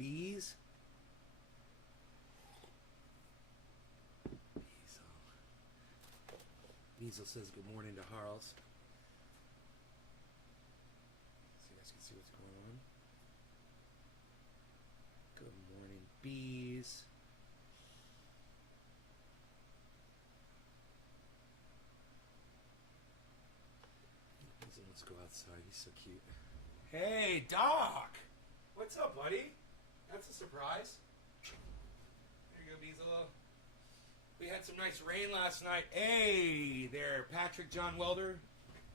bees. Beazle says good morning to Harles. So you guys can see what's going on. Good morning, bees. Beazle wants to go outside. He's so cute. Hey, Doc! What's up, buddy? That's a surprise. There you go, Beazle. We had some nice rain last night. Hey there, Patrick, John Welder,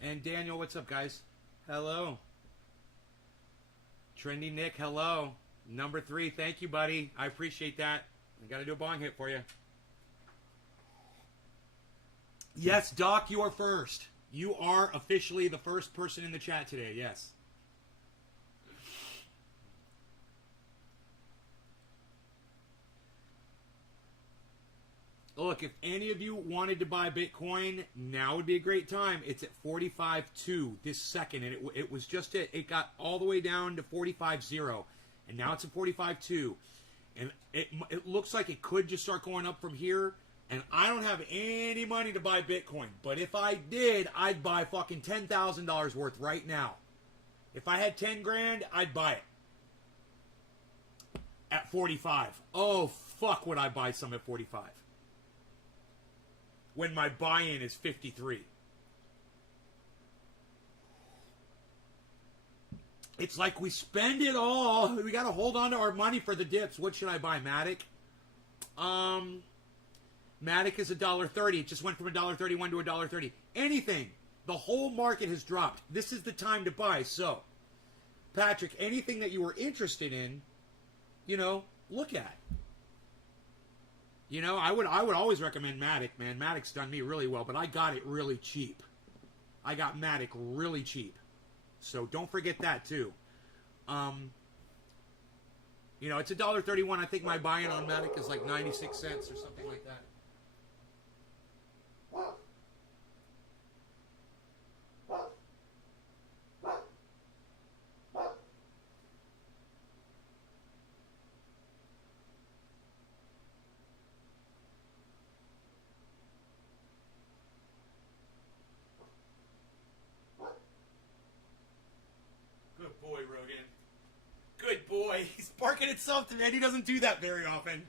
and Daniel. What's up, guys? Hello. Trendy Nick, hello. Number 3, thank you, buddy. I appreciate that. I got to do a bong hit for you. Yes, Doc, you are first. You are officially the first person in the chat today, yes. Look, if any of you wanted to buy Bitcoin, now would be a great time. It's at 45.2 this second, and it was just it got all the way down to 45.0, and now it's at 45.2, and it looks like it could just start going up from here. And I don't have any money to buy Bitcoin, but if I did, I'd buy fucking $10,000 worth right now. If I had 10 grand, I'd buy it at 45. Oh fuck, would I buy some at 45? When my buy-in is 53. It's like we spend it all. We got to hold on to our money for the dips. What should I buy, Matic? Matic is $1.30. It just went from $1.31 to $1.30. Anything. The whole market has dropped. This is the time to buy. So, Patrick, anything that you were interested in, you know, look at. You know, I would always recommend Matic, man. Matic's done me really well, but I got it really cheap. I got Matic really cheap. So don't forget that too. You know, it's $1.31. I think my buy-in on Matic is like 96 cents or something like that. Good boy. He's barking at something, man. He doesn't do that very often.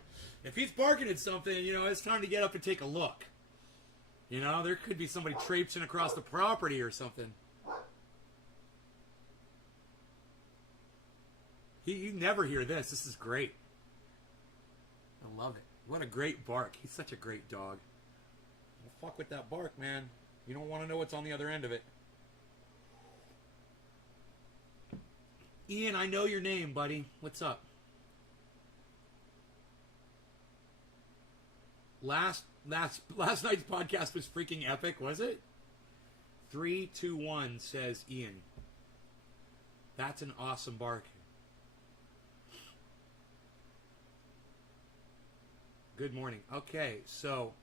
If he's barking at something, you know, it's time to get up and take a look. You know, there could be somebody traipsing across the property or something. You never hear this. This is great. I love it. What a great bark. He's such a great dog. Don't fuck with that bark, man. You don't want to know what's on the other end of it. Ian, I know your name, buddy. What's up? Last night's podcast was freaking epic, was it? 321 says Ian. That's an awesome bark. Good morning. Okay, so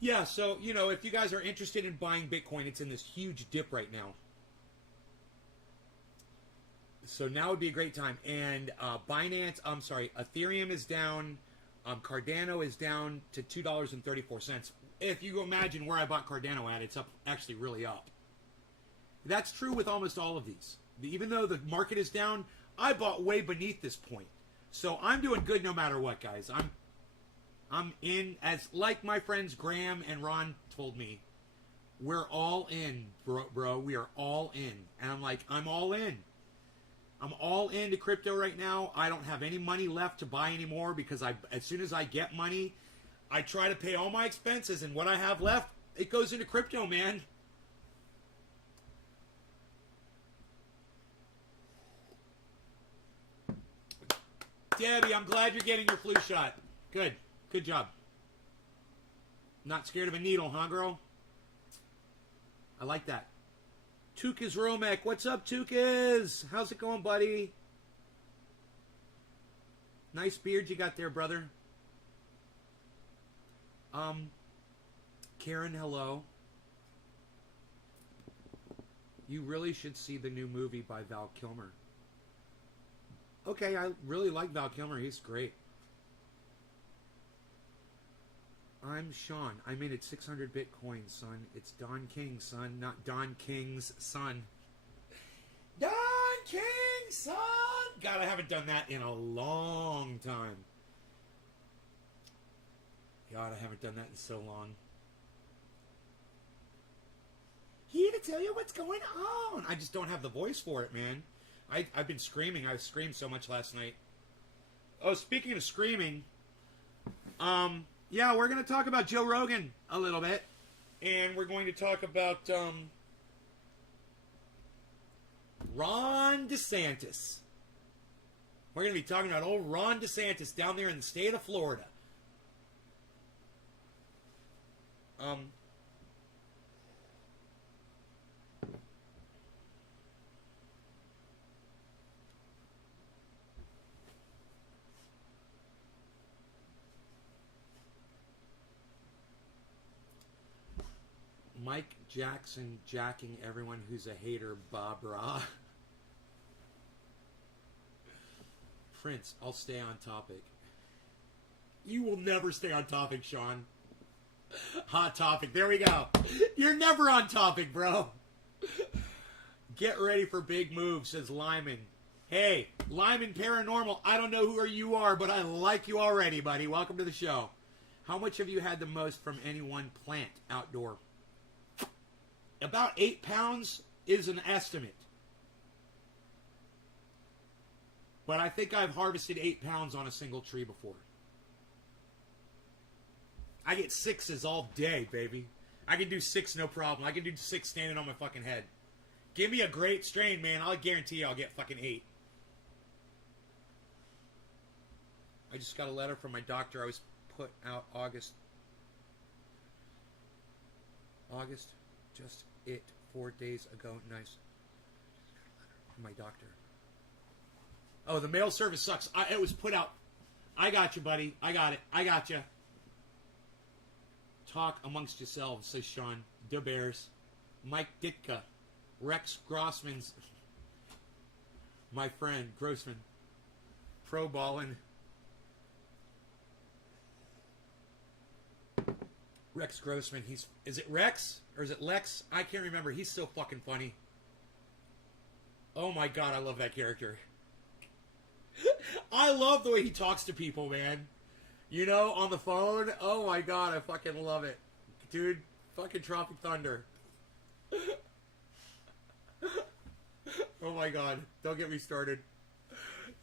yeah, so you know, if you guys are interested in buying Bitcoin, it's in this huge dip right now. So now would be a great time. And Ethereum is down. Cardano is down to $2.34. If you imagine where I bought Cardano at, it's up, actually really up. That's true with almost all of these. Even though the market is down, I bought way beneath this point. So I'm doing good no matter what, guys. I'm in, as like my friends Graham and Ron told me, we're all in, bro. We are all in. And I'm like, I'm all in. I'm all into crypto right now. I don't have any money left to buy anymore because as soon as I get money, I try to pay all my expenses, and what I have left, it goes into crypto, man. Debbie, I'm glad you're getting your flu shot. Good. Good job. Not scared of a needle, huh, girl? I like that. Tukas Romek. What's up, Tukas? How's it going, buddy? Nice beard you got there, brother. Karen, hello. You really should see the new movie by Val Kilmer. Okay, I really like Val Kilmer. He's great. I'm Sean. I made it 600 Bitcoin, son. It's Don King, son, not Don King's son. Don King's son! God, I haven't done that in a long time. God, I haven't done that in so long. Here to tell you what's going on. I just don't have the voice for it, man. I've been screaming. I screamed so much last night. Oh, speaking of screaming, yeah, we're going to talk about Joe Rogan a little bit. And we're going to talk about Ron DeSantis. We're going to be talking about old Ron DeSantis down there in the state of Florida. Mike Jackson jacking everyone who's a hater, Barbara. Prince, I'll stay on topic. You will never stay on topic, Sean. Hot topic. There we go. You're never on topic, bro. Get ready for big moves, says Lyman. Hey, Lyman Paranormal, I don't know who you are, but I like you already, buddy. Welcome to the show. How much have you had the most from any one plant outdoor? About 8 pounds is an estimate. But I think I've harvested 8 pounds on a single tree before. I get 6s all day, baby. I can do 6 no problem. I can do 6 standing on my fucking head. Give me a great strain, man. I'll guarantee you I'll get fucking 8. I just got a letter from my doctor. I was put out August. Just it 4 days ago. Nice. From my doctor. Oh, the mail service sucks. It was put out. I got you, buddy. I got it. I got you. Talk amongst yourselves, says Sean. The Bears. Mike Ditka. Rex Grossman's. My friend, Grossman. Pro ballin'. Rex Grossman. Is it Rex? Or is it Lex? I can't remember. He's so fucking funny. Oh my god, I love that character. I love the way he talks to people, man. You know, on the phone. Oh my god, I fucking love it. Dude, fucking Tropic Thunder. Oh my god, don't get me started.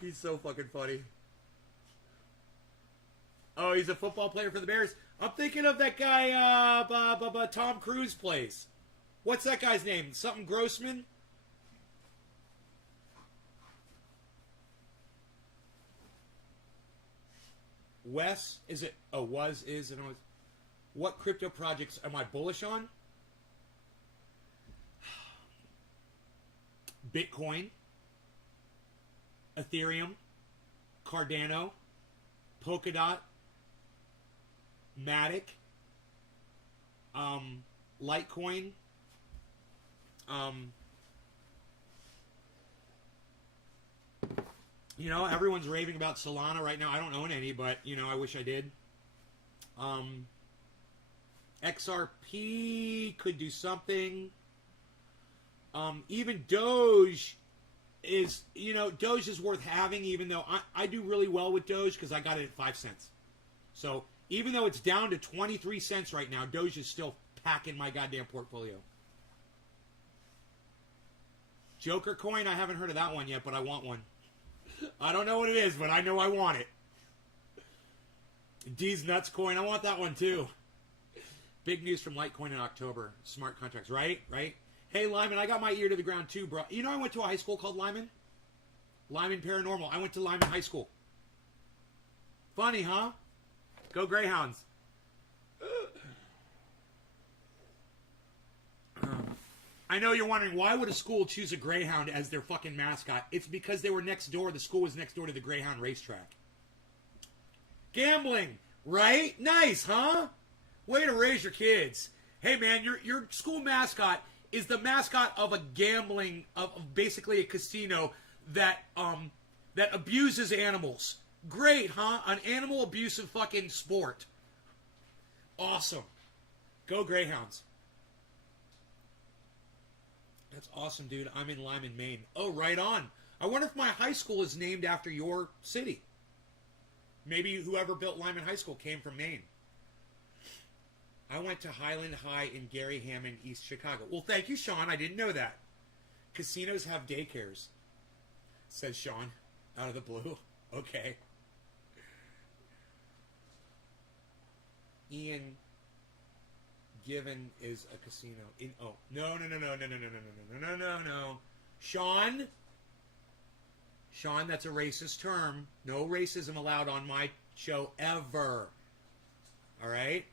He's so fucking funny. Oh, he's a football player for the Bears. I'm thinking of that guy Tom Cruise plays. What's that guy's name? Something Grossman? Wes? Is it? Oh, was, is, and was. What crypto projects am I bullish on? Bitcoin, Ethereum, Cardano, Polkadot, Matic, Litecoin, you know, everyone's raving about Solana right now. I don't own any, but, you know, I wish I did. XRP could do something. Even Doge is, you know, Doge is worth having, even though I do really well with Doge because I got it at 5 cents. So, even though it's down to 23 cents right now, Doge is still packing my goddamn portfolio. Joker coin, I haven't heard of that one yet, but I want one. I don't know what it is, but I know I want it. D's Nuts coin, I want that one too. Big news from Litecoin in October. Smart contracts, right? Right? Hey, Lyman, I got my ear to the ground too, bro. You know I went to a high school called Lyman? Lyman Paranormal. I went to Lyman High School. Funny, huh? Go Greyhounds. I know you're wondering, why would a school choose a Greyhound as their fucking mascot? It's because they were next door. The school was next door to the Greyhound racetrack. Gambling, right? Nice, huh? Way to raise your kids. Hey, man, your school mascot is the mascot of a gambling, of basically a casino that that abuses animals. Great, huh? An animal abusive fucking sport. Awesome. Go Greyhounds. That's awesome, dude. I'm in Lyman, Maine. Oh, right on. I wonder if my high school is named after your city. Maybe whoever built Lyman High School came from Maine. I went to Highland High in Gary Hammond, East Chicago. Well, thank you, Sean. I didn't know that. Casinos have daycares, says Sean, out of the blue. Okay. Ian Given is a casino. No. Sean, that's a racist term. No racism allowed on my show ever. All right?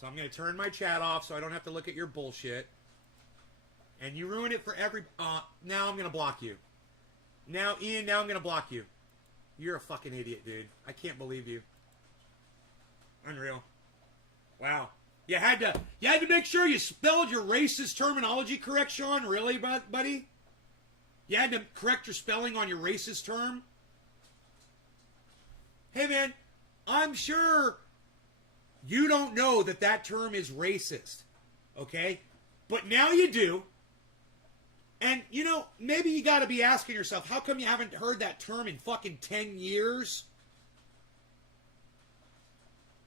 So I'm going to turn my chat off so I don't have to look at your bullshit. And you ruin it for every... now I'm going to block you. Now, Ian, I'm going to block you. You're a fucking idiot, dude. I can't believe you. Unreal. Wow. You had to make sure you spelled your racist terminology correct, Sean? Really, buddy? You had to correct your spelling on your racist term? Hey, man, I'm sure you don't know that term is racist, okay? But now you do. And, you know, maybe you got to be asking yourself, how come you haven't heard that term in fucking 10 years?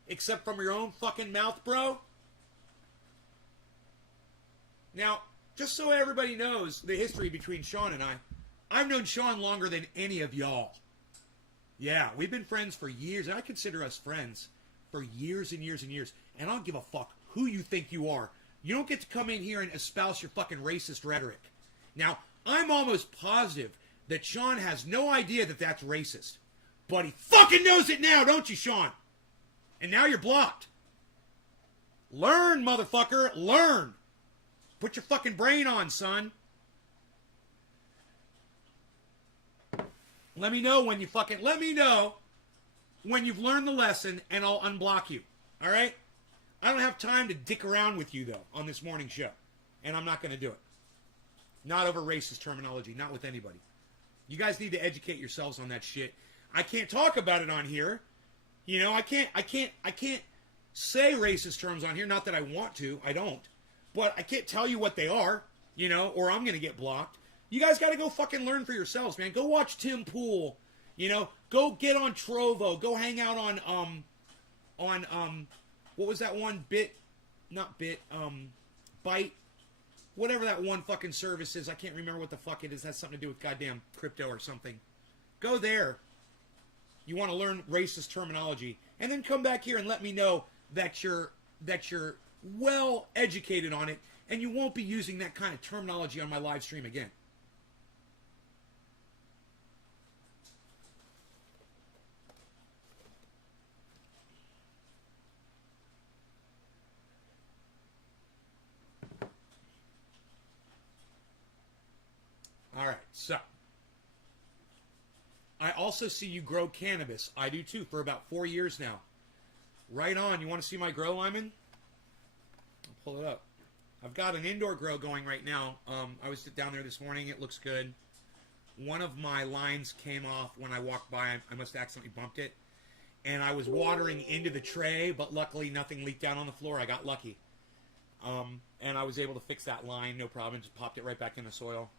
Except from your own fucking mouth, bro? Now, just so everybody knows the history between Sean and I've known Sean longer than any of y'all. Yeah, we've been friends for years, and I consider us friends for years and years and years. And I don't give a fuck who you think you are. You don't get to come in here and espouse your fucking racist rhetoric. Now, I'm almost positive that Sean has no idea that that's racist. But he fucking knows it now, don't you, Sean? And now you're blocked. Learn, motherfucker. Learn. Put your fucking brain on, son. Let me know when you've learned the lesson, and I'll unblock you. All right? I don't have time to dick around with you, though, on this morning show. And I'm not going to do it. Not over racist terminology. Not with anybody. You guys need to educate yourselves on that shit. I can't talk about it on here. You know, I can't say racist terms on here. Not that I want to. I don't. But I can't tell you what they are, you know, or I'm going to get blocked. You guys got to go fucking learn for yourselves, man. Go watch Tim Pool. You know, go get on Trovo. Go hang out on what was that one? Byte. Whatever that one fucking service is. I can't remember what the fuck it is. That's something to do with goddamn crypto or something. Go there. You want to learn racist terminology. And then come back here and let me know that you're well educated on it, and you won't be using that kind of terminology on my live stream again. All right, so I also see you grow cannabis. I do too, for about 4 years now. Right on. You want to see my grow, Lyman? I'll pull it up. I've got an indoor grow going right now. I was down there this morning. It looks good. One of my lines came off when I walked by. I must have accidentally bumped it. And I was watering into the tray, but luckily nothing leaked down on the floor. I got lucky. And I was able to fix that line, no problem. Just popped it right back in the soil.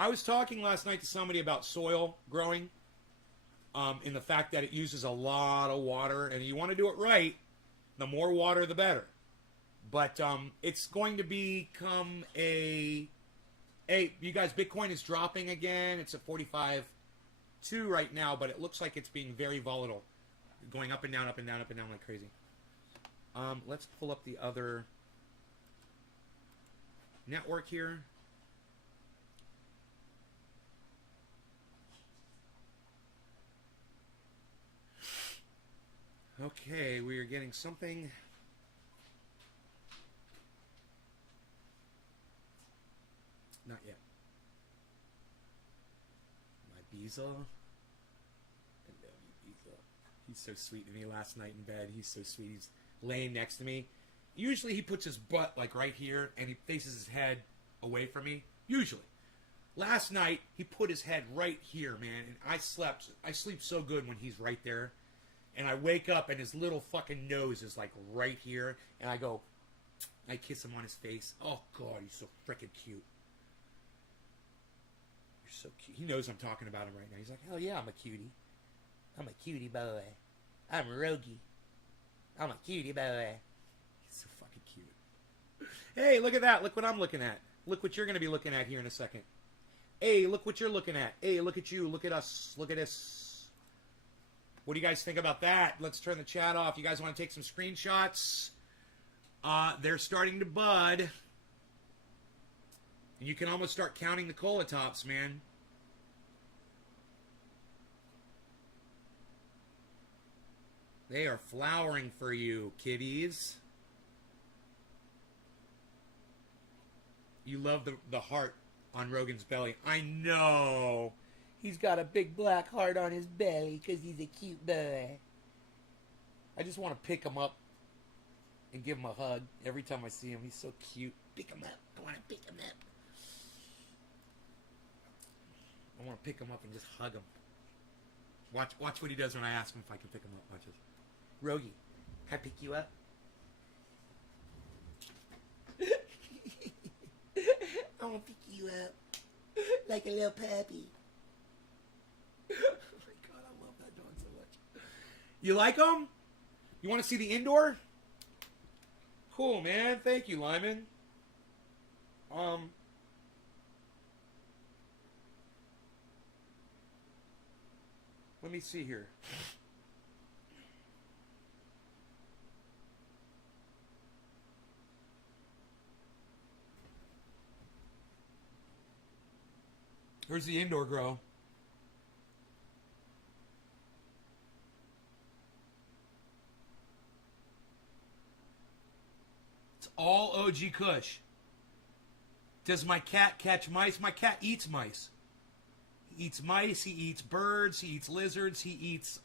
I was talking last night to somebody about soil growing, in the fact that it uses a lot of water, and you want to do it right, the more water the better. But it's going to become you guys, Bitcoin is dropping again. It's at 45.2 right now, but it looks like it's being very volatile, going up and down, up and down, up and down like crazy. Let's pull up the other network here. Okay, we are getting something. Not yet. My Beeza. I love you, Beeza. He's so sweet to me last night in bed. He's so sweet. He's laying next to me. Usually he puts his butt like right here and he faces his head away from me. Usually. Last night, he put his head right here, man, and I sleep so good when he's right there. And I wake up and his little fucking nose is like right here. And I kiss him on his face. Oh, God, he's so freaking cute. You're so cute. He knows I'm talking about him right now. He's like, hell yeah, I'm a cutie. I'm a cutie boy. I'm Rogie. I'm a cutie boy. He's so fucking cute. Hey, look at that. Look what I'm looking at. Look what you're going to be looking at here in a second. Hey, look what you're looking at. Hey, look at you. Look at us. Look at us. What do you guys think about that? Let's turn the chat off. You guys want to take some screenshots? They're starting to bud. You can almost start counting the cola tops, man. They are flowering for you, kiddies. You love the heart on Rogan's belly. I know. He's got a big black heart on his belly because he's a cute boy. I just want to pick him up and give him a hug every time I see him. He's so cute. Pick him up. I want to pick him up. I want to pick him up and just hug him. Watch what he does when I ask him if I can pick him up. Watch this. Rogie, can I pick you up? I want to pick you up like a little puppy. Oh my God, I love that dog so much. You like him? You want to see the indoor? Cool, man. Thank you, Lyman. Let me see here. Here's the indoor grow. It's all OG Kush. Does my cat catch mice? My cat eats mice. He eats mice, he eats birds, he eats lizards, he eats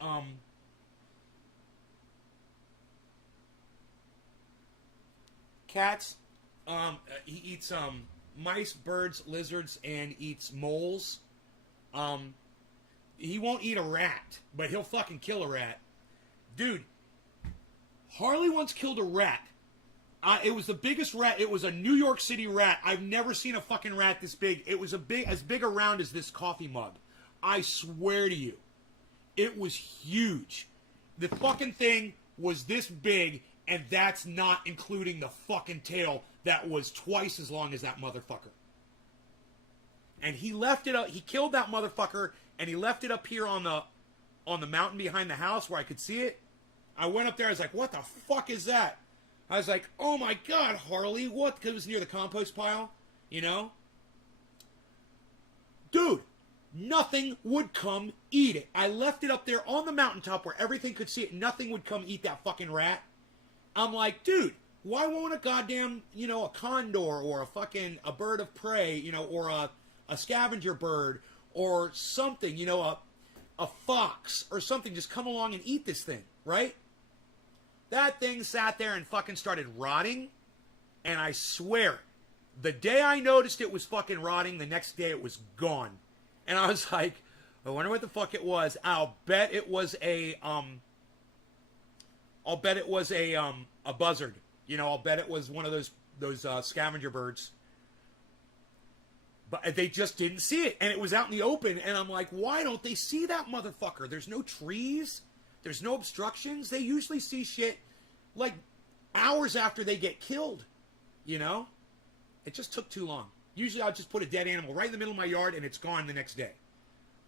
cats. He eats mice, birds, lizards, and eats moles. He won't eat a rat, but he'll fucking kill a rat. Dude, Harley once killed a rat. It was the biggest rat. It was a New York City rat. I've never seen a fucking rat this big. It was as big around as this coffee mug. I swear to you. It was huge. The fucking thing was this big, and that's not including the fucking tail that was twice as long as that motherfucker. And he left it up. He killed that motherfucker, and he left it up here on the mountain behind the house where I could see it. I went up there. I was like, what the fuck is that? I was like, oh my God, Harley, what? Because it was near the compost pile, you know? Dude, nothing would come eat it. I left it up there on the mountaintop where everything could see it. Nothing would come eat that fucking rat. I'm like, dude, why won't a goddamn, a condor or a bird of prey, or a scavenger bird or something, a fox or something just come along and eat this thing, right? That thing sat there and fucking started rotting, and I swear, the day I noticed it was fucking rotting, the next day it was gone. And I was like, I wonder what the fuck it was. I'll bet it was a buzzard. I'll bet it was one of those scavenger birds. But they just didn't see it, and it was out in the open, and I'm like, why don't they see that motherfucker? There's no trees. There's no obstructions. They usually see shit like hours after they get killed, It just took too long. Usually I'll just put a dead animal right in the middle of my yard and it's gone the next day.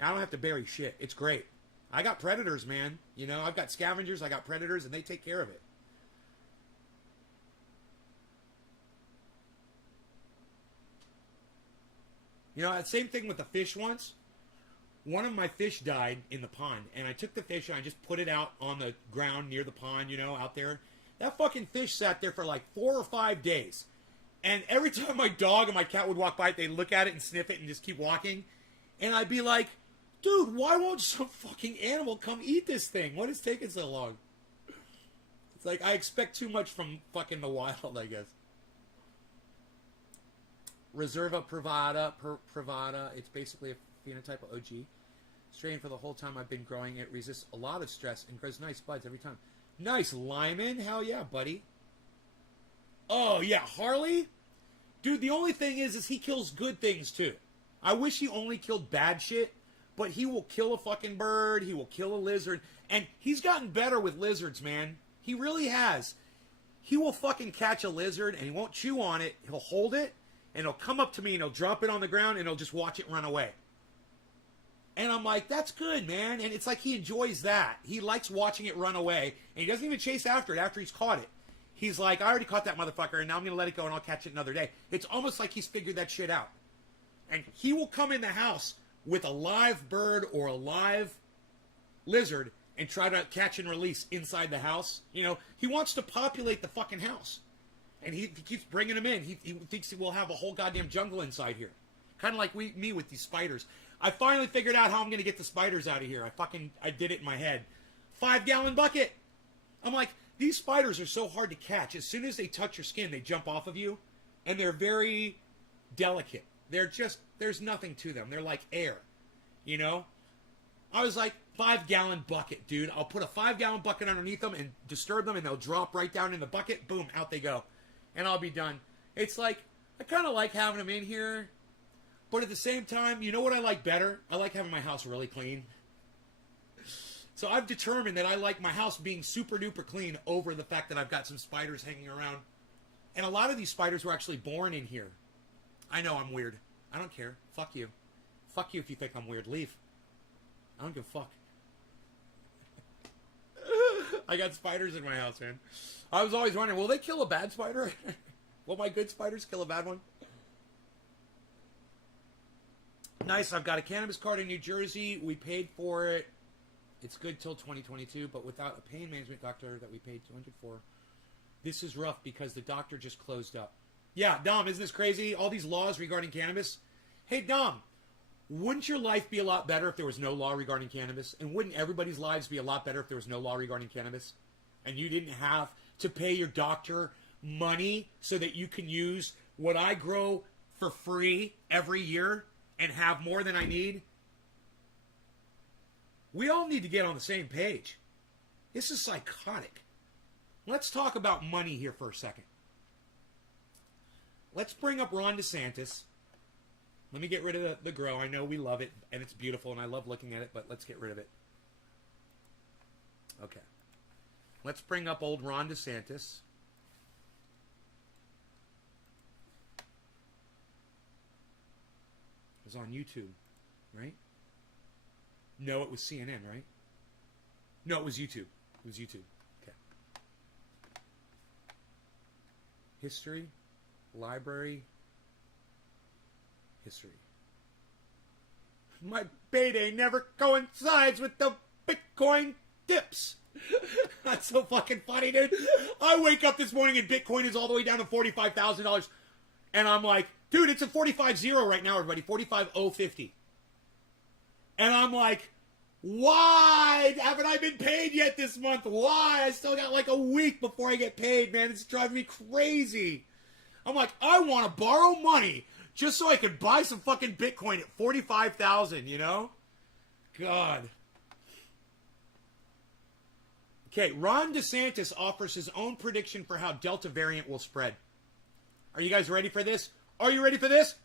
I don't have to bury shit. It's great. I got predators, man. I've got scavengers, I got predators, and they take care of it. Same thing with the fish once. One of my fish died in the pond, and I took the fish and I just put it out on the ground near the pond, out there. That fucking fish sat there for like 4 or 5 days. And every time my dog and my cat would walk by it, they'd look at it and sniff it and just keep walking. And I'd be like, dude, why won't some fucking animal come eat this thing? What is taking so long? It's like I expect too much from fucking the wild, I guess. Reserva privata. It's basically a phenotype of OG strain. For the whole time I've been growing it, resists a lot of stress and grows nice buds every time. Nice, Lyman. Hell yeah, buddy. Oh, yeah, Harley? Dude, the only thing is he kills good things, too. I wish he only killed bad shit, but he will kill a fucking bird, he will kill a lizard, and he's gotten better with lizards, man. He really has. He will fucking catch a lizard, and he won't chew on it. He'll hold it, and he'll come up to me, and he'll drop it on the ground, and he'll just watch it run away. And I'm like, that's good, man. And it's like he enjoys that. He likes watching it run away, and he doesn't even chase after it after he's caught it. He's like, I already caught that motherfucker, and now I'm going to let it go, and I'll catch it another day. It's almost like he's figured that shit out. And he will come in the house with a live bird or a live lizard and try to catch and release inside the house. You know, he wants to populate the fucking house. And he keeps bringing them in. He thinks we'll have a whole goddamn jungle inside here. Kind of like me with these spiders. I finally figured out how I'm going to get the spiders out of here. I did it in my head. 5-gallon bucket. I'm like, these spiders are so hard to catch. As soon as they touch your skin, they jump off of you. And they're very delicate. They're just, there's nothing to them. They're like air. You know? I was like, 5-gallon bucket, dude. I'll put a 5-gallon bucket underneath them and disturb them, and they'll drop right down in the bucket. Boom, out they go. And I'll be done. It's like, I kind of like having them in here. But at the same time, you know what I like better? I like having my house really clean. So I've determined that I like my house being super duper clean over the fact that I've got some spiders hanging around. And a lot of these spiders were actually born in here. I know I'm weird. I don't care. Fuck you. Fuck you if you think I'm weird. Leave. I don't give a fuck. I got spiders in my house, man. I was always wondering, will they kill a bad spider? Will my good spiders kill a bad one? Nice. I've got a cannabis card in New Jersey. We paid for it. It's good till 2022, but without a pain management doctor that we paid $200 for. This is rough because the doctor just closed up. Yeah, Dom, isn't this crazy? All these laws regarding cannabis. Hey, Dom, wouldn't your life be a lot better if there was no law regarding cannabis? And wouldn't everybody's lives be a lot better if there was no law regarding cannabis? And you didn't have to pay your doctor money so that you can use what I grow for free every year and have more than I need? We all need to get on the same page. This is psychotic. Let's talk about money here for a second. Let's bring up Ron DeSantis. Let me get rid of the grow. I know we love it, and it's beautiful, and I love looking at it, but let's get rid of it. Okay. Let's bring up old Ron DeSantis. It was on YouTube, right? No, it was CNN, right? No, it was YouTube. It was YouTube. Okay. History, library, history. My payday never coincides with the Bitcoin dips. That's so fucking funny, dude. I wake up this morning and Bitcoin is all the way down to $45,000. And I'm like, dude, it's a 45.0 right now, everybody. 45.050. And I'm like, why haven't I been paid yet this month? Why? I still got like a week before I get paid, man. It's driving me crazy. I'm like, I want to borrow money just so I could buy some fucking Bitcoin at 45,000, you know? God. Okay, Ron DeSantis offers his own prediction for how Delta variant will spread. Are you guys ready for this? Are you ready for this?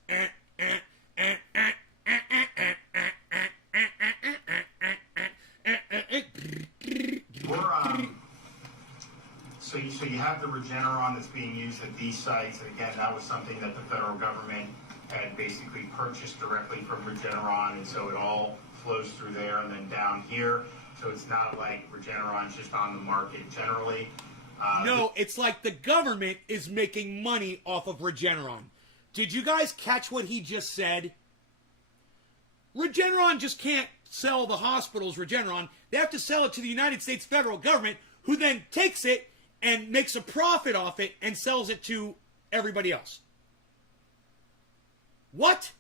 So you have the Regeneron that's being used at these sites, and again, that was something that the federal government had basically purchased directly from Regeneron, and so it all flows through there and then down here. So it's not like Regeneron's just on the market generally. No, it's like the government is making money off of Regeneron. Did you guys catch what he just said? Regeneron just can't sell the hospitals Regeneron. They have to sell it to the United States federal government, who then takes it and makes a profit off it and sells it to everybody else. What?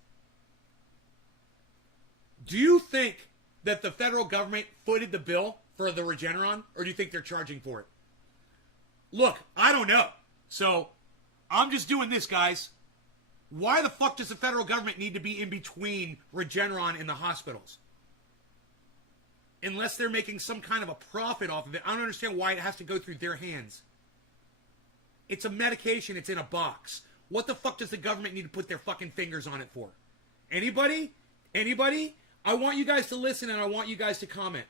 Do you think that the federal government footed the bill for the Regeneron, or do you think they're charging for it? Look, I don't know. So, I'm just doing this, guys. Why the fuck does the federal government need to be in between Regeneron and the hospitals? Unless they're making some kind of a profit off of it. I don't understand why it has to go through their hands. It's a medication. It's in a box. What the fuck does the government need to put their fucking fingers on it for? Anybody? Anybody? I want you guys to listen and I want you guys to comment.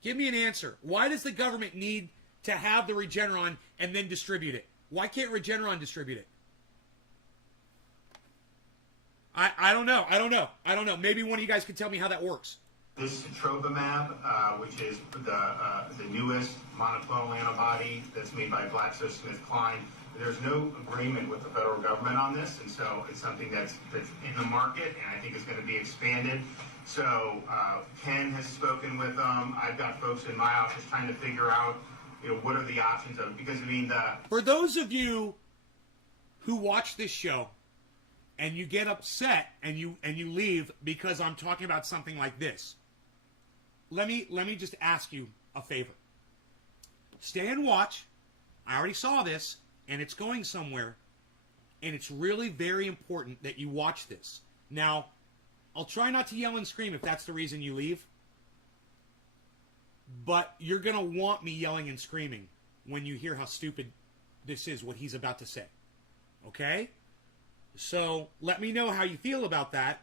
Give me an answer. Why does the government need to have the Regeneron and then distribute it? Why can't Regeneron distribute it? I don't know. I don't know. Maybe one of you guys can tell me how that works. This sotrovimab, which is the newest monoclonal antibody that's made by GlaxoSmithKline, there's no agreement with the federal government on this, and so it's something that's in the market, and I think it's going to be expanded. So Ken has spoken with them. I've got folks in my office trying to figure out, what are the options of, because I mean, for those of you who watch this show and you get upset and you leave because I'm talking about something like this, let me just ask you a favor. Stay and watch. I already saw this, and it's going somewhere, and it's really very important that you watch this. Now, I'll try not to yell and scream if that's the reason you leave, but you're going to want me yelling and screaming when you hear how stupid this is, what he's about to say. Okay? So, let me know how you feel about that.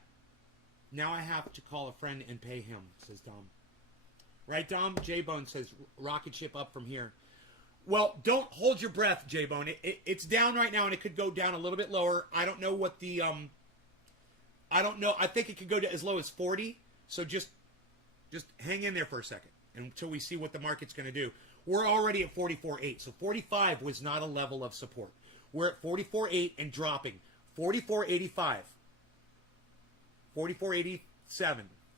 Now I have to call a friend and pay him, says Dom. Right, Dom? J-Bone says, rocket ship up from here. Well, don't hold your breath, J-Bone. It's down right now, and it could go down a little bit lower. I don't know what the, I don't know. I think it could go to as low as 40. So just hang in there for a second until we see what the market's going to do. We're already at 44.8. So 45 was not a level of support. We're at 44.8 and dropping. 44.85. 44.87.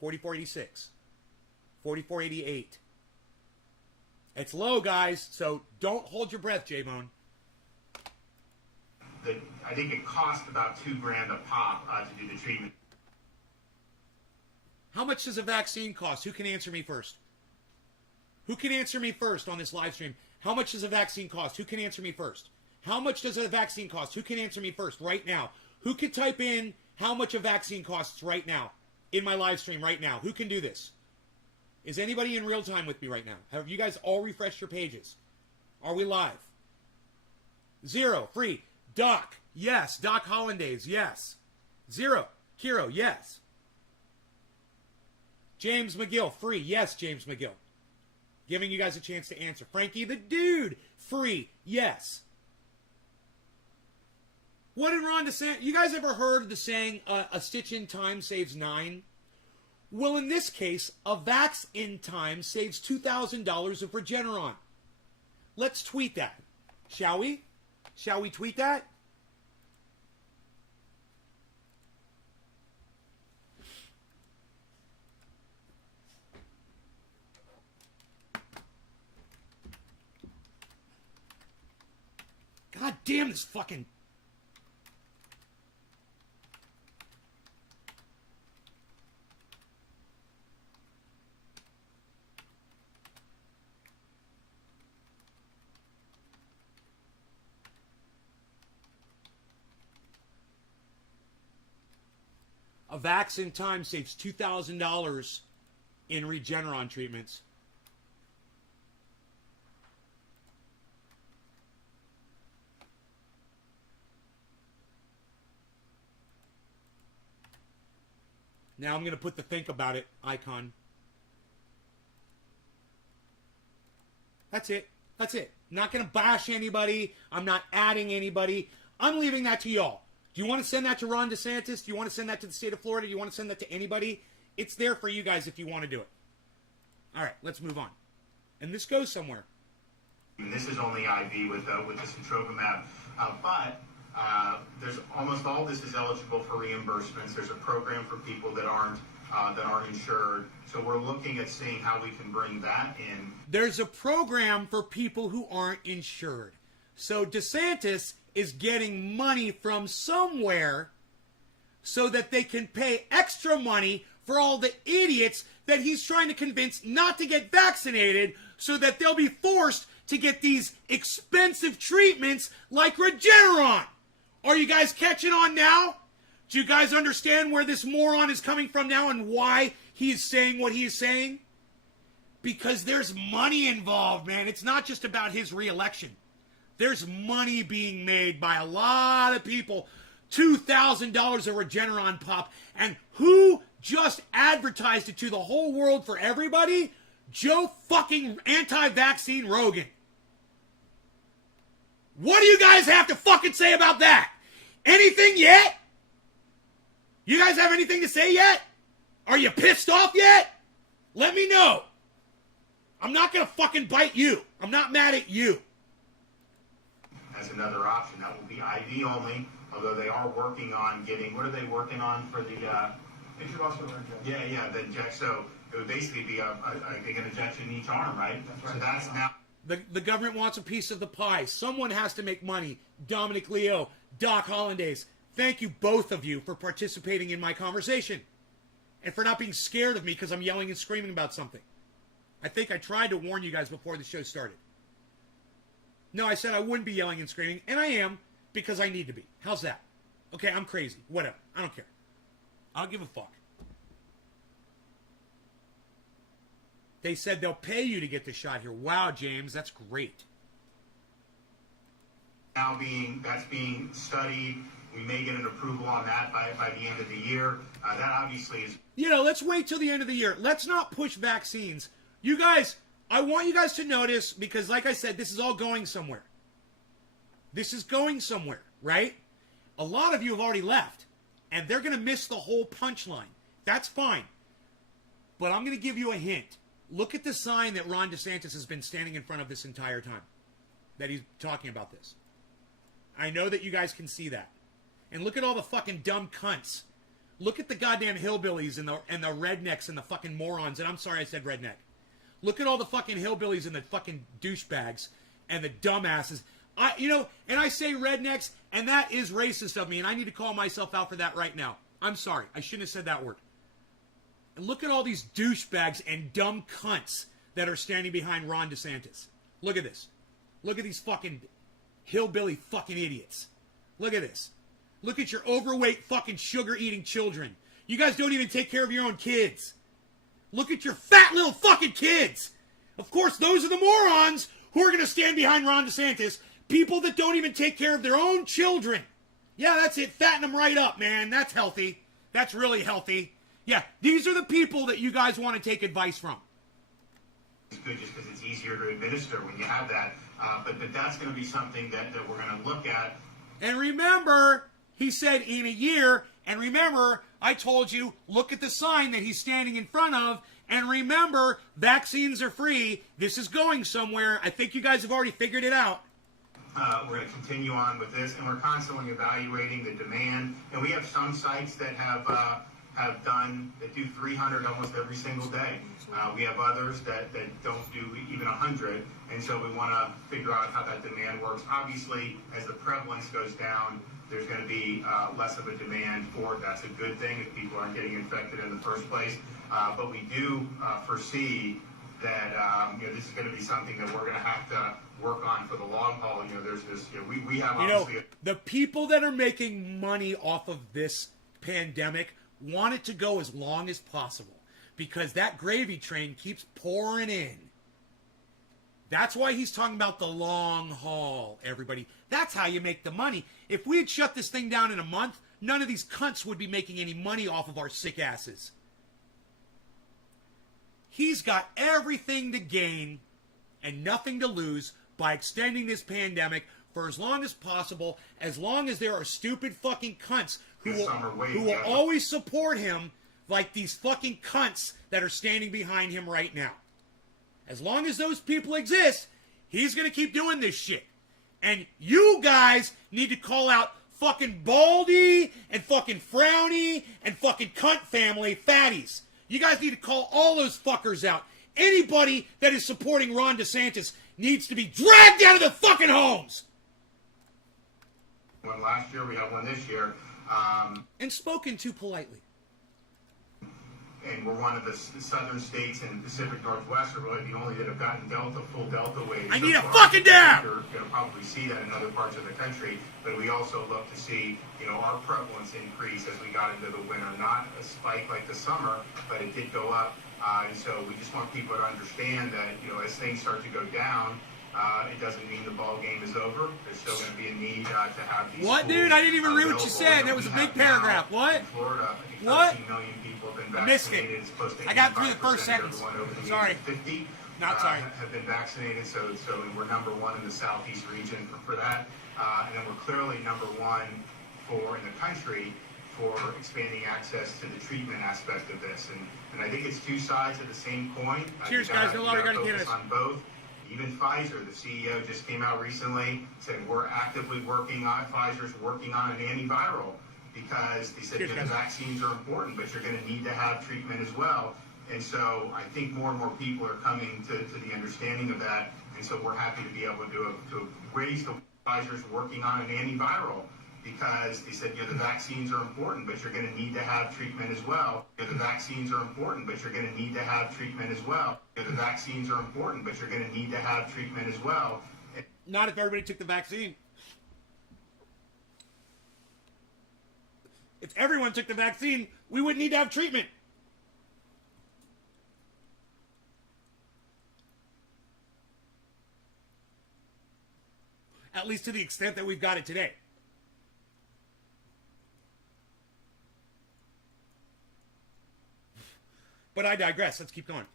44.86. 44.88. It's low, guys, so don't hold your breath, J-Bone. I think it cost about $2,000 a pop to do the treatment. How much does a vaccine cost? Who can answer me first? Who can answer me first on this live stream? How much does a vaccine cost? Who can answer me first? How much does a vaccine cost? Who can answer me first right now? Who can type in how much a vaccine costs right now in my live stream right now? Who can do this? Is anybody in real time with me right now? Have you guys all refreshed your pages? Are we live? 0, free. Doc, yes. Doc Hollandaise, yes. 0, Kiro, yes. James McGill, free. Yes, James McGill. Giving you guys a chance to answer. Frankie the Dude, free. Yes. What did Ron DeSantis... You guys ever heard the saying, a stitch in time saves 9? Well, in this case, a vax in time saves $2,000 of Regeneron. Let's tweet that. Shall we? Shall we tweet that? God damn this fucking... A vax in time saves $2,000 in Regeneron treatments. Now I'm going to put the think about it icon. That's it. That's it. Not going to bash anybody. I'm not adding anybody. I'm leaving that to y'all. Do you want to send that to Ron DeSantis? Do you want to send that to the state of Florida? Do you want to send that to anybody? It's there for you guys if you want to do it. All right, let's move on. And this goes somewhere. And this is only IV with the sotrovimab, but there's almost all this is eligible for reimbursements. There's a program for people that aren't insured. So we're looking at seeing how we can bring that in. There's a program for people who aren't insured. So DeSantis is getting money from somewhere so that they can pay extra money for all the idiots that he's trying to convince not to get vaccinated so that they'll be forced to get these expensive treatments like Regeneron. Are you guys catching on now? Do you guys understand where this moron is coming from now and why he is saying what he is saying? Because there's money involved, man. It's not just about his re-election. There's money being made by a lot of people. $2,000 a Regeneron pop. And who just advertised it to the whole world for everybody? Joe fucking anti-vaccine Rogan. What do you guys have to fucking say about that? Anything yet? You guys have anything to say yet? Are you pissed off yet? Let me know. I'm not going to fucking bite you. I'm not mad at you. As another option, that will be IV only, although they are working on getting, what are they working on for the, Intravascular injection. yeah, the injection, so it would basically be I think an injection in each arm, right? That's right. So that's now. The government wants a piece of the pie. Someone has to make money. Dominic Leo, Doc Hollandaise, thank you both of you for participating in my conversation. And for not being scared of me because I'm yelling and screaming about something. I think I tried to warn you guys before the show started. No, I said I wouldn't be yelling and screaming, and I am, because I need to be. How's that? Okay, I'm crazy. Whatever. I don't care. I don't give a fuck. They said they'll pay you to get the shot here. Wow, James, that's great. Now that's being studied. We may get an approval on that by the end of the year. That obviously is. You know, let's wait till the end of the year. Let's not push vaccines. You guys, I want you guys to notice, because like I said, this is all going somewhere. This is going somewhere, right? A lot of you have already left, and they're going to miss the whole punchline. That's fine. But I'm going to give you a hint. Look at the sign that Ron DeSantis has been standing in front of this entire time, that he's talking about this. I know that you guys can see that. And look at all the fucking dumb cunts. Look at the goddamn hillbillies and the rednecks and the fucking morons. And I'm sorry I said redneck. Look at all the fucking hillbillies and the fucking douchebags and the dumbasses. And I say rednecks, and that is racist of me, and I need to call myself out for that right now. I'm sorry. I shouldn't have said that word. And look at all these douchebags and dumb cunts that are standing behind Ron DeSantis. Look at this. Look at these fucking hillbilly fucking idiots. Look at this. Look at your overweight fucking sugar-eating children. You guys don't even take care of your own kids. Look at your fat little fucking kids. Of course, those are the morons who are going to stand behind Ron DeSantis. People that don't even take care of their own children. Yeah, that's it. Fatten them right up, man. That's healthy. That's really healthy. Yeah, these are the people that you guys want to take advice from. It's good just because it's easier to administer when you have that. But that's going to be something that we're going to look at. And remember, he said in a year. And remember, I told you, look at the sign that he's standing in front of. And remember, vaccines are free. This is going somewhere. I think you guys have already figured it out. We're going to continue on with this, and we're constantly evaluating the demand. And we have some sites that do 300 almost every single day. We have others that don't do even 100, and so we want to figure out how that demand works. Obviously, as the prevalence goes down, there's going to be less of a demand for it. That's a good thing if people aren't getting infected in the first place. But we do foresee that this is going to be something that we're going to have to work on for the long haul. There's this. We have obviously the people that are making money off of this pandemic want it to go as long as possible because that gravy train keeps pouring in. That's why he's talking about the long haul, everybody. That's how you make the money. If we had shut this thing down in a month, none of these cunts would be making any money off of our sick asses. He's got everything to gain and nothing to lose by extending this pandemic for as long as possible, as long as there are stupid fucking cunts who will always support him like these fucking cunts that are standing behind him right now. As long as those people exist, he's going to keep doing this shit. And you guys need to call out fucking Baldy and fucking Frowny and fucking cunt family fatties. You guys need to call all those fuckers out. Anybody that is supporting Ron DeSantis needs to be dragged out of the fucking homes. One last year, we have one this year. And spoken to politely. And we're one of the southern states in the Pacific Northwest are really the only that have gotten full Delta waves. I need a fucking dab! You're probably see that in other parts of the country, but we also look to see, our prevalence increase as we got into the winter. Not a spike like the summer, but it did go up. And so we just want people to understand that, as things start to go down, it doesn't mean the ball game is over. There's still going to be a need to have these. What, dude? I didn't even read what you said. That was a big paragraph. What? In Florida, I think what? 13 million people have been Missed vaccinated. it. It's close to I got through the 85% first of sentence. everyone over the age Sorry. of 50 Not sorry. have been vaccinated. So we're number one in the southeast region for that. And then we're clearly number one in the country for expanding access to the treatment aspect of this. And I think it's two sides of the same coin. Cheers, guys. No longer going to get us on both. Even Pfizer, the CEO just came out recently, said we're actively working on, Pfizer's working on an antiviral because they said the vaccines are important, but you're going to need to have treatment as well. And so I think more and more people are coming to the understanding of that. And so we're happy to be able to raise the Pfizer's working on an antiviral because they said, the vaccines are important, but you're going to need to have treatment as well. The vaccines are important, but you're going to need to have treatment as well. The vaccines are important, but you're going to need to have treatment as well. Not if everybody took the vaccine. If everyone took the vaccine, we wouldn't need to have treatment. At least to the extent that we've got it today. But I digress. Let's keep going.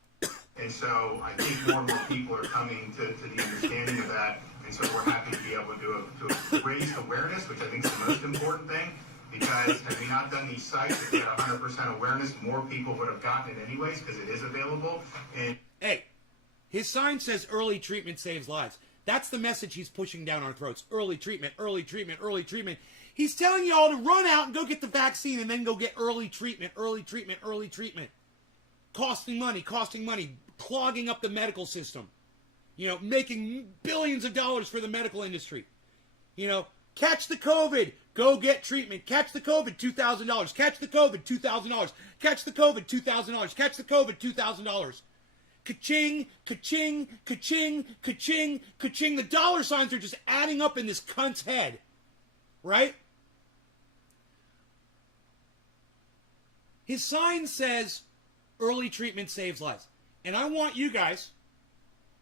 And so I think more and more people are coming to the understanding of that. And so we're happy to be able to raise awareness, which I think is the most important thing. Because had we not done these sites, if we had 100% awareness, more people would have gotten it anyways because it is available. And hey, his sign says early treatment saves lives. That's the message he's pushing down our throats. Early treatment, early treatment, early treatment. He's telling you all to run out and go get the vaccine and then go get early treatment, early treatment, early treatment. Costing money, clogging up the medical system. Making billions of dollars for the medical industry. Catch the COVID, go get treatment. Catch the COVID, $2,000. Catch the COVID, $2,000. Catch the COVID, $2,000. Catch the COVID, $2,000. Ka-ching, ka-ching, ka-ching, ka-ching, ka-ching. The dollar signs are just adding up in this cunt's head. Right? His sign says, early treatment saves lives. And I want you guys,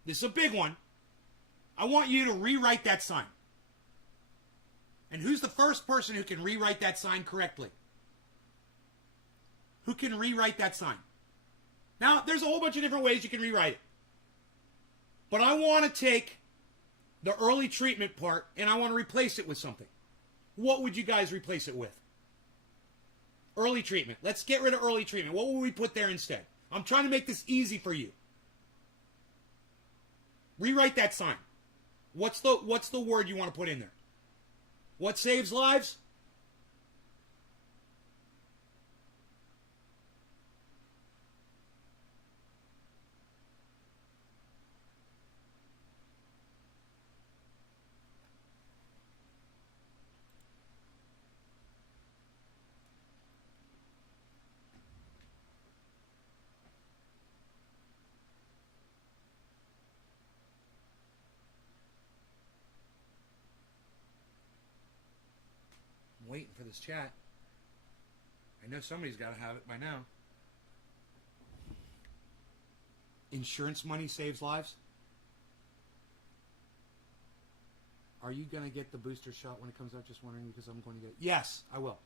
this is a big one, I want you to rewrite that sign. And who's the first person who can rewrite that sign correctly? Who can rewrite that sign? Now, there's a whole bunch of different ways you can rewrite it. But I want to take the early treatment part and I want to replace it with something. What would you guys replace it with? Early treatment. Let's get rid of early treatment. What will we put there instead? I'm trying to make this easy for you. Rewrite that sign. What's the word you want to put in there? What saves lives? Waiting for this chat. I know somebody's got to have it by now. Insurance money saves lives. Are you going to get the booster shot when it comes out? Just wondering because I'm going to get it. Yes, I will.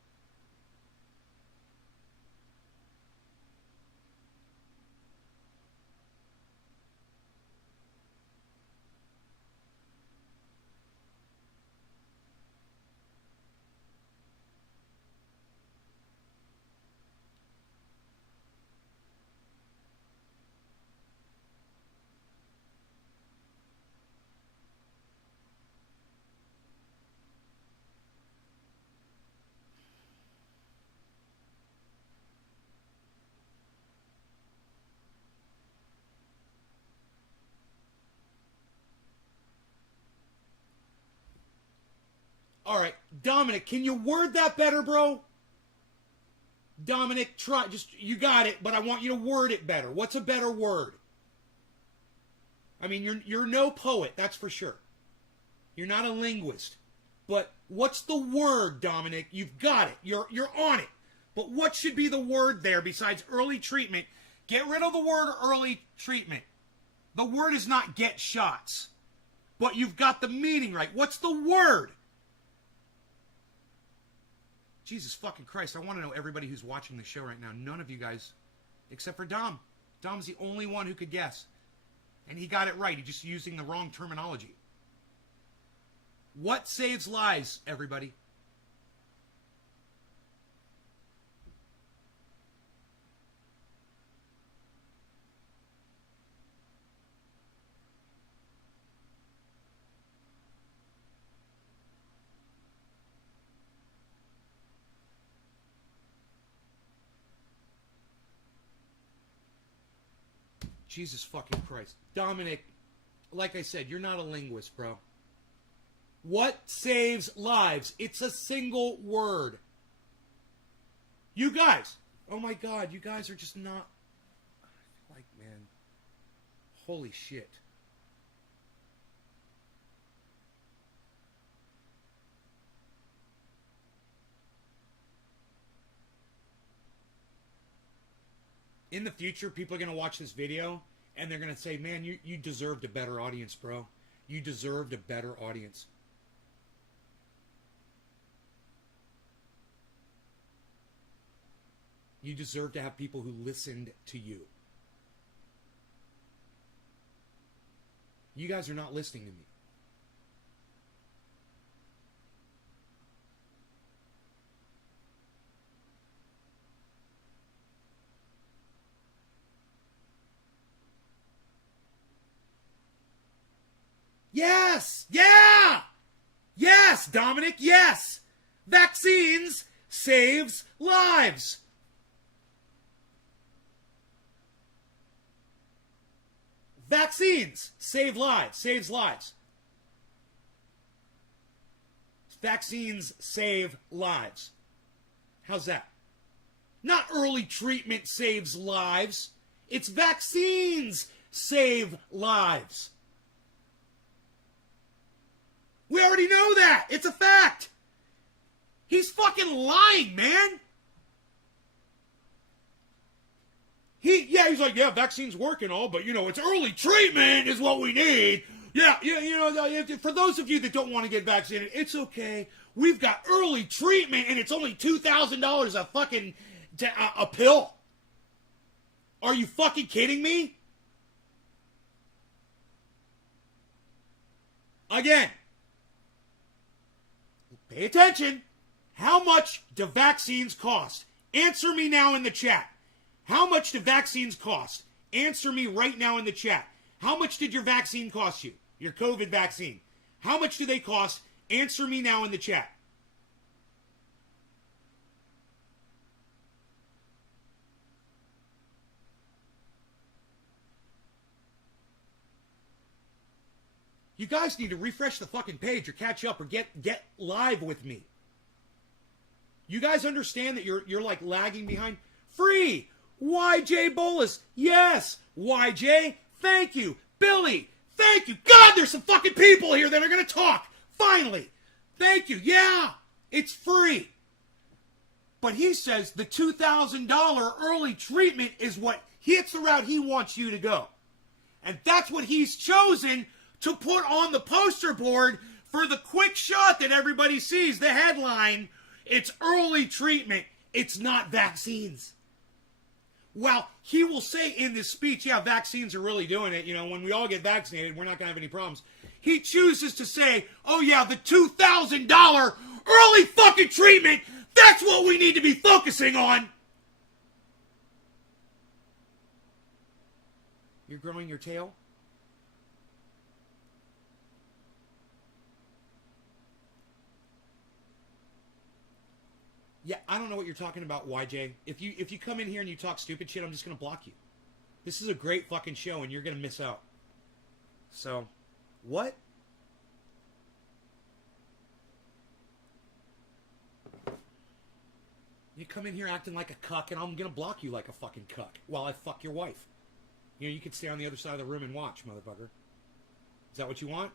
All right, Dominic, can you word that better, bro? Dominic, try. You got it, but I want you to word it better. What's a better word? I mean, you're no poet, that's for sure. You're not a linguist. But what's the word, Dominic? You've got it. You're on it. But what should be the word there besides early treatment? Get rid of the word early treatment. The word is not get shots. But you've got the meaning right. What's the word? Jesus fucking Christ. I want to know everybody who's watching the show right now. None of you guys, except for Dom. Dom's the only one who could guess. And he got it right. He's just using the wrong terminology. What saves lives, everybody? Jesus fucking Christ. Dominic, like I said, you're not a linguist, bro. What saves lives? It's a single word. You guys. Oh my God, you guys are just not... Like, man. Holy shit. In the future, people are going to watch this video and they're going to say, man, you deserved a better audience, bro. You deserved a better audience. You deserve to have people who listened to you. You guys are not listening to me. Yes! Yeah! Yes, Dominic, yes! Vaccines saves lives. Vaccines save lives, saves lives. Vaccines save lives. How's that? Not early treatment saves lives. It's vaccines save lives. We already know that. It's a fact. He's fucking lying, man. He's like, yeah, vaccine's working all, but, it's early treatment is what we need. Yeah, for those of you that don't want to get vaccinated, it's okay. We've got early treatment, and it's only $2,000 a fucking a pill. Are you fucking kidding me? Again, pay attention. How much do vaccines cost? Answer me now in the chat. How much do vaccines cost? Answer me right now in the chat. How much did your vaccine cost you? Your COVID vaccine. How much do they cost? Answer me now in the chat. You guys need to refresh the fucking page or catch up or get live with me. You guys understand that you're like lagging behind? Free! YJ Bolus, yes! YJ, thank you! Billy, thank you! God, there's some fucking people here that are gonna talk! Finally! Thank you, yeah! It's free! But he says the $2,000 early treatment is it's the route he wants you to go. And that's what he's chosen to put on the poster board for the quick shot that everybody sees. The headline, it's early treatment, it's not vaccines. Well, he will say in this speech, yeah, vaccines are really doing it. When we all get vaccinated, we're not going to have any problems. He chooses to say, oh yeah, the $2,000 early fucking treatment, that's what we need to be focusing on. You're growing your tail? Yeah, I don't know what you're talking about, YJ. If you come in here and you talk stupid shit, I'm just going to block you. This is a great fucking show, and you're going to miss out. So, what? You come in here acting like a cuck, and I'm going to block you like a fucking cuck while I fuck your wife. You could stay on the other side of the room and watch, motherfucker. Is that what you want?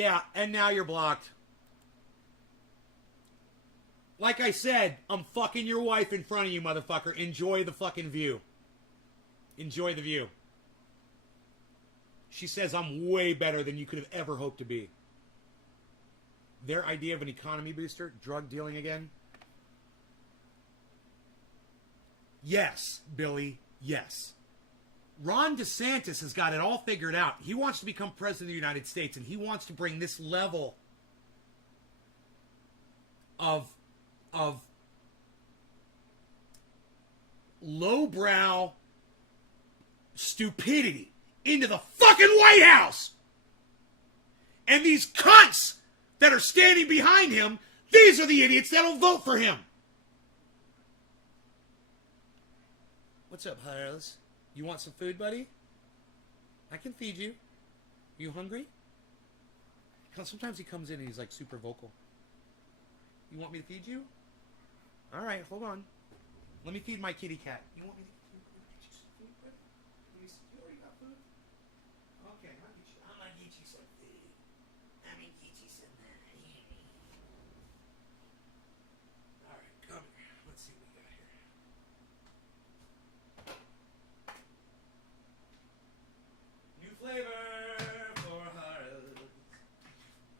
Yeah, and now you're blocked. Like I said, I'm fucking your wife in front of you, motherfucker. Enjoy the fucking view. Enjoy the view. She says I'm way better than you could have ever hoped to be. Their idea of an economy booster, drug dealing again. Yes, Billy, yes. Ron DeSantis has got it all figured out. He wants to become president of the United States, and he wants to bring this level of lowbrow stupidity into the fucking White House. And these cunts that are standing behind him, these are the idiots that'll vote for him. What's up, Harles? You want some food, buddy? I can feed you. You hungry? Sometimes he comes in and he's like super vocal. You want me to feed you? All right, hold on. Let me feed my kitty cat. You want me to get you some food, buddy? You already got food? Okay, I'm gonna get you some food. I'm gonna get you some food. All right, come here. Let's see what we got here. New flavor for Harles.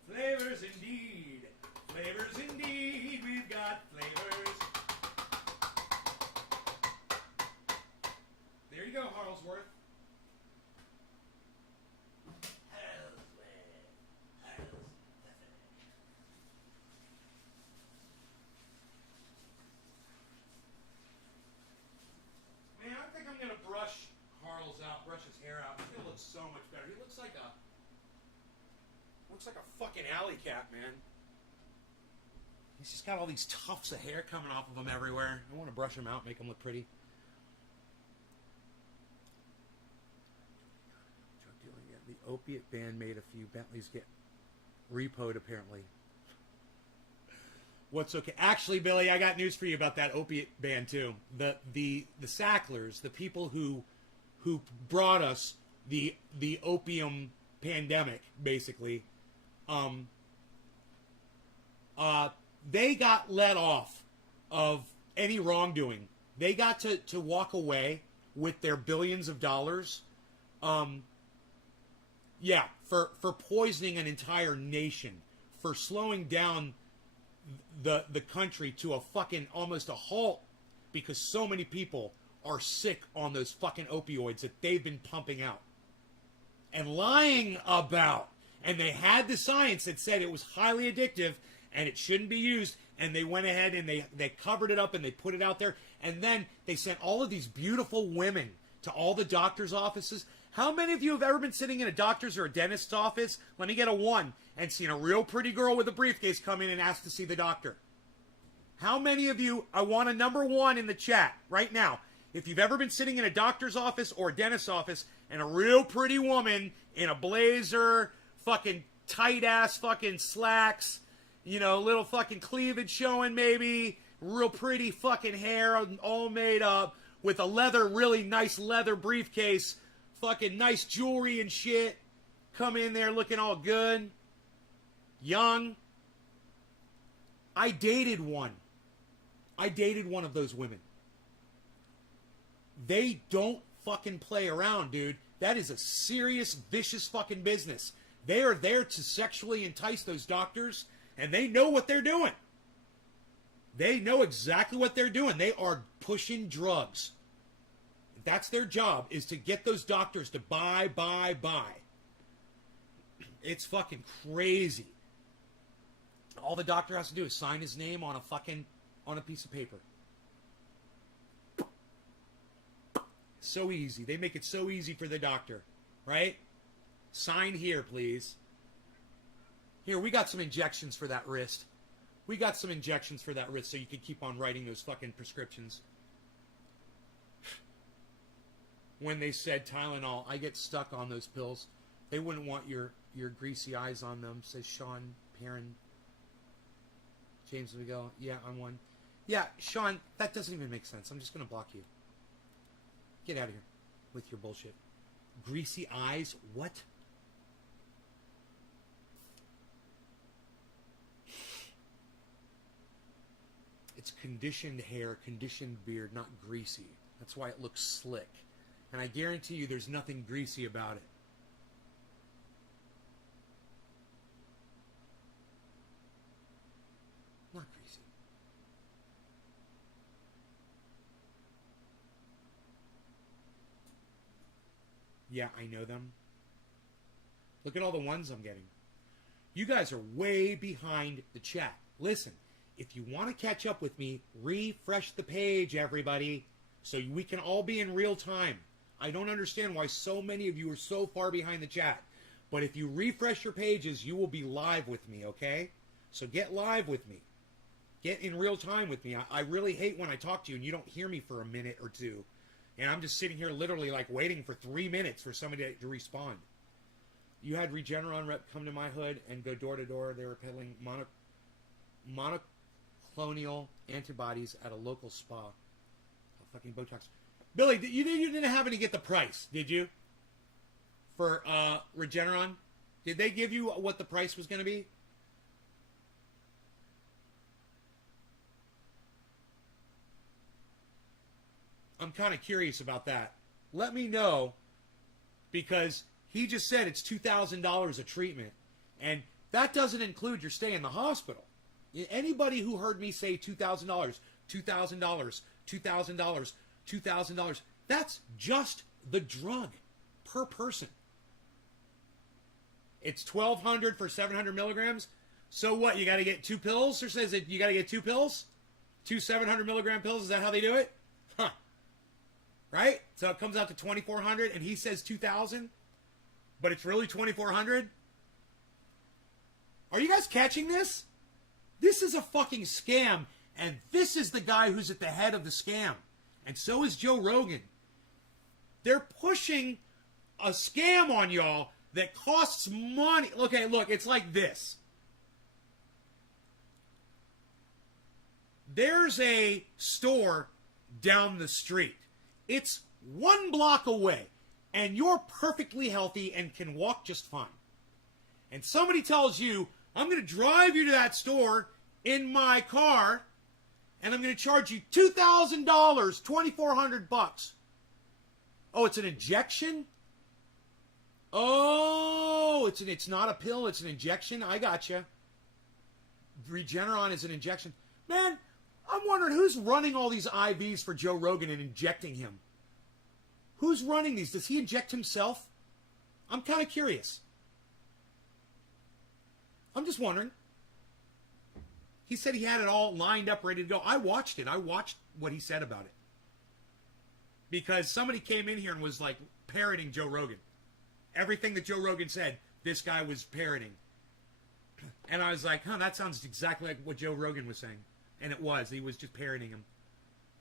Flavors indeed. Flavors indeed. We've got flavors. There you go, Harlesworth. Man, I think I'm gonna brush Harles out, brush his hair out. He's gonna look so much better. He looks like a fucking alley cat, man. He's just got all these tufts of hair coming off of him everywhere. I want to brush him out, make him look pretty. Drug dealing, yeah. The opiate ban made a few Bentleys get repoed, apparently. What's okay? Actually, Billy, I got news for you about that opiate ban too. The Sacklers, the people who brought us the opium pandemic, basically, they got let off of any wrongdoing. They got to walk away with their billions of dollars. Yeah, for poisoning an entire nation, for slowing down the country to a fucking almost a halt because so many people are sick on those fucking opioids that they've been pumping out and lying about. And they had the science that said it was highly addictive and it shouldn't be used. And they went ahead and they covered it up and they put it out there. And then they sent all of these beautiful women to all the doctor's offices. How many of you have ever been sitting in a doctor's or a dentist's office? Let me get a 1. And seen a real pretty girl with a briefcase come in and ask to see the doctor. How many of you, I want a number 1 in the chat right now. If you've ever been sitting in a doctor's office or a dentist's office and a real pretty woman in a blazer, fucking tight ass fucking slacks, you know, little fucking cleavage showing maybe, real pretty fucking hair all made up with a really nice leather briefcase, fucking nice jewelry and shit, come in there looking all good, young. I dated one of those women. They don't fucking play around, dude. That is a serious, vicious fucking business. They are there to sexually entice those doctors, and they know what they're doing. They know exactly what they're doing. They are pushing drugs. That's their job, is to get those doctors to buy. It's fucking crazy. All the doctor has to do is sign his name on a piece of paper. So easy. They make it so easy for the doctor, right? Sign here, please. Here, we got some injections for that wrist. We got some injections for that wrist so you can keep on writing those fucking prescriptions. When they said Tylenol, I get stuck on those pills. They wouldn't want your greasy eyes on them, says Sean Perrin. James Miguel, yeah, I'm one. Yeah, Sean, that doesn't even make sense. I'm just going to block you. Get out of here with your bullshit. Greasy eyes? What? It's conditioned hair, conditioned beard, not greasy. That's why it looks slick. And I guarantee you there's nothing greasy about it. Not greasy. Yeah, I know them. Look at all the ones I'm getting. You guys are way behind the chat. Listen, if you want to catch up with me, refresh the page, everybody, so we can all be in real time. I don't understand why so many of you are so far behind the chat. But if you refresh your pages, you will be live with me, okay? So get live with me. Get in real time with me. I really hate when I talk to you and you don't hear me for a minute or two. And I'm just sitting here literally like waiting for 3 minutes for somebody to respond. You had Regeneron rep come to my hood and go door to door. They were peddling monoclonal antibodies at a local spa. Oh, fucking Botox. Billy, you didn't happen to get the price, did you? For Regeneron? Did they give you what the price was going to be? I'm kind of curious about that. Let me know, because he just said it's $2,000 a treatment, and that doesn't include your stay in the hospital. Anybody who heard me say $2,000, $2,000, $2,000, $2,000, that's just the drug per person. It's $1,200 for 700 milligrams. So what? You got to get 2 pills, or says it you got to get 2 pills, 2 700 milligram pills. Is that how they do it? Huh? Right? So it comes out to 2,400, and he says 2,000, but it's really 2,400. Are you guys catching this? This is a fucking scam, and this is the guy who's at the head of the scam, and so is Joe Rogan. They're pushing a scam on y'all that costs money. Okay, look, it's like this. There's a store down the street. It's 1 block away, and you're perfectly healthy and can walk just fine. And somebody tells you, I'm going to drive you to that store in my car, and I'm going to charge you $2,000, $2,400. Oh, it's an injection? Oh, it's not a pill, it's an injection? I gotcha. Regeneron is an injection. Man, I'm wondering who's running all these IVs for Joe Rogan and injecting him. Who's running these? Does he inject himself? I'm kind of curious. I'm just wondering. He said he had it all lined up, ready to go. I watched it. I watched what he said about it. Because somebody came in here and was like parroting Joe Rogan. Everything that Joe Rogan said, this guy was parroting. And I was like, that sounds exactly like what Joe Rogan was saying. And it was. He was just parroting him.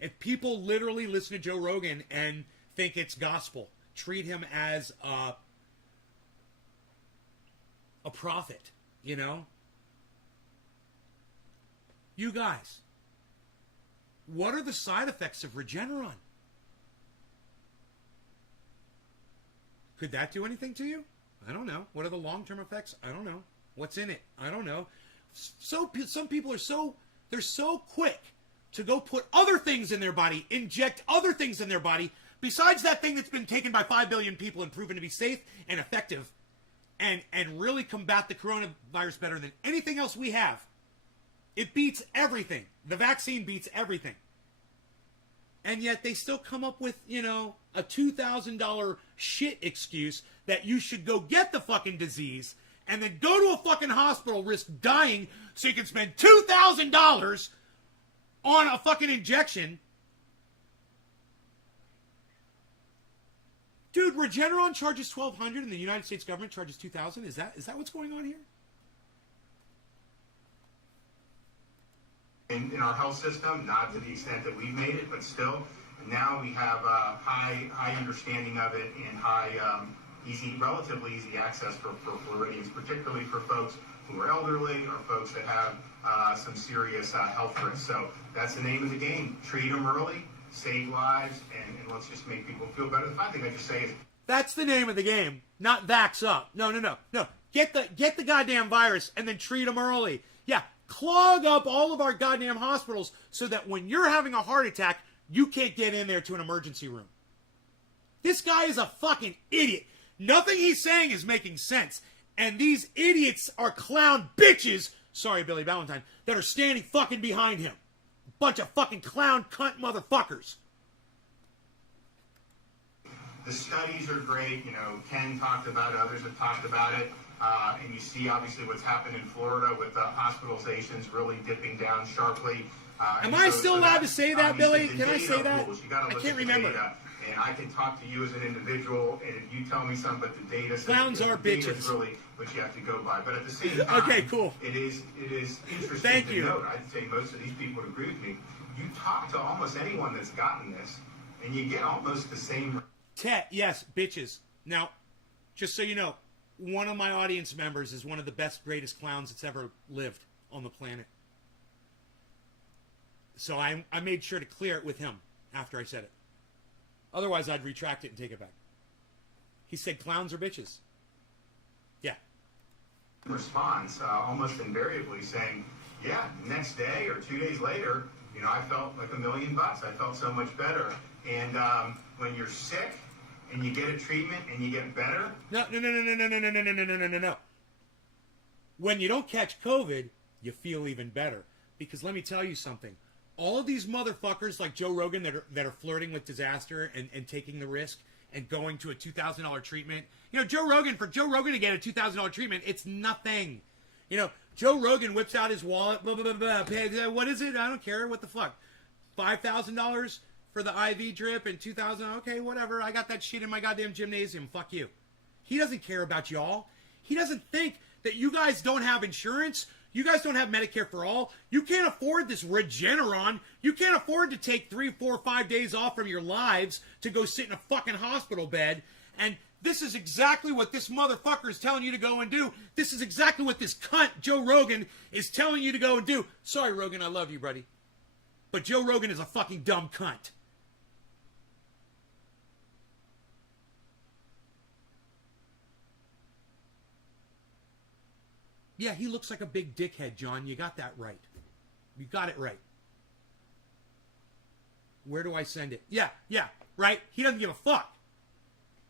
If people literally listen to Joe Rogan and think it's gospel, treat him as a prophet, you know? You guys, what are the side effects of Regeneron? Could that do anything to you? I don't know. What are the long-term effects? I don't know. What's in it? I don't know. So some people are they're so quick to go put other things in their body, inject other things in their body, besides that thing that's been taken by 5 billion people and proven to be safe and effective, and really combat the coronavirus better than anything else we have. It beats everything. The vaccine beats everything. And yet they still come up with, a $2,000 shit excuse that you should go get the fucking disease and then go to a fucking hospital, risk dying, so you can spend $2,000 on a fucking injection. Dude, Regeneron charges $1,200 and the United States government charges $2,000. Is that what's going on here? In our health system, not to the extent that we've made it, but still, now we have high understanding of it and relatively easy access for Floridians, particularly for folks who are elderly or folks that have some serious health risks. So that's the name of the game. Treat them early, save lives, and let's just make people feel better. The final thing I just say is, that's the name of the game, not vax up. No. Get the goddamn virus and then treat them early. Yeah. clog up all of our goddamn hospitals so that when you're having a heart attack, you can't get in there to an emergency room. This guy is a fucking idiot. Nothing he's saying is making sense. And these idiots are clown bitches, sorry, Billy Valentine, that are standing fucking behind him. Bunch of fucking clown cunt motherfuckers. The studies are great. You know, Ken talked about it. Others have talked about it. And you see, obviously, what's happened in Florida with the hospitalizations really dipping down sharply. Am I still allowed to say that, Billy? Can I say that? I can't remember. And I can talk to you as an individual, and if you tell me something, but the data... Clowns are bitches. Is really what you have to go by. But at the same time, okay, cool. It is interesting to note. I'd say most of these people would agree with me. You talk to almost anyone that's gotten this, and you get almost the same... Yes, bitches. Now, just so you know, one of my audience members is one of the best, greatest clowns that's ever lived on the planet. So I made sure to clear it with him after I said it. Otherwise, I'd retract it and take it back. He said clowns are bitches. Yeah. Response, almost invariably saying, yeah, next day or 2 days later, you know, I felt like $1 million. I felt so much better. And when you're sick and you get a treatment and you get better... No. When you don't catch COVID, you feel even better. Because let me tell you something. All of these motherfuckers like Joe Rogan that are flirting with disaster and taking the risk and going to a $2,000 treatment. You know, for Joe Rogan to get a $2,000 treatment, it's nothing. You know, Joe Rogan whips out his wallet, blah, blah, blah, blah. What is it? I don't care. What the fuck? $5,000 for the IV drip and $2,000. Okay, whatever. I got that shit in my goddamn gymnasium. Fuck you. He doesn't care about y'all. He doesn't think that you guys don't have insurance. You guys don't have Medicare for all. You can't afford this Regeneron. You can't afford to take 3, 4, 5 days off from your lives to go sit in a fucking hospital bed. And this is exactly what this motherfucker is telling you to go and do. This is exactly what this cunt, Joe Rogan, is telling you to go and do. Sorry, Rogan, I love you, buddy. But Joe Rogan is a fucking dumb cunt. Yeah, he looks like a big dickhead, John. You got that right. You got it right. Where do I send it? Yeah, right? He doesn't give a fuck.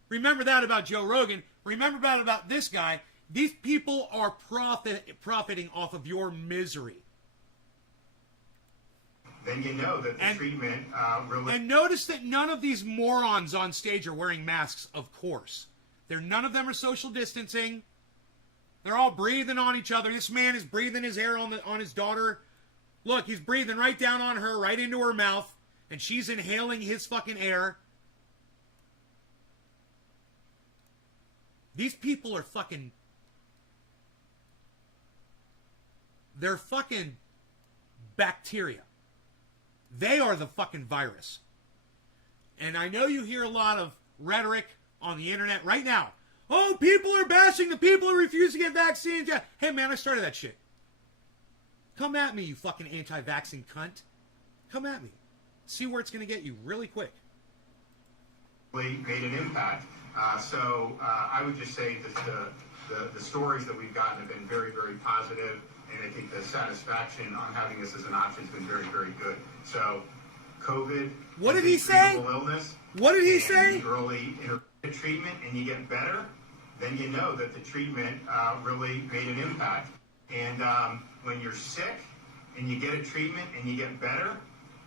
Remember that about Joe Rogan. Remember that about this guy. These people are profiting off of your misery. Then you know that the treatment really... And notice that none of these morons on stage are wearing masks, of course. None of them are social distancing. They're all breathing on each other. This man is breathing his air on his daughter. Look, he's breathing right down on her, right into her mouth. And she's inhaling his fucking air. These people are fucking... They're fucking bacteria. They are the fucking virus. And I know you hear a lot of rhetoric on the internet right now. Oh, people are bashing the people who refuse to get vaccines. Yeah. Hey, man, I started that shit. Come at me, you fucking anti-vaccine cunt. Come at me. See where it's going to get you really quick. Made an impact. So I would just say that the stories that we've gotten have been very, very positive, and I think the satisfaction on having this as an option has been very, very good. So COVID... What did he say? Illness, what did he say? Early treatment and you get better, then you know that the treatment really made an impact. And when you're sick and you get a treatment and you get better,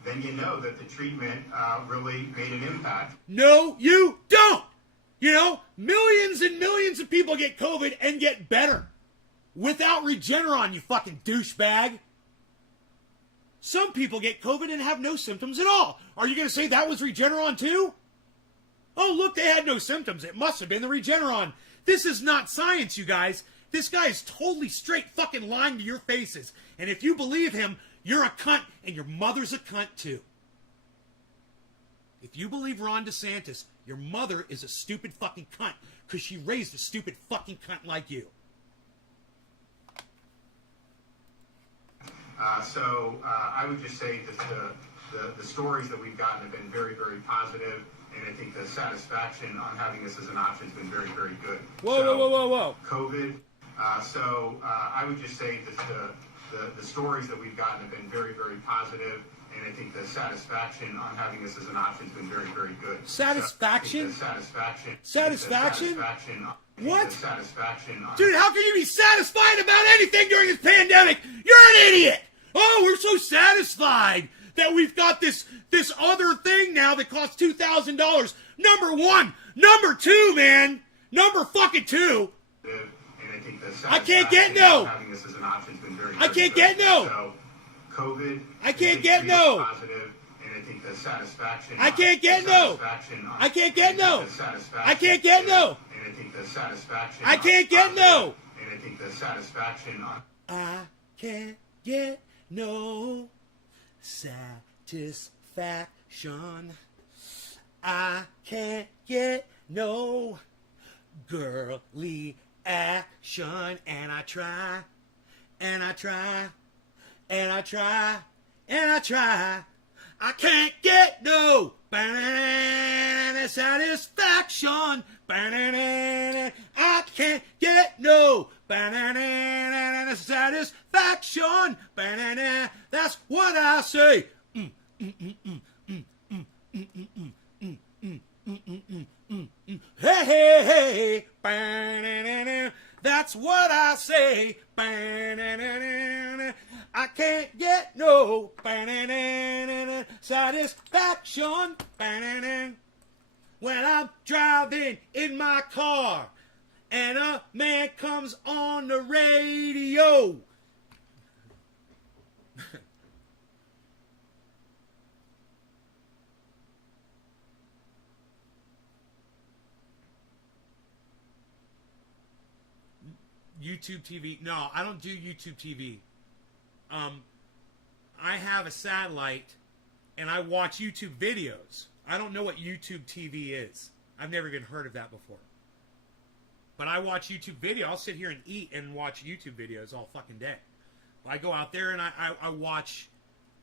then you know that the treatment really made an impact. No, you don't! You know, millions and millions of people get COVID and get better. Without Regeneron, you fucking douchebag. Some people get COVID and have no symptoms at all. Are you going to say that was Regeneron too? Oh, look, they had no symptoms. It must have been the Regeneron. This is not science, you guys. This guy is totally straight fucking lying to your faces. And if you believe him, you're a cunt, and your mother's a cunt too. If you believe Ron DeSantis, your mother is a stupid fucking cunt because she raised a stupid fucking cunt like you. So I would just say that the stories that we've gotten have been very, very positive, and I think the satisfaction on having this as an option has been very, very good. Whoa. COVID. So I would just say that the stories that we've gotten have been very, very positive, and I think the satisfaction on having this as an option has been very, very good. Satisfaction? So satisfaction. Satisfaction? What? Satisfaction. Dude, how can you be satisfied about anything during this pandemic? You're an idiot! Oh, we're so satisfied that we've got this other thing now that costs $2,000. Number one. Number two, man. Number fucking two. I can't get no. Having this as an option has been very, I can't get no. So, COVID. I can't get no. Positive, and I think the satisfaction. I can't get no. I can't get no. I can't get no. And I think the satisfaction. I can't get no. And I think the satisfaction. I can't get no satisfaction. I can't get no girly action, and I try, and I try, and I try, and I try. I can't get no satisfaction. I can't get no satisfaction. That's what I say. Hey, hey, hey. That's what I say. I can't get no satisfaction when I'm driving in my car and a man comes on the radio. YouTube TV. No, I don't do YouTube TV. I have a satellite, and I watch YouTube videos. I don't know what YouTube TV is. I've never even heard of that before. But I watch YouTube video. I'll sit here and eat and watch YouTube videos all fucking day. I go out there and I watch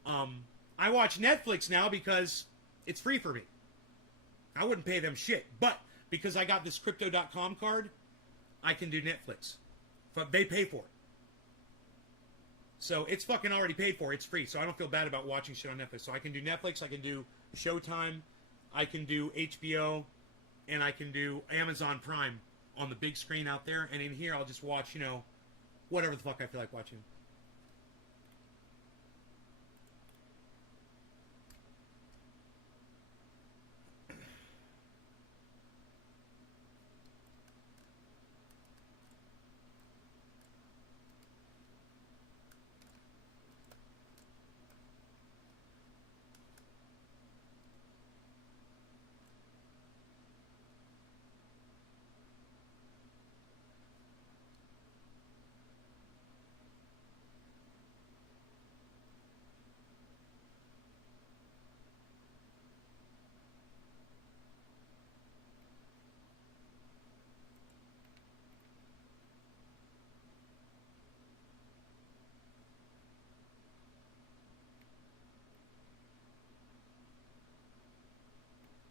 Netflix now because it's free for me. I wouldn't pay them shit. But because I got this Crypto.com card, I can do Netflix. But they pay for it. So it's fucking already paid for. It's free. So I don't feel bad about watching shit on Netflix. So I can do Netflix, I can do Showtime, I can do HBO, and I can do Amazon Prime on the big screen out there. And in here, I'll just watch, whatever the fuck I feel like watching.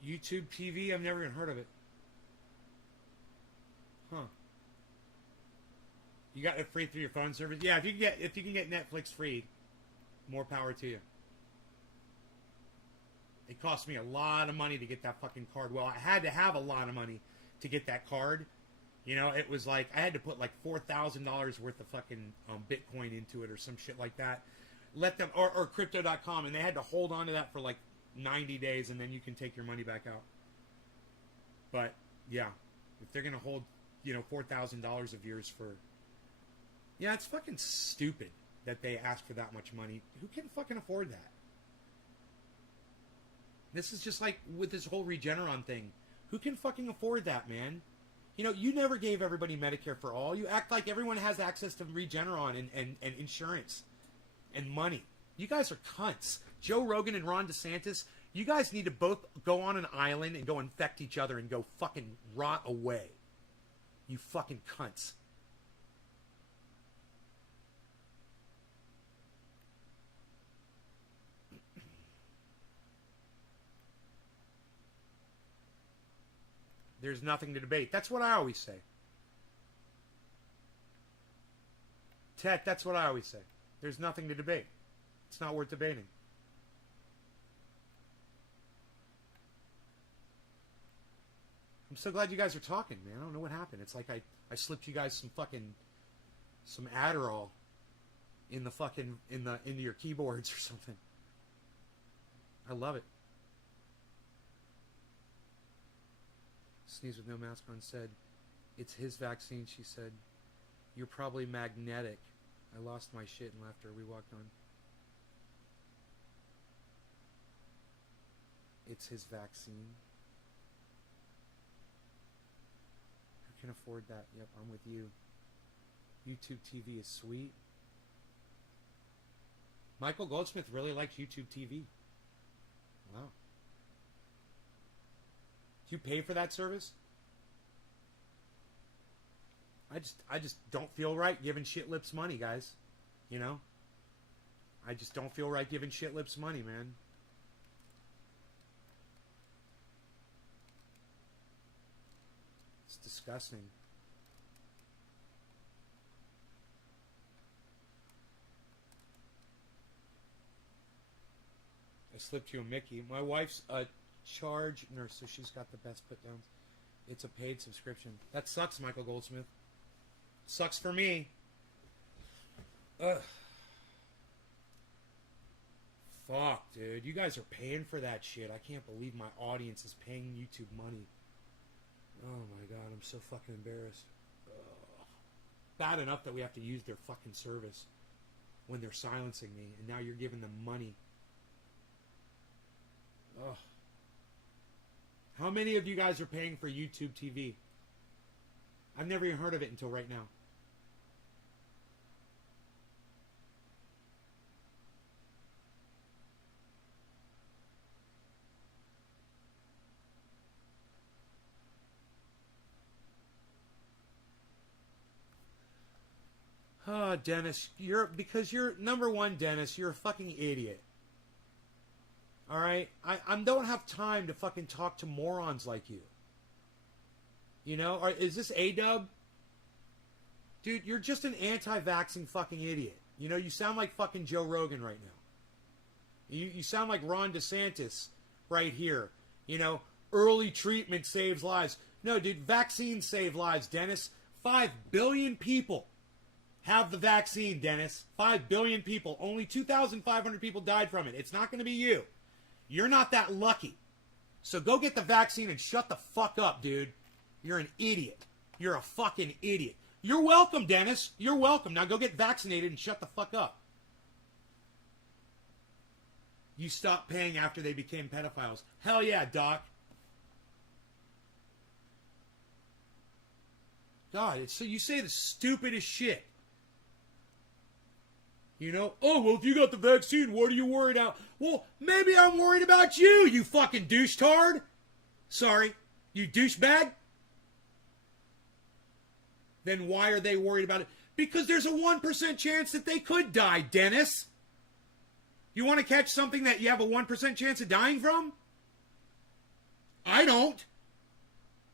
YouTube TV? I've never even heard of it. Huh. You got it free through your phone service? Yeah, if you can get Netflix free, more power to you. It cost me a lot of money to get that fucking card. Well, I had to have a lot of money to get that card. It was like I had to put like $4,000 worth of fucking Bitcoin into it or some shit like that. Let them or Crypto.com, and they had to hold on to that for like 90 days, and then you can take your money back out. But yeah, if they're gonna hold $4,000 of yours for, it's fucking stupid that they ask for that much money. Who can fucking afford that? This is just like with this whole Regeneron thing. Who can fucking afford that, man? You never gave everybody Medicare for all. You act like everyone has access to Regeneron and insurance and money. You guys are cunts. Joe Rogan and Ron DeSantis, you guys need to both go on an island and go infect each other and go fucking rot away. You fucking cunts. There's nothing to debate. That's what I always say. Tech, that's what I always say. There's nothing to debate. It's not worth debating. I'm so glad you guys are talking, man. I don't know what happened. It's like I slipped you guys some Adderall in the fucking into your keyboards or something. I love it. Sneeze with no mask on said, it's his vaccine. She said, you're probably magnetic. I lost my shit and left her. We walked on. It's his vaccine. Who can afford that? Yep, I'm with you. YouTube TV is sweet. Michael Goldsmith really likes YouTube TV. Wow. Do you pay for that service? I just don't feel right giving shit lips money, guys. You know? I just don't feel right giving shit lips money, man. It's disgusting. I slipped you a Mickey. My wife's a charge nurse, so she's got the best put downs. It's a paid subscription. That sucks, Michael Goldsmith. Sucks for me. Ugh. Fuck, dude. You guys are paying for that shit. I can't believe my audience is paying YouTube money. Oh my god, I'm so fucking embarrassed. Ugh. Bad enough that we have to use their fucking service when they're silencing me, and now you're giving them money. Ugh. How many of you guys are paying for YouTube TV? I've never even heard of it until right now. Oh, Dennis, because you're number one, Dennis, you're a fucking idiot. All right? I don't have time to fucking talk to morons like you. You know? Or is this A-dub? Dude, you're just an anti-vaxxing fucking idiot. You know, you sound like fucking Joe Rogan right now. You sound like Ron DeSantis right here. You know, early treatment saves lives. No, dude, vaccines save lives, Dennis. 5 billion people have the vaccine, Dennis. 5 billion people. Only 2,500 people died from it. It's not going to be you. You're not that lucky. So go get the vaccine and shut the fuck up, dude. You're an idiot. You're a fucking idiot. You're welcome, Dennis. You're welcome. Now go get vaccinated and shut the fuck up. You stopped paying after they became pedophiles. Hell yeah, Doc. God, so you say the stupidest shit. You know, oh, well, if you got the vaccine, what are you worried about? Well, maybe I'm worried about you, you fucking douche-tard. Sorry, you douchebag. Then why are they worried about it? Because there's a 1% chance that they could die, Dennis. You want to catch something that you have a 1% chance of dying from? I don't.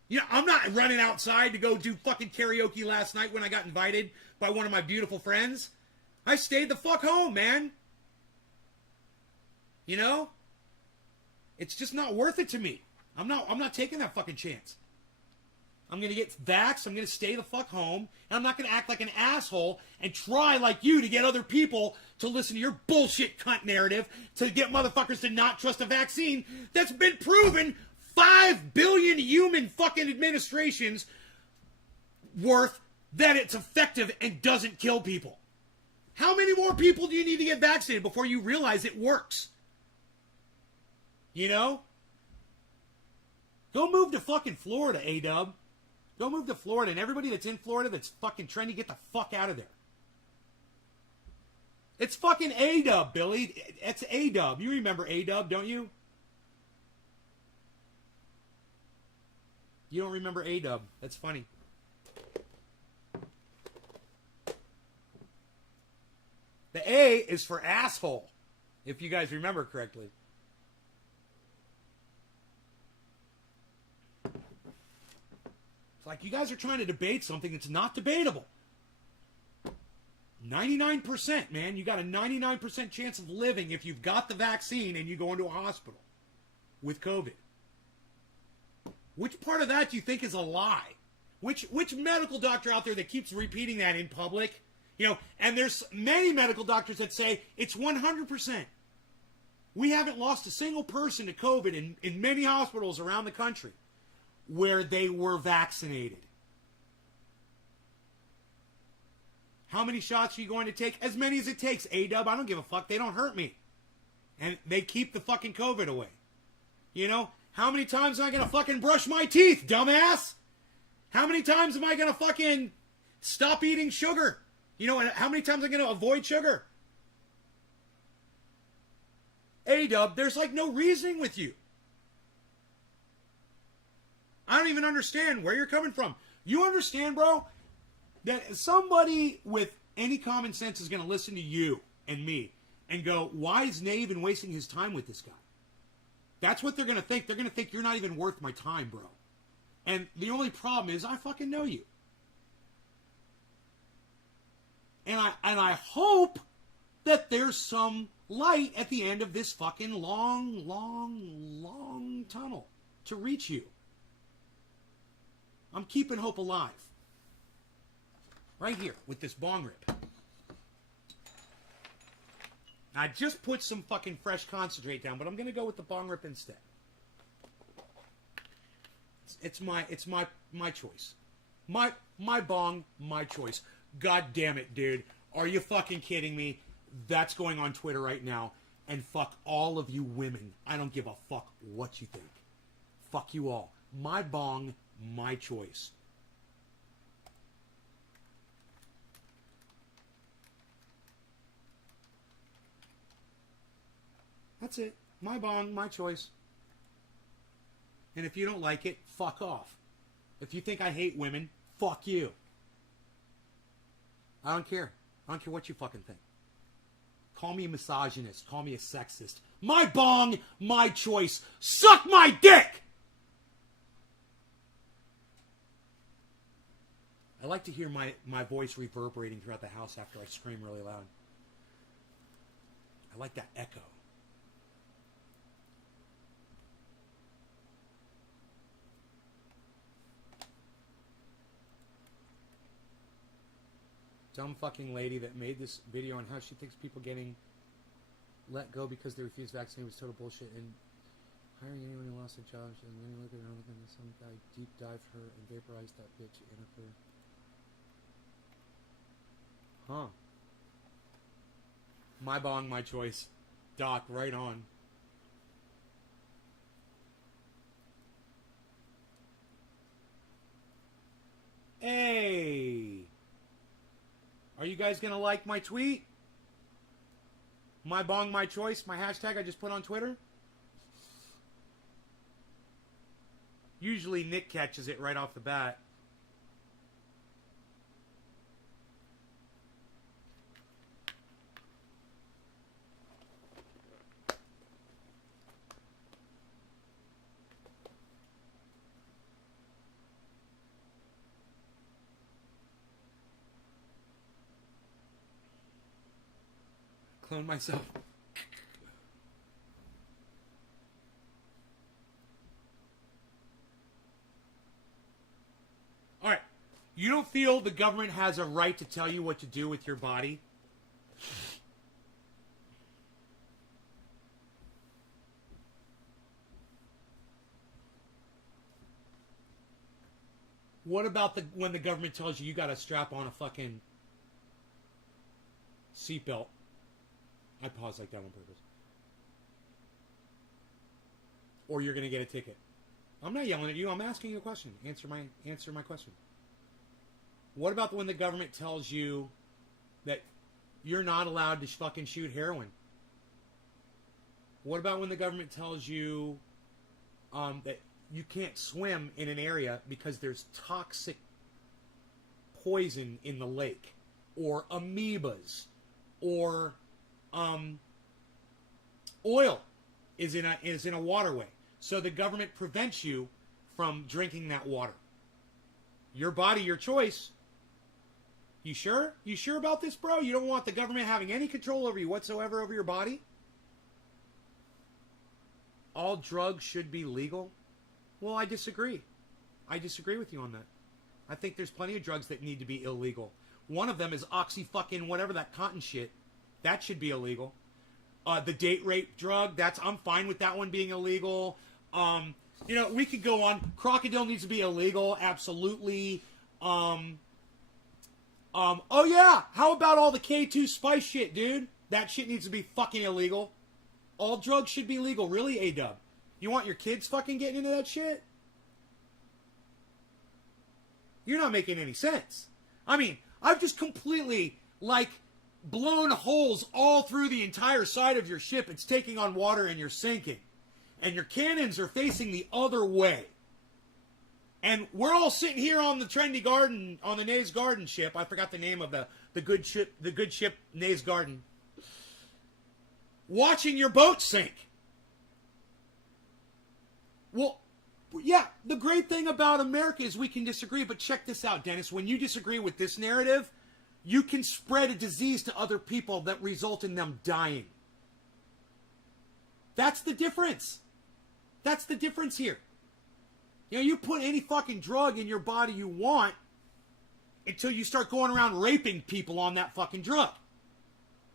You know, I'm not running outside to go do fucking karaoke last night when I got invited by one of my beautiful friends. I stayed the fuck home, man. You know? It's just not worth it to me. I'm not taking that fucking chance. I'm going to get vaxxed, I'm going to stay the fuck home, and I'm not going to act like an asshole and try like you to get other people to listen to your bullshit cunt narrative to get motherfuckers to not trust a vaccine that's been proven 5 billion human fucking administrations worth that it's effective and doesn't kill people. How many more people do you need to get vaccinated before you realize it works? You know? Go move to fucking Florida, A-dub. Go move to Florida, and everybody that's in Florida that's fucking trying to get the fuck out of there. It's fucking A-dub, Billy. It's A-dub. You remember A-dub, don't you? You don't remember A-dub. That's funny. The A is for asshole, if you guys remember correctly. It's like you guys are trying to debate something that's not debatable. 99%, man. You got a 99% chance of living if you've got the vaccine and you go into a hospital with COVID. Which part of that do you think is a lie? Which medical doctor out there that keeps repeating that in public? You know, and there's many medical doctors that say it's 100%. We haven't lost a single person to COVID in many hospitals around the country where they were vaccinated. How many shots are you going to take? As many as it takes. A-dub, I don't give a fuck. They don't hurt me. And they keep the fucking COVID away. You know? How many times am I going to fucking brush my teeth, dumbass? How many times am I going to fucking stop eating sugar? You know, how many times am I going to avoid sugar? A-dub, there's like no reasoning with you. I don't even understand where you're coming from. You understand, bro, that somebody with any common sense is going to listen to you and me and go, why is Nate even wasting his time with this guy? That's what they're going to think. They're going to think you're not even worth my time, bro. And the only problem is I fucking know you. And I hope that there's some light at the end of this fucking long, long, long tunnel to reach you. I'm keeping hope alive. Right here with this bong rip. I just put some fucking fresh concentrate down, but I'm going to go with the bong rip instead. It's my choice. My bong, my choice. God damn it, dude. Are you fucking kidding me? That's going on Twitter right now. And fuck all of you women. I don't give a fuck what you think. Fuck you all. My bong, my choice. That's it. My bong, my choice. And if you don't like it, fuck off. If you think I hate women, fuck you. I don't care. I don't care what you fucking think. Call me a misogynist. Call me a sexist. My bong, my choice. Suck my dick! I like to hear my voice reverberating throughout the house after I scream really loud. I like that echo. Dumb fucking lady that made this video on how she thinks people getting let go because they refused vaccine was total bullshit, and hiring anyone who lost their job and then look at her and some guy deep dived her and vaporized that bitch in her career. Huh. My bong, my choice. Doc, right on. Hey! Are you guys going to like my tweet? My bong, my choice, my hashtag I just put on Twitter? Usually Nick catches it right off the bat. Clone myself. All right. You don't feel the government has a right to tell you what to do with your body? What about when the government tells you got to strap on a fucking seatbelt? I paused like that on purpose. Or you're going to get a ticket. I'm not yelling at you. I'm asking you a question. Answer my question. What about when the government tells you that you're not allowed to fucking shoot heroin? What about when the government tells you that you can't swim in an area because there's toxic poison in the lake, or amoebas, or oil is in a waterway, so the government prevents you from drinking that water? Your body, your choice. You sure? You sure about this, bro? You don't want the government having any control over you whatsoever, over your body? All drugs should be legal? Well, I disagree. I disagree with you on that. I think there's plenty of drugs that need to be illegal. One of them is oxy fucking whatever, that cotton shit. That should be illegal. The date rape drug, I'm fine with that one being illegal. You know, we could go on. Crocodile needs to be illegal, absolutely. Oh yeah, how about all the K2 spice shit, dude? That shit needs to be fucking illegal. All drugs should be legal. Really, A-Dub? You want your kids fucking getting into that shit? You're not making any sense. I mean, I've just completely, like, blown holes all through the entire side of your ship. It's taking on water and you're sinking. And your cannons are facing the other way. And we're all sitting here on the Trendy Garden, on the Nays Garden ship. I forgot the name of the good ship Nays Garden. Watching your boat sink. Well, yeah, the great thing about America is we can disagree, but check this out, Dennis. When you disagree with this narrative, you can spread a disease to other people that result in them dying. That's the difference. That's the difference here. You know, you put any fucking drug in your body you want until you start going around raping people on that fucking drug.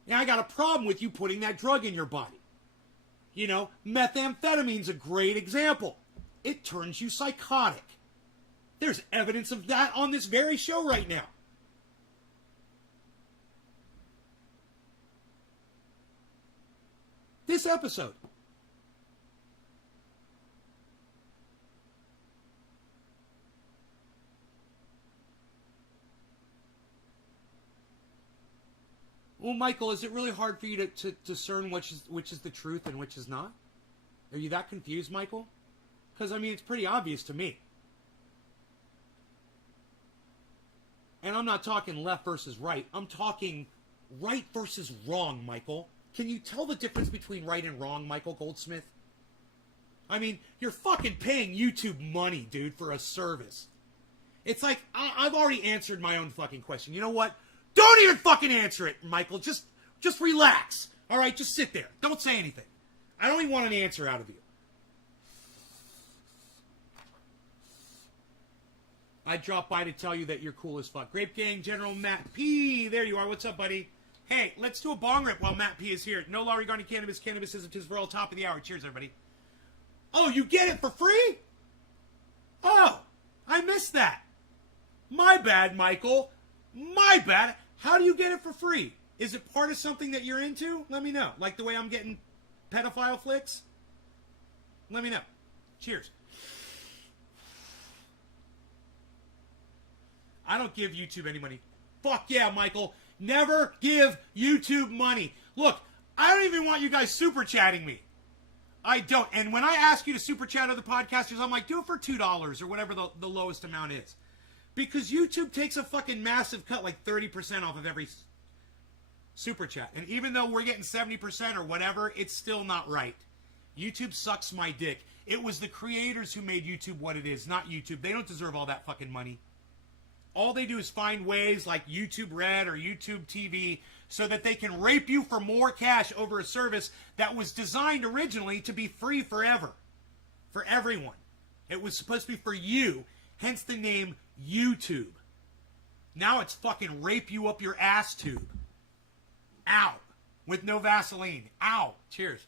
Now, I got a problem with you putting that drug in your body. You know, methamphetamine's a great example. It turns you psychotic. There's evidence of that on this very show right now. This episode. Well, Michael, is it really hard for you to discern which is the truth and which is not? Are you that confused, Michael? Because, I mean, it's pretty obvious to me. And I'm not talking left versus right. I'm talking right versus wrong, Michael. Can you tell the difference between right and wrong, Michael Goldsmith? I mean, you're fucking paying YouTube money, dude, for a service. It's like, I've already answered my own fucking question. You know what? Don't even fucking answer it, Michael. Just relax. All right, just sit there. Don't say anything. I don't even want an answer out of you. I dropped by to tell you that you're cool as fuck. Grape Gang, General Matt P. There you are. What's up, buddy? Hey, let's do a bong rip while Matt P is here. No law regarding cannabis. Cannabis is for all. Top of the hour. Cheers, everybody. Oh, you get it for free? Oh, I missed that. My bad, Michael. My bad. How do you get it for free? Is it part of something that you're into? Let me know. Like the way I'm getting pedophile flicks? Let me know. Cheers. I don't give YouTube any money. Fuck yeah, Michael. Never give YouTube money. Look, I don't even want you guys super chatting me. I don't. And when I ask you to super chat other podcasters, I'm like, do it for $2 or whatever the lowest amount is. Because YouTube takes a fucking massive cut, like 30% off of every super chat. And even though we're getting 70% or whatever, it's still not right. YouTube sucks my dick. It was the creators who made YouTube what it is, not YouTube. They don't deserve all that fucking money. All they do is find ways like YouTube Red or YouTube TV so that they can rape you for more cash over a service that was designed originally to be free forever. For everyone. It was supposed to be for you, hence the name YouTube. Now it's fucking rape you up your ass tube. Ow. With no Vaseline. Ow. Cheers.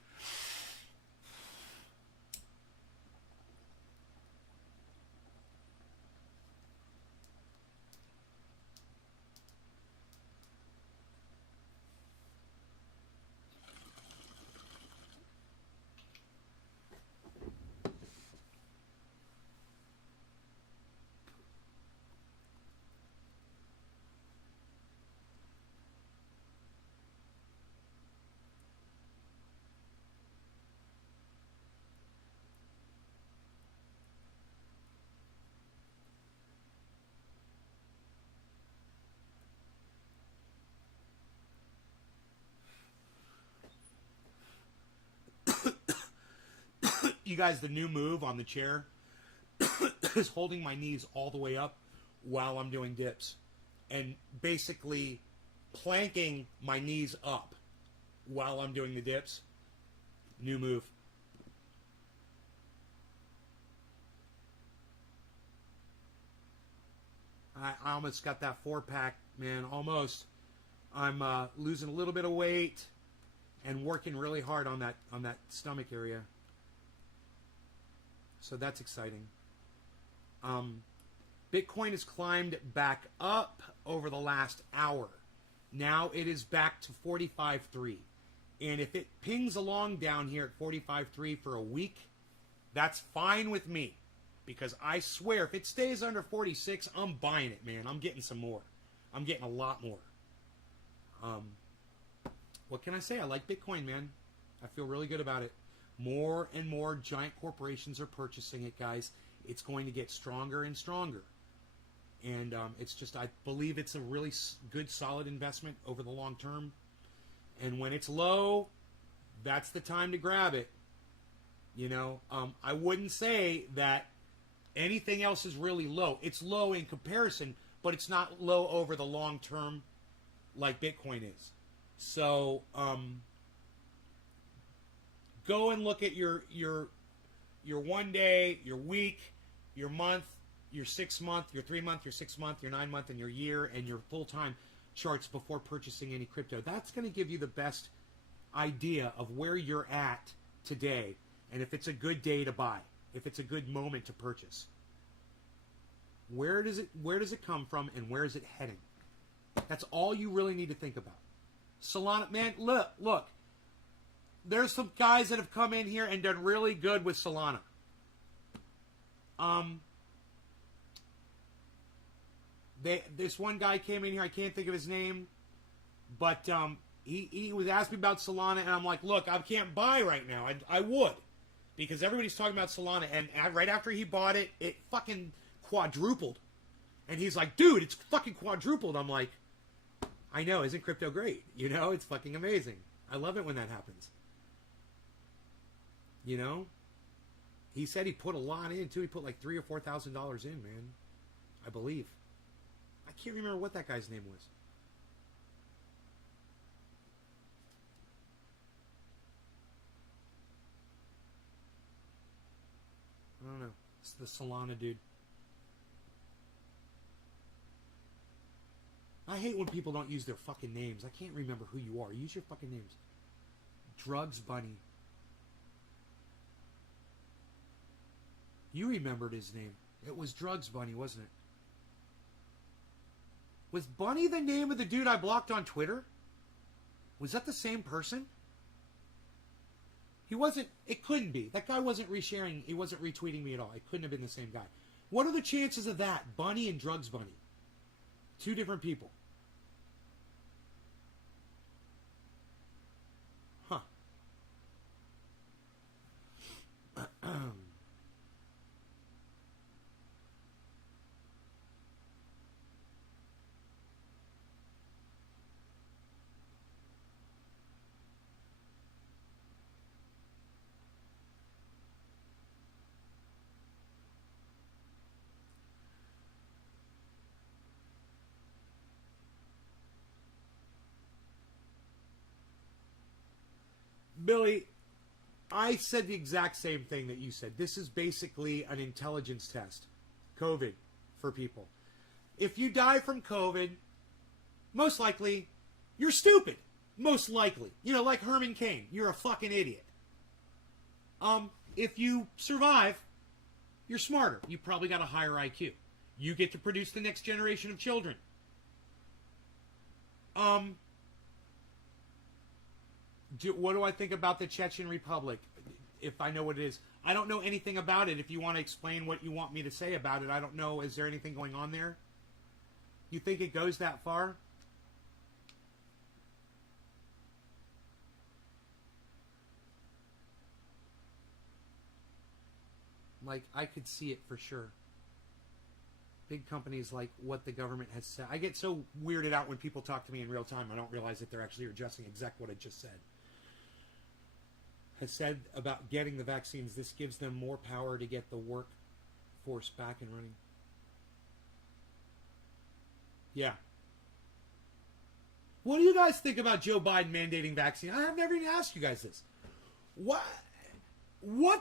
You guys, the new move on the chair is holding my knees all the way up while I'm doing dips. and basically planking my knees up while I'm doing the dips. New move. I almost got that 4-pack, man. Almost. I'm losing a little bit of weight and working really hard on that stomach area. So that's exciting. Bitcoin has climbed back up over the last hour. Now it is back to 45.3. And if it pings along down here at 45.3 for a week, that's fine with me. Because I swear, if it stays under 46, I'm buying it, man. I'm getting some more. I'm getting a lot more. What can I say? I like Bitcoin, man. I feel really good about it. More and more giant corporations are purchasing it, guys. It's going to get stronger and stronger. And it's just, I believe it's a really good, solid investment over the long term. And when it's low, that's the time to grab it. You know, I wouldn't say that anything else is really low. It's low in comparison, but it's not low over the long term like Bitcoin is. So go and look at your 1 day, your week, your month, your 6 month, your 3 month, your 6 month, your 9 month, and your year, and your full time charts before purchasing any crypto. That's going to give you the best idea of where you're at today, and if it's a good day to buy, if it's a good moment to purchase. Where does it come from, and where is it heading? That's all you really need to think about. Solana, man, look. There's some guys that have come in here and done really good with Solana. This one guy came in here, I can't think of his name, but he was asking me about Solana, and I'm like, look, I can't buy right now. I would, because everybody's talking about Solana, and right after he bought it, it fucking quadrupled. And he's like, dude, it's fucking quadrupled. I'm like, I know, isn't crypto great? You know, it's fucking amazing. I love it when that happens. You know? He said he put a lot in, too. He put like $3,000 or $4,000 in, man. I believe. I can't remember what that guy's name was. I don't know. It's the Solana dude. I hate when people don't use their fucking names. I can't remember who you are. Use your fucking names. Drugs Bunny. You remembered his name. It was Drugs Bunny, wasn't it? Was Bunny the name of the dude I blocked on Twitter? Was that the same person? He wasn't. It couldn't be. That guy wasn't resharing. He wasn't retweeting me at all. It couldn't have been the same guy. What are the chances of that? Bunny and Drugs Bunny. Two different people. Huh. Billy, I said the exact same thing that you said. This is basically an intelligence test. COVID for people. If you die from COVID, most likely, you're stupid. Most likely. You know, like Herman Cain. You're a fucking idiot. If you survive, you're smarter. You probably got a higher IQ. You get to produce the next generation of children. What do I think about the Chechen Republic? If I know what it is. I don't know anything about it. If you want to explain what you want me to say about it, I don't know. Is there anything going on there? You think it goes that far? Like, I could see it for sure. Big companies like what the government has said. I get so weirded out when people talk to me in real time. I don't realize that they're actually addressing exactly what I just said. Has said about getting the vaccines, this gives them more power to get the workforce back and running. Yeah, What do you guys think about Joe Biden mandating vaccine? I've never even asked you guys this. What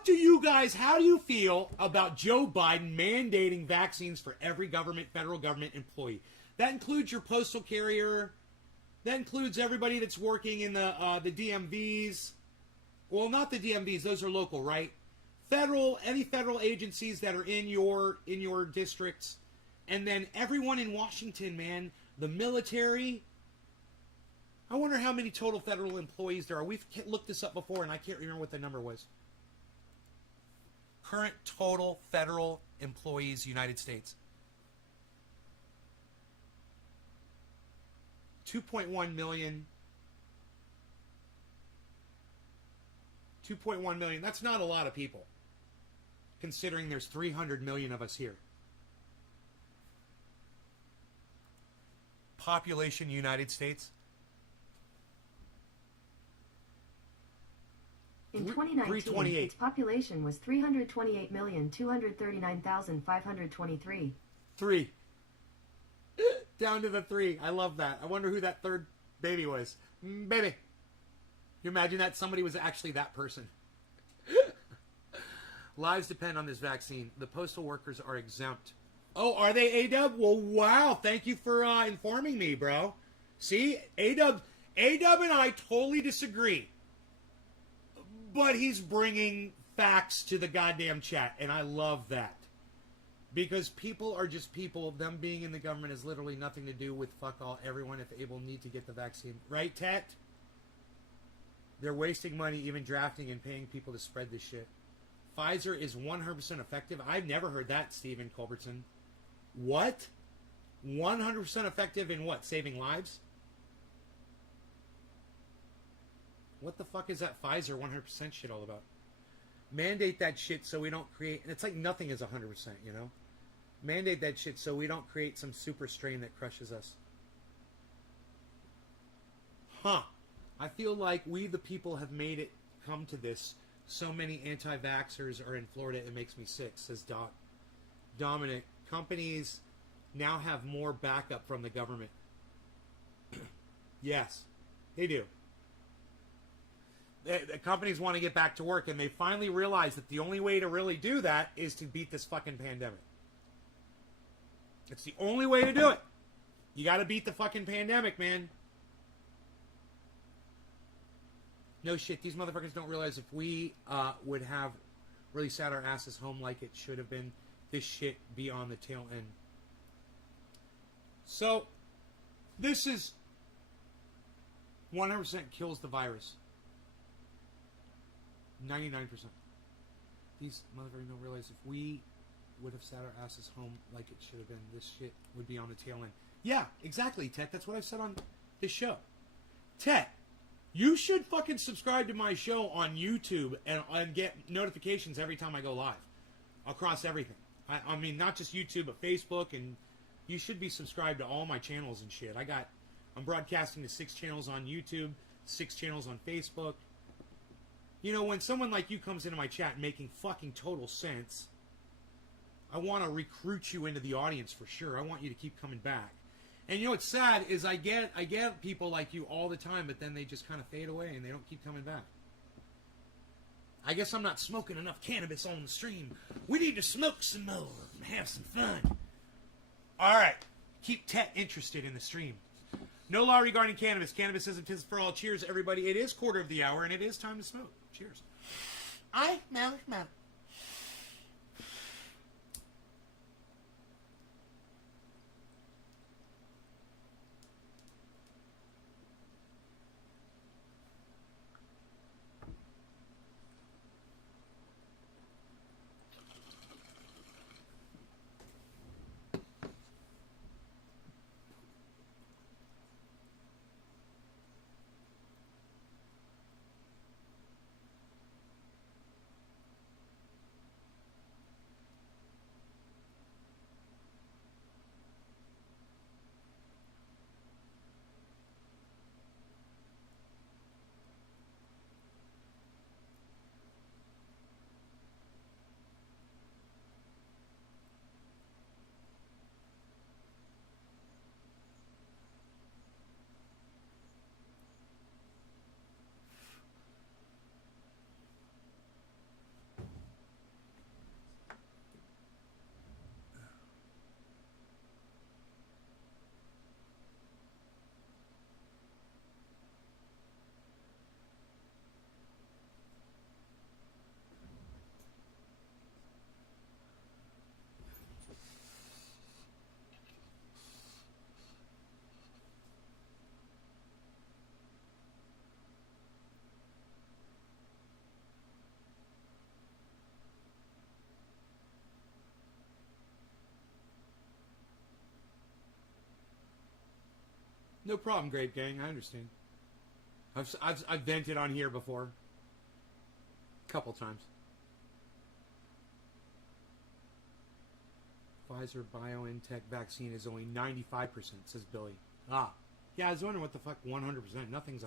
do you guys, how do you feel about Joe Biden mandating vaccines for every federal government employee? That includes your postal carrier. That includes everybody that's working in the DMVs. Well, not the DMVs; those are local, right? Any federal agencies that are in your districts, and then everyone in Washington, man, the military. I wonder how many total federal employees there are. We've looked this up before, and I can't remember what the number was. Current total federal employees, United States. 2.1 million. 2.1 million. That's not a lot of people, considering there's 300 million of us here. Population, United States. In 2019, its population was 328,239,523. 3. Down to the 3. I love that. I wonder who that third baby was. Baby. You imagine that somebody was actually that person. Lives depend on this vaccine. The postal workers are exempt. Oh, are they, A-Dub? Well, wow. Thank you for informing me, bro. See, A-Dub and I totally disagree. But he's bringing facts to the goddamn chat, and I love that. Because people are just people. Them being in the government has literally nothing to do with fuck all. Everyone, if able, need to get the vaccine. Right, Tet? They're wasting money even drafting and paying people to spread this shit. Pfizer is 100% effective. I've never heard that, Stephen Culbertson. What? 100% effective in what? Saving lives? What the fuck is that Pfizer 100% shit all about? Mandate that shit so we don't create... And it's like nothing is 100%, you know? Mandate that shit so we don't create some super strain that crushes us. Huh. I feel like we, the people, have made it come to this. So many anti-vaxxers are in Florida, it makes me sick, says Dominic. Companies now have more backup from the government. Yes, they do. The companies want to get back to work, and they finally realize that the only way to really do that is to beat this fucking pandemic. It's the only way to do it. You got to beat the fucking pandemic, man. No shit, these motherfuckers don't realize if we would have really sat our asses home like it should have been, this shit be on the tail end. So, this is 100% kills the virus. 99%. These motherfuckers don't realize if we would have sat our asses home like it should have been, this shit would be on the tail end. Yeah, exactly, Tet. That's what I've said on this show. Tet, you should fucking subscribe to my show on YouTube and get notifications every time I go live. Across everything. I mean, not just YouTube, but Facebook, and you should be subscribed to all my channels and shit. I'm broadcasting to 6 channels on YouTube, 6 channels on Facebook. You know, when someone like you comes into my chat making fucking total sense, I want to recruit you into the audience for sure. I want you to keep coming back. And you know what's sad is I get people like you all the time, but then they just kind of fade away and they don't keep coming back. I guess I'm not smoking enough cannabis on the stream. We need to smoke some more and have some fun. All right. Keep Tet interested in the stream. No law regarding cannabis. Cannabis isn't piss for all. Cheers, everybody. It is 1/4 and it is time to smoke. Cheers. I smell. No problem, Grape Gang. I understand. I've vented on here before. A couple times. Pfizer BioNTech vaccine is only 95%, says Billy. Ah. Yeah, I was wondering what the fuck 100%. Nothing's 100%.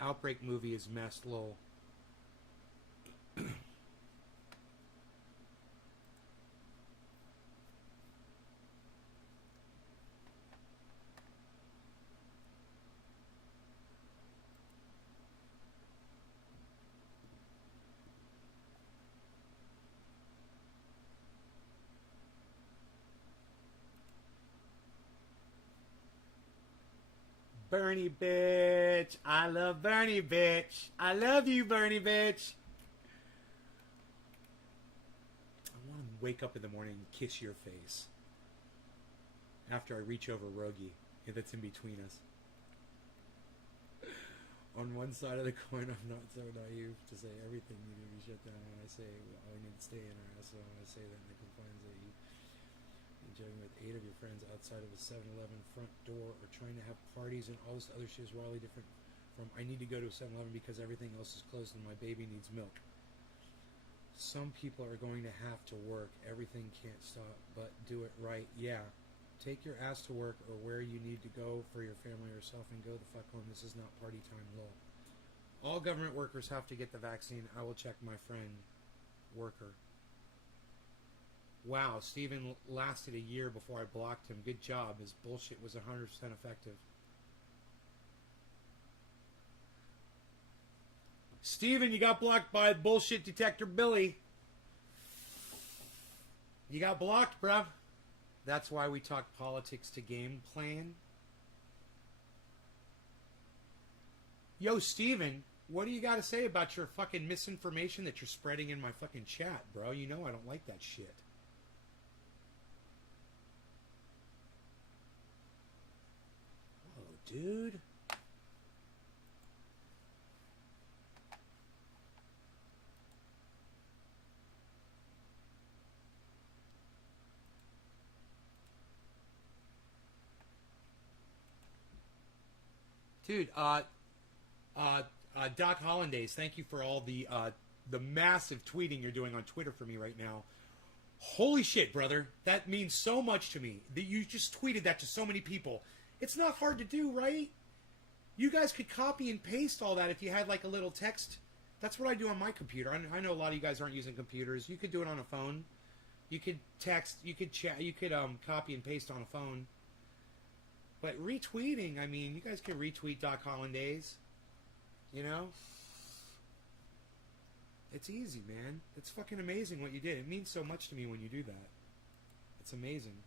Outbreak movie is messed, lol. Bernie, bitch. I love Bernie, bitch. I love you, Bernie, bitch. I want to wake up in the morning and kiss your face. After I reach over Rogie, that's in between us. On one side of the coin, I'm not so naive to say everything needed to be shut down. When I say all we need to stay in our ass, so when I say that, and the confines that you jogging with 8 of your friends outside of a 7-Eleven front door or trying to have parties and all this other shit is wildly different from I need to go to a 7-Eleven because everything else is closed and my baby needs milk. Some people are going to have to work. Everything can't stop, but do it right. Yeah. Take your ass to work or where you need to go for your family or yourself and go the fuck home. This is not party time, lol. All government workers have to get the vaccine. I will check my friend. Worker. Wow, Steven lasted a year before I blocked him. Good job. His bullshit was 100% effective. Steven, you got blocked by bullshit detector Billy. You got blocked, bruh. That's why we talk politics to game plan. Yo, Steven, what do you got to say about your fucking misinformation that you're spreading in my fucking chat, bro? You know I don't like that shit. Dude. Dude, Doc Hollandaise, thank you for all the massive tweeting you're doing on Twitter for me right now. Holy shit, brother. That means so much to me. That you just tweeted that to so many people. It's not hard to do, right? You guys could copy and paste all that if you had like a little text. That's what I do on my computer. I know a lot of you guys aren't using computers. You could do it on a phone. You could text. You could chat. You could copy and paste on a phone. But retweeting, I mean, you guys can retweet Doc Hollandaise. You know? It's easy, man. It's fucking amazing what you did. It means so much to me when you do that. It's amazing.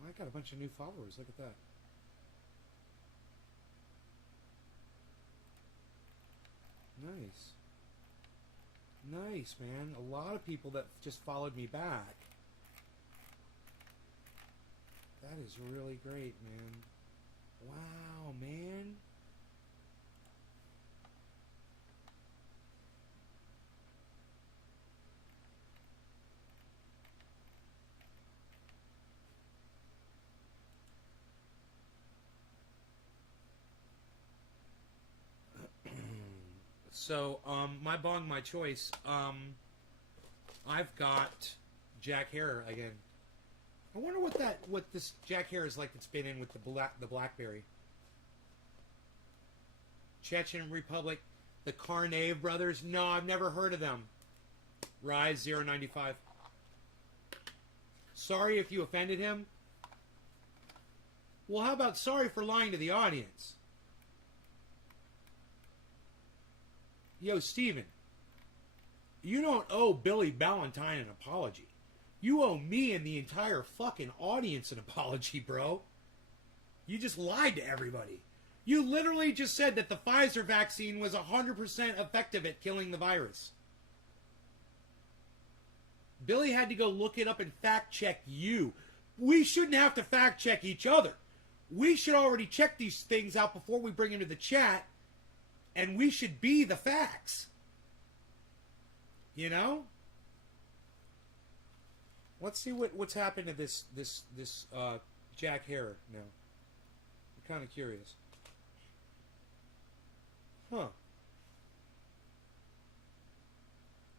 I got a bunch of new followers. Look at that. Nice. Nice, man. A lot of people that just followed me back. That is really great, man. Wow, man. So, my bong, my choice. I've got Jack Hare again. I wonder what this Jack Hare is like that's been in with the Blackberry. Chechen Republic, the Karnaev brothers. No, I've never heard of them. Rise 095. Sorry if you offended him. Well, how about sorry for lying to the audience? Yo, Steven, you don't owe Billy Ballantyne an apology. You owe me and the entire fucking audience an apology, bro. You just lied to everybody. You literally just said that the Pfizer vaccine was 100% effective at killing the virus. Billy had to go look it up and fact check you. We shouldn't have to fact check each other. We should already check these things out before we bring them to the chat, and we should be the facts. You know? Let's see what's happened to this Jack Harrer now. I'm kind of curious. Huh.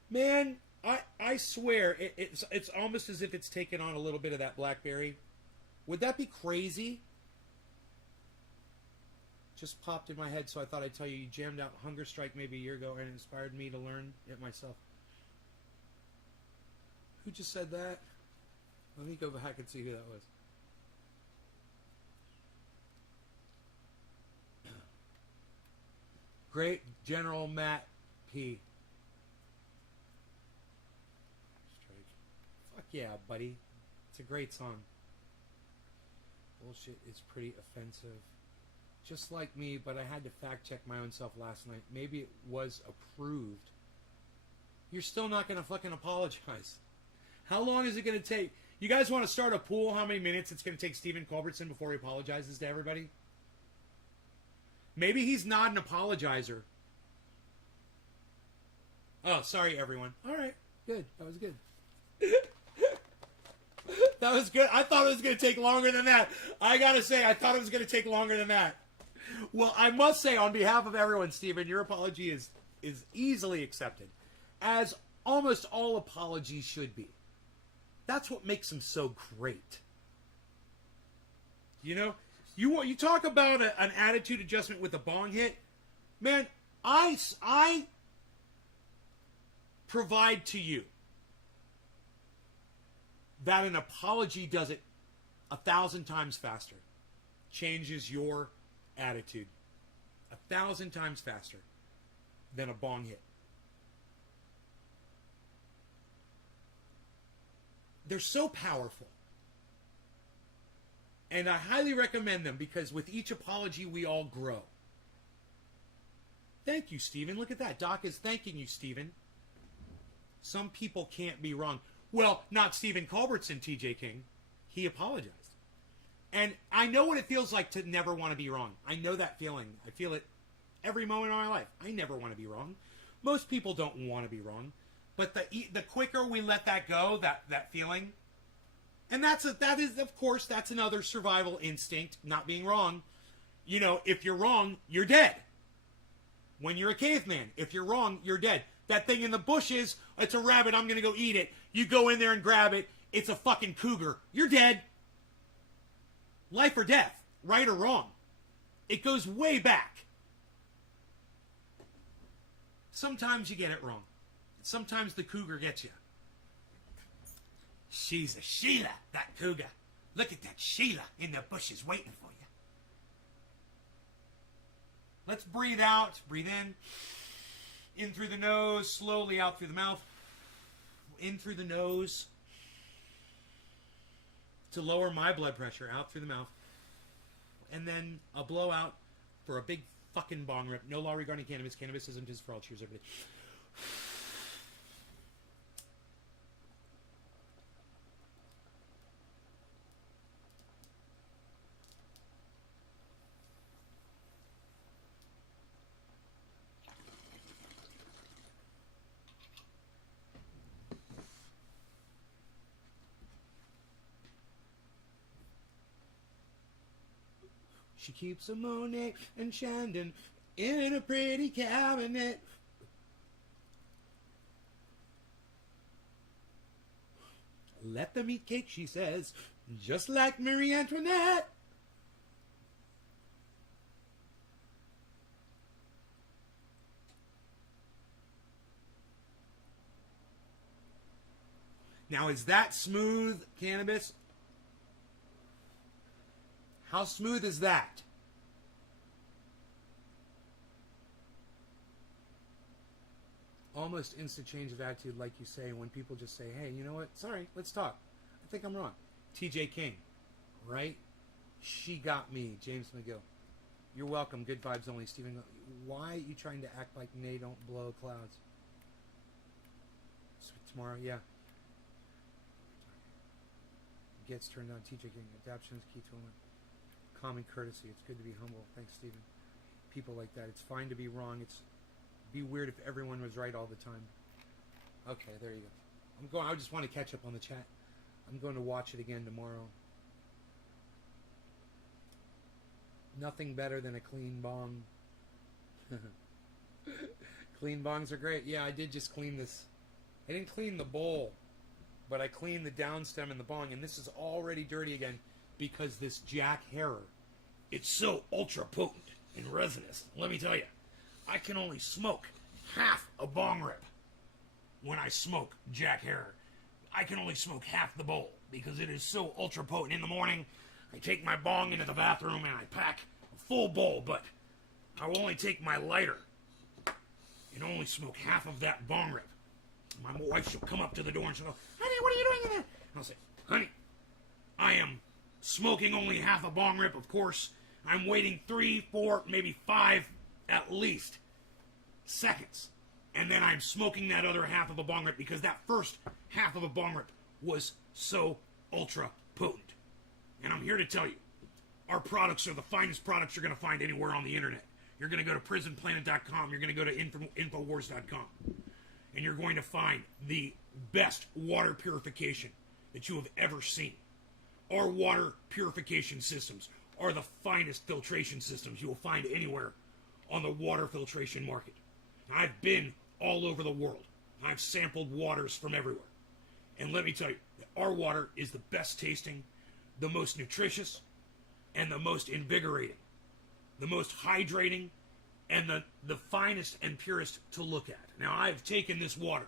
Man, I swear it's almost as if it's taken on a little bit of that BlackBerry. Would that be crazy? Just popped in my head, so I thought I'd tell you. You jammed out Hunger Strike maybe a year ago, and it inspired me to learn it myself. Who just said that? Let me go back and see who that was. Great General Matt P. Fuck yeah, buddy. It's a great song. Bullshit is pretty offensive. Just like me, but I had to fact check my own self last night. Maybe it was approved. You're still not going to fucking apologize. How long is it going to take? You guys want to start a pool? How many minutes it's going to take Stephen Culbertson before he apologizes to everybody? Maybe he's not an apologizer. Oh, sorry, everyone. All right. Good. That was good. That was good. I thought it was going to take longer than that. I got to say, I thought it was going to take longer than that. Well, I must say, on behalf of everyone, Stephen, your apology is easily accepted. As almost all apologies should be. That's what makes them so great. You know? You talk about an attitude adjustment with a bong hit. Man, I provide to you that an apology does it 1,000 times faster. Changes your attitude 1,000 times faster than a bong hit. They're so powerful. And I highly recommend them because with each apology, we all grow. Thank you, Stephen. Look at that. Doc is thanking you, Stephen. Some people can't be wrong. Well, not Stephen Culbertson, TJ King. He apologized. And I know what it feels like to never want to be wrong. I know that feeling. I feel it every moment of my life. I never want to be wrong. Most people don't want to be wrong. But the quicker we let that go, that feeling... And that is, of course, that's another survival instinct, not being wrong. You know, if you're wrong, you're dead. When you're a caveman, if you're wrong, you're dead. That thing in the bushes, it's a rabbit, I'm going to go eat it. You go in there and grab it, it's a fucking cougar. You're dead. Life or death, right or wrong. It goes way back. Sometimes you get it wrong. Sometimes the cougar gets you. She's a Sheila, that cougar. Look at that Sheila in the bushes waiting for you. Let's breathe out, breathe in through the nose, slowly out through the mouth. In through the nose to lower my blood pressure, out through the mouth. And then a blowout for a big fucking bong rip. No law regarding cannabis. Cannabis isn't just for all. Cheers, everybody. She keeps a Monet and Chandon in a pretty cabinet. Let them eat cake, she says, just like Marie Antoinette. Now, is that smooth cannabis? How smooth is that? Almost instant change of attitude, like you say, when people just say, hey, you know what? Sorry, let's talk. I think I'm wrong. TJ King, right? She got me. James McGill. You're welcome. Good vibes only. Stephen, why are you trying to act like Nay don't blow clouds? Tomorrow, yeah. gets turned on. Teacher King. Adaption is key to him. Common courtesy. It's good to be humble. Thanks, Stephen. People like that. It's fine to be wrong. It's be weird if everyone was right all the time. Okay, there you go. I just want to catch up on the chat. I'm going to watch it again tomorrow. Nothing better than a clean bong. Clean bongs are great. Yeah, I did just clean this. I didn't clean the bowl, but I cleaned the downstem and the bong, and this is already dirty again because this Jack Herer, it's so ultra potent and resinous. Let me tell you, I can only smoke half a bong rip when I smoke Jack Herer. I can only smoke half the bowl because it is so ultra potent. In the morning, I take my bong into the bathroom and I pack a full bowl, but I will only take my lighter and only smoke half of that bong rip. My wife, she'll come up to the door and she'll go, "Honey, what are you doing in there?" And I'll say, "Honey, I am smoking only half a bong rip, of course. I'm waiting 3, 4, maybe 5 at least seconds. And then I'm smoking that other half of a bong rip because that first half of a bong rip was so ultra potent." And I'm here to tell you, our products are the finest products you're going to find anywhere on the internet. You're going to go to prisonplanet.com. You're going to go to infowars.com. And you're going to find the best water purification that you have ever seen. Our water purification systems are the finest filtration systems you will find anywhere on the water filtration market. I've been all over the world. I've sampled waters from everywhere. And let me tell you, our water is the best tasting, the most nutritious, and the most invigorating, the most hydrating, and the finest and purest to look at. Now, I've taken this water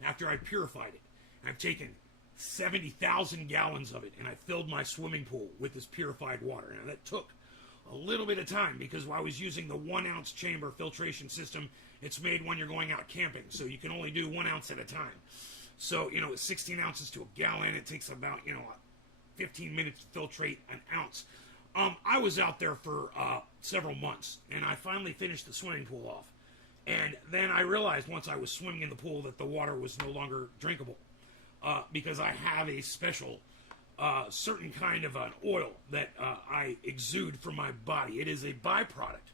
after I purified it. I've taken 70,000 gallons of it, and I filled my swimming pool with this purified water. Now, that took a little bit of time because I was using the 1-ounce chamber filtration system. It's made when you're going out camping, so you can only do 1 ounce at a time. So, 16 ounces to a gallon, it takes about, 15 minutes to filtrate an ounce. I was out there for several months, and I finally finished the swimming pool off. And then I realized once I was swimming in the pool that the water was no longer drinkable because I have a special certain kind of an oil that I exude from my body. It is a byproduct.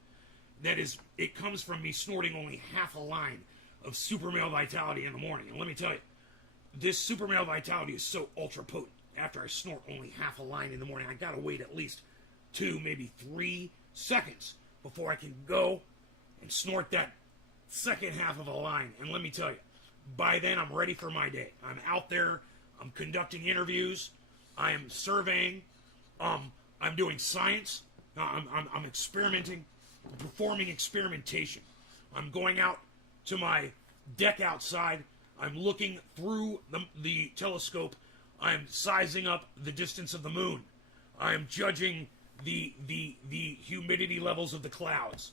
It comes from me snorting only half a line of Super Male Vitality in the morning. And let me tell you, this Super Male Vitality is so ultra potent. After I snort only half a line in the morning, I gotta wait at least 2, maybe 3 seconds before I can go and snort that second half of a line. And let me tell you, by then I'm ready for my day. I'm out there, I'm conducting interviews, I am surveying, I'm doing science, I'm experimenting, performing experimentation. I'm going out to my deck outside, I'm looking through the telescope, I'm sizing up the distance of the moon, I'm judging the humidity levels of the clouds.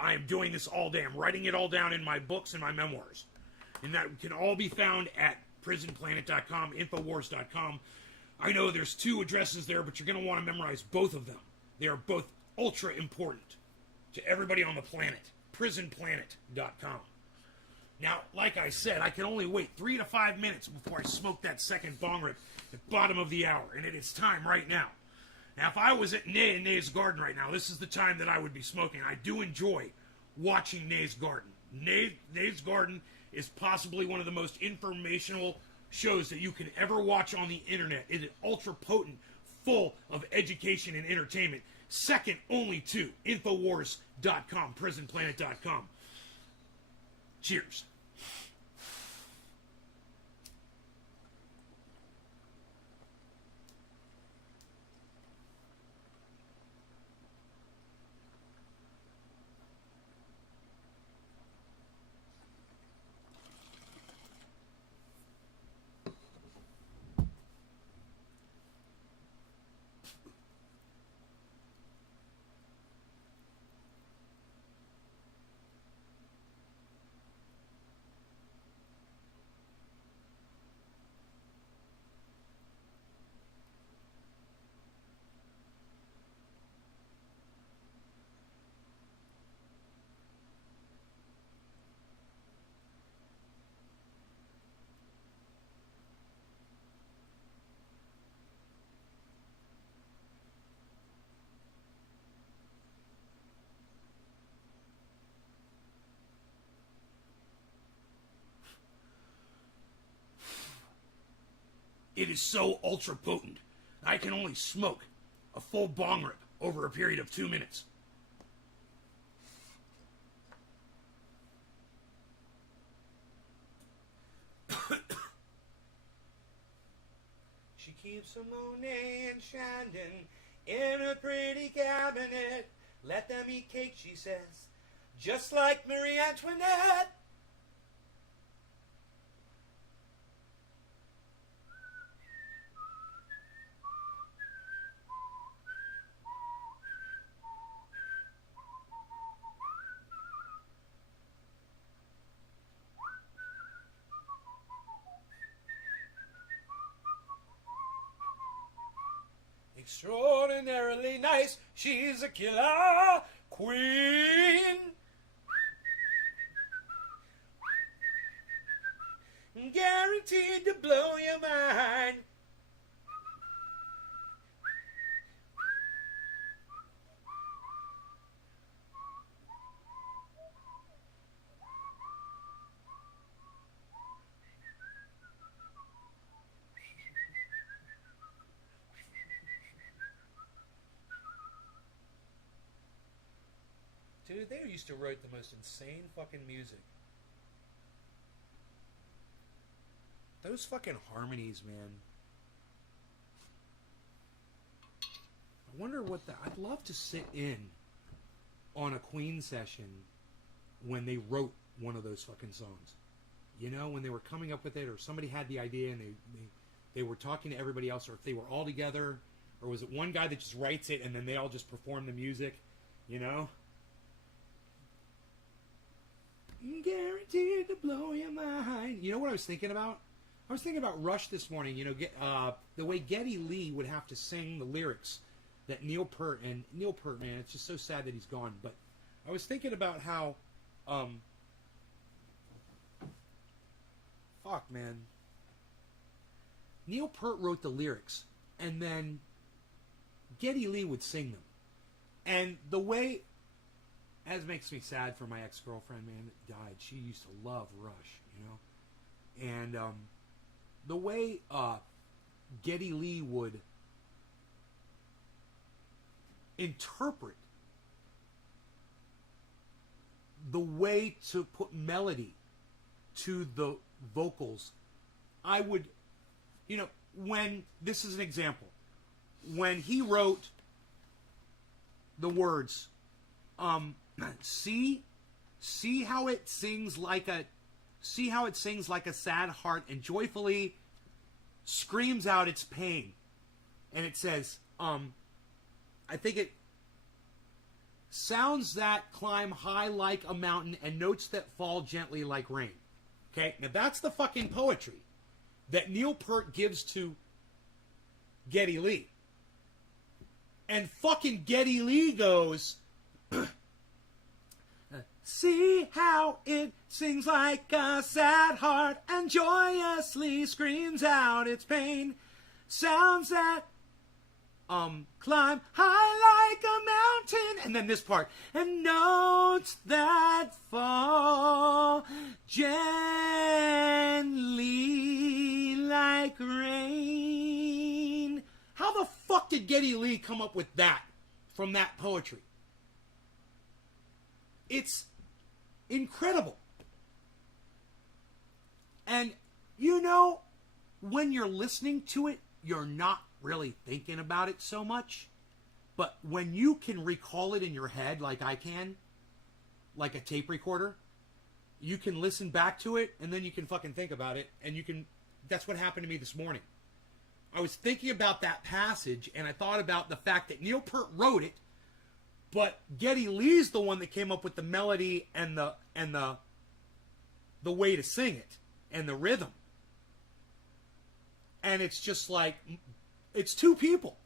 I am doing this all day. I'm writing it all down in my books and my memoirs. And that can all be found at prisonplanet.com, infowars.com. I know there's 2 addresses there, but you're going to want to memorize both of them. They are both ultra important to everybody on the planet. prisonplanet.com. Now, like I said, I can only wait 3 to 5 minutes before I smoke that second bong rip at the bottom of the hour, and it is time right now. Now, if I was at Nay's garden right now, this is the time that I would be smoking. I do enjoy watching Nay's garden. Nay's garden is possibly one of the most informational shows that you can ever watch on the internet. It is ultra potent, full of education and entertainment. Second only to Infowars.com, prisonplanet.com. Cheers. It is so ultra potent, I can only smoke a full bong rip over a period of 2 minutes. She keeps a Monet and Chandon in a pretty cabinet. Let them eat cake, she says, just like Marie Antoinette. Extraordinarily nice, she's a killer queen. Guaranteed to blow your mind. Dude, they used to write the most insane fucking music. Those fucking harmonies, man. I wonder what the... I'd love to sit in on a Queen session when they wrote one of those fucking songs. You know, when they were coming up with it, or somebody had the idea and they were talking to everybody else, or if they were all together, or was it one guy that just writes it and then they all just perform the music, you know? Guaranteed to blow your mind. You know what I was thinking about? I was thinking about Rush this morning. You know, the way Geddy Lee would have to sing the lyrics that Neil Peart, man, it's just so sad that he's gone. But I was thinking about how, fuck, man. Neil Peart wrote the lyrics, and then Geddy Lee would sing them. And the way... As makes me sad for my ex-girlfriend, man, that died. She used to love Rush, you know? And the way Geddy Lee would interpret the way to put melody to the vocals, I would, you know, when, this is an example, when he wrote the words, see how it sings like a sad heart and joyfully screams out its pain. And it says, I think it sounds that climb high like a mountain and notes that fall gently like rain. Okay, now that's the fucking poetry that Neil Peart gives to Geddy Lee. And fucking Geddy Lee goes, see how it sings like a sad heart and joyously screams out its pain. Sounds that climb high like a mountain. And then this part. And notes that fall gently like rain. How the fuck did Geddy Lee come up with that from that poetry? It's incredible. And, you know, when you're listening to it, you're not really thinking about it so much. But when you can recall it in your head, like I can, like a tape recorder, you can listen back to it, and then you can fucking think about it, and you can... That's what happened to me this morning. I was thinking about that passage, and I thought about the fact that Neil Peart wrote it, but Geddy Lee's the one that came up with the melody and the way to sing it and the rhythm. And it's just like, it's two people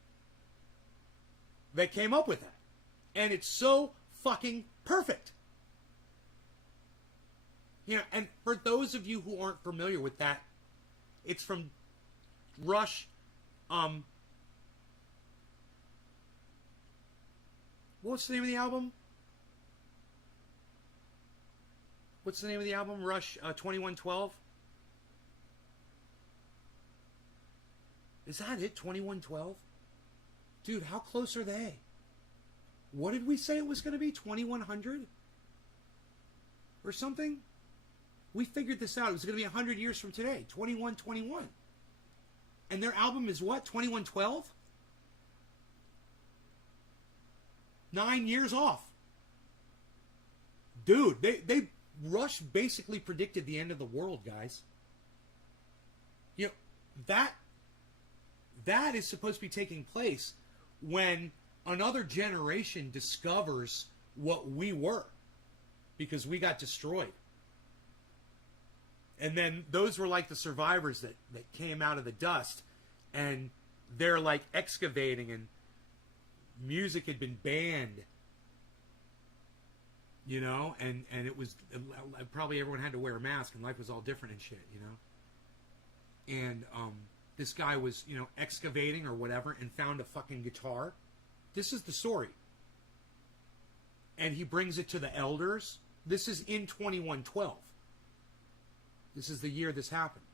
that came up with that. And it's so fucking perfect. You know, and for those of you who aren't familiar with that, it's from Rush. What's the name of the album? What's the name of the album? Rush 2112? Is that it? 2112? Dude, how close are they? What did we say it was going to be? 2100? Or something? We figured this out. It was going to be 100 years from today. 2121. And their album is what? 2112? 9 years off. Dude, they Rush basically predicted the end of the world, guys. You know, that is supposed to be taking place when another generation discovers what we were, because we got destroyed. And then those were like the survivors that came out of the dust, and they're like excavating, and music had been banned, you know, and it was probably everyone had to wear a mask, and life was all different and shit, you know. And this guy was, you know, excavating or whatever and found a fucking guitar. This is the story. And he brings it to the elders. This is in 2112. This is the year this happened.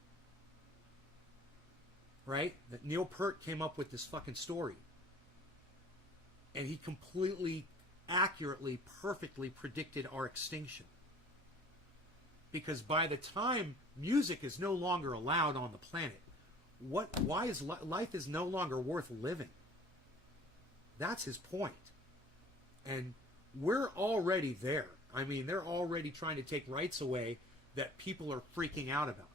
Right? That Neil Peart came up with this fucking story. And he completely, accurately, perfectly predicted our extinction. Because by the time music is no longer allowed on the planet, why is life is no longer worth living? That's his point. And we're already there. I mean, they're already trying to take rights away that people are freaking out about.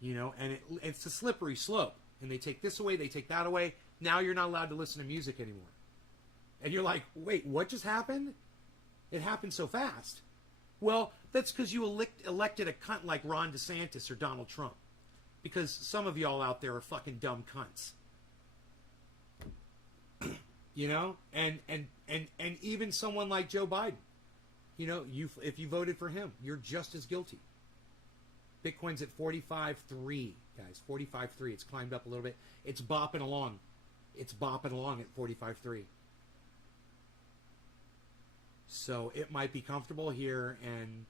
You know, and it's a slippery slope. And they take this away, they take that away. Now you're not allowed to listen to music anymore. And you're like, wait, what just happened? It happened so fast. Well, that's because you elected a cunt like Ron DeSantis or Donald Trump. Because some of y'all out there are fucking dumb cunts. You know? And even someone like Joe Biden. You know, if you voted for him, you're just as guilty. Bitcoin's at 45.3, guys. 45.3. It's climbed up a little bit. It's bopping along. It's bopping along at 45.3. So it might be comfortable here, and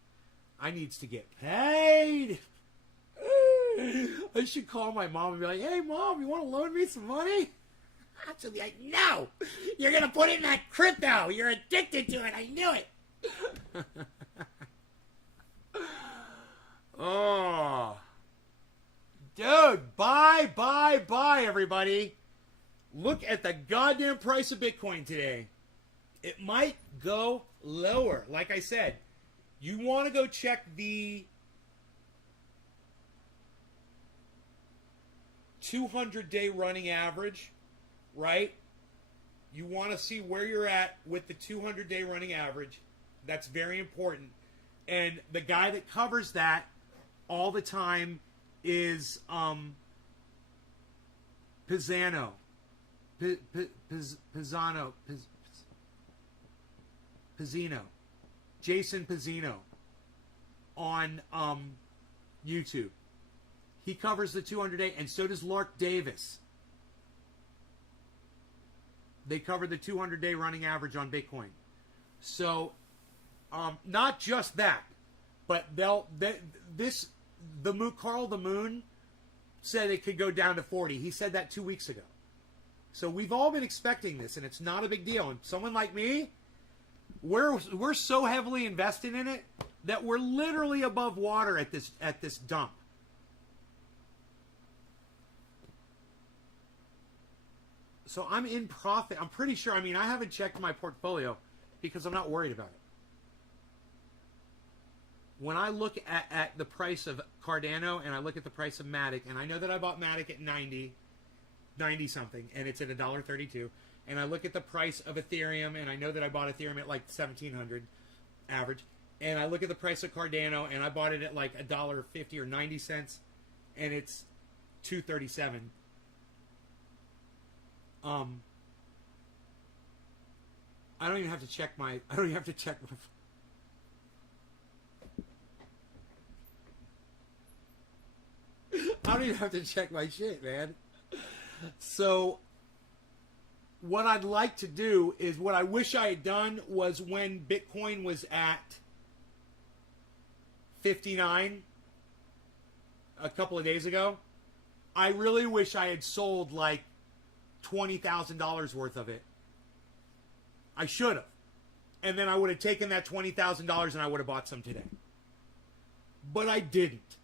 I needs to get paid. I should call my mom and be like, hey, Mom, you want to loan me some money? She'll be like, no, you're going to put it in that crypto. You're addicted to it. I knew it. Oh. Dude, buy, everybody. Look at the goddamn price of Bitcoin today. It might go lower. Like I said, you want to go check the 200-day running average, right? You want to see where you're at with the 200-day running average. That's very important. And the guy that covers that all the time is Pizzano. Pizzino. Jason Pizzino on YouTube. He covers the 200-day, and so does Lark Davis. They cover the 200-day running average on Bitcoin. So, not just that, but Carl the Moon said it could go down to 40. He said that 2 weeks ago. So we've all been expecting this, and it's not a big deal. And someone like me, we're so heavily invested in it that we're literally above water at this dump. So I'm in profit. I'm pretty sure. I mean, I haven't checked my portfolio because I'm not worried about it. When I look at the price of Cardano and I look at the price of Matic, and I know that I bought Matic at 90 something, and it's at $1.32, and I look at the price of Ethereum, and I know that I bought Ethereum at like 1,700 average, and I look at the price of Cardano, and I bought it at like $1.50 or 90 cents, and it's $2.37. I don't even have to check my. I don't even have to check my. I don't even have to check my shit, man. So, what I'd like to do is what I wish I had done was when Bitcoin was at 59 a couple of days ago, I really wish I had sold like $20,000 worth of it. I should have. And then I would have taken that $20,000 and I would have bought some today. But I didn't.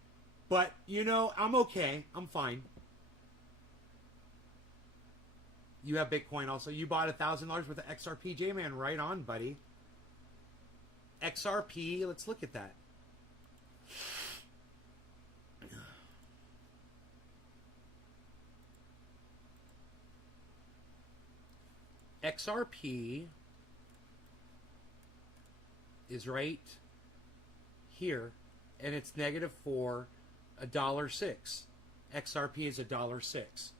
But, you know, I'm okay. I'm fine. You have Bitcoin also. You bought $1,000 worth of XRP, J-Man. Right on, buddy. XRP, let's look at that. XRP is right here, and it's -4, $1.06. XRP is $1.06.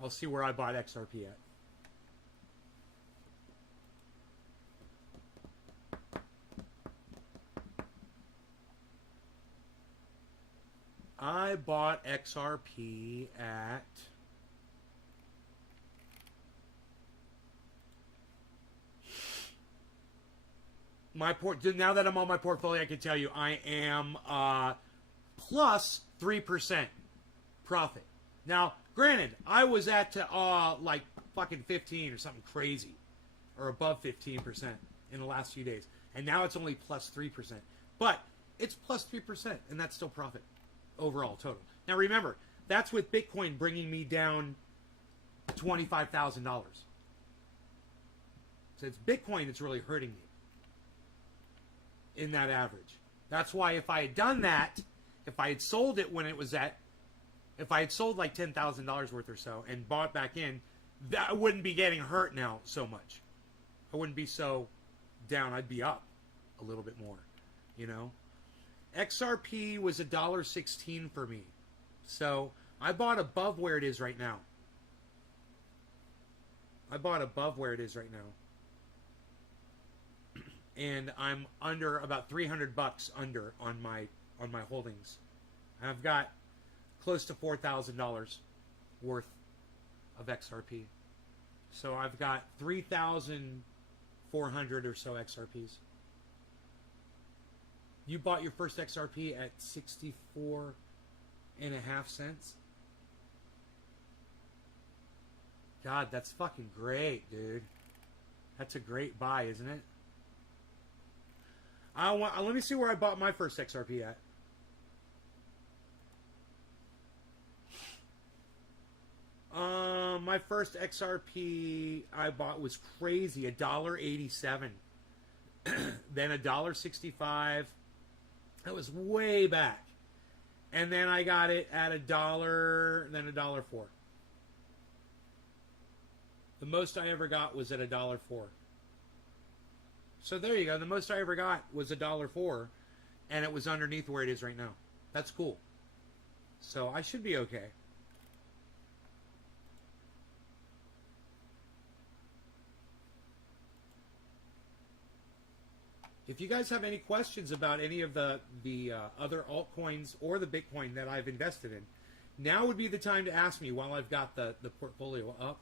I'll see where I bought XRP at. I bought XRP at my now that I'm on my portfolio, I can tell you I am plus 3% profit. Now, granted, I was at like fucking 15 or something crazy, or above 15% in the last few days, and now it's only plus 3%. But it's plus 3%, and that's still profit overall total. Now remember, that's with Bitcoin bringing me down $25,000. So it's Bitcoin that's really hurting me in that average. That's why if I had done that, if I had sold it when it was at, if I had sold like $10,000 worth or so and bought back in, that I wouldn't be getting hurt now so much. I wouldn't be so down. I'd be up a little bit more, you know. XRP was $1.16 for me. So I bought above where it is right now. I bought above where it is right now. And I'm under about $300 under on my holdings. I've got close to $4,000 worth of XRP. So I've got 3,400 or so XRPs. You bought your first XRP at 64.5 cents? God, that's fucking great, dude. That's a great buy, isn't it? Let me see where I bought my first XRP at. My first XRP I bought was crazy, $1.87. Then $1.65. That was way back. And then I got it at $1, then $1.04. The most I ever got was at $1.04. So there you go. The most I ever got was $1.04, and it was underneath where it is right now. That's cool. So I should be okay. If you guys have any questions about any of the other altcoins or the Bitcoin that I've invested in, now would be the time to ask me while I've got the portfolio up.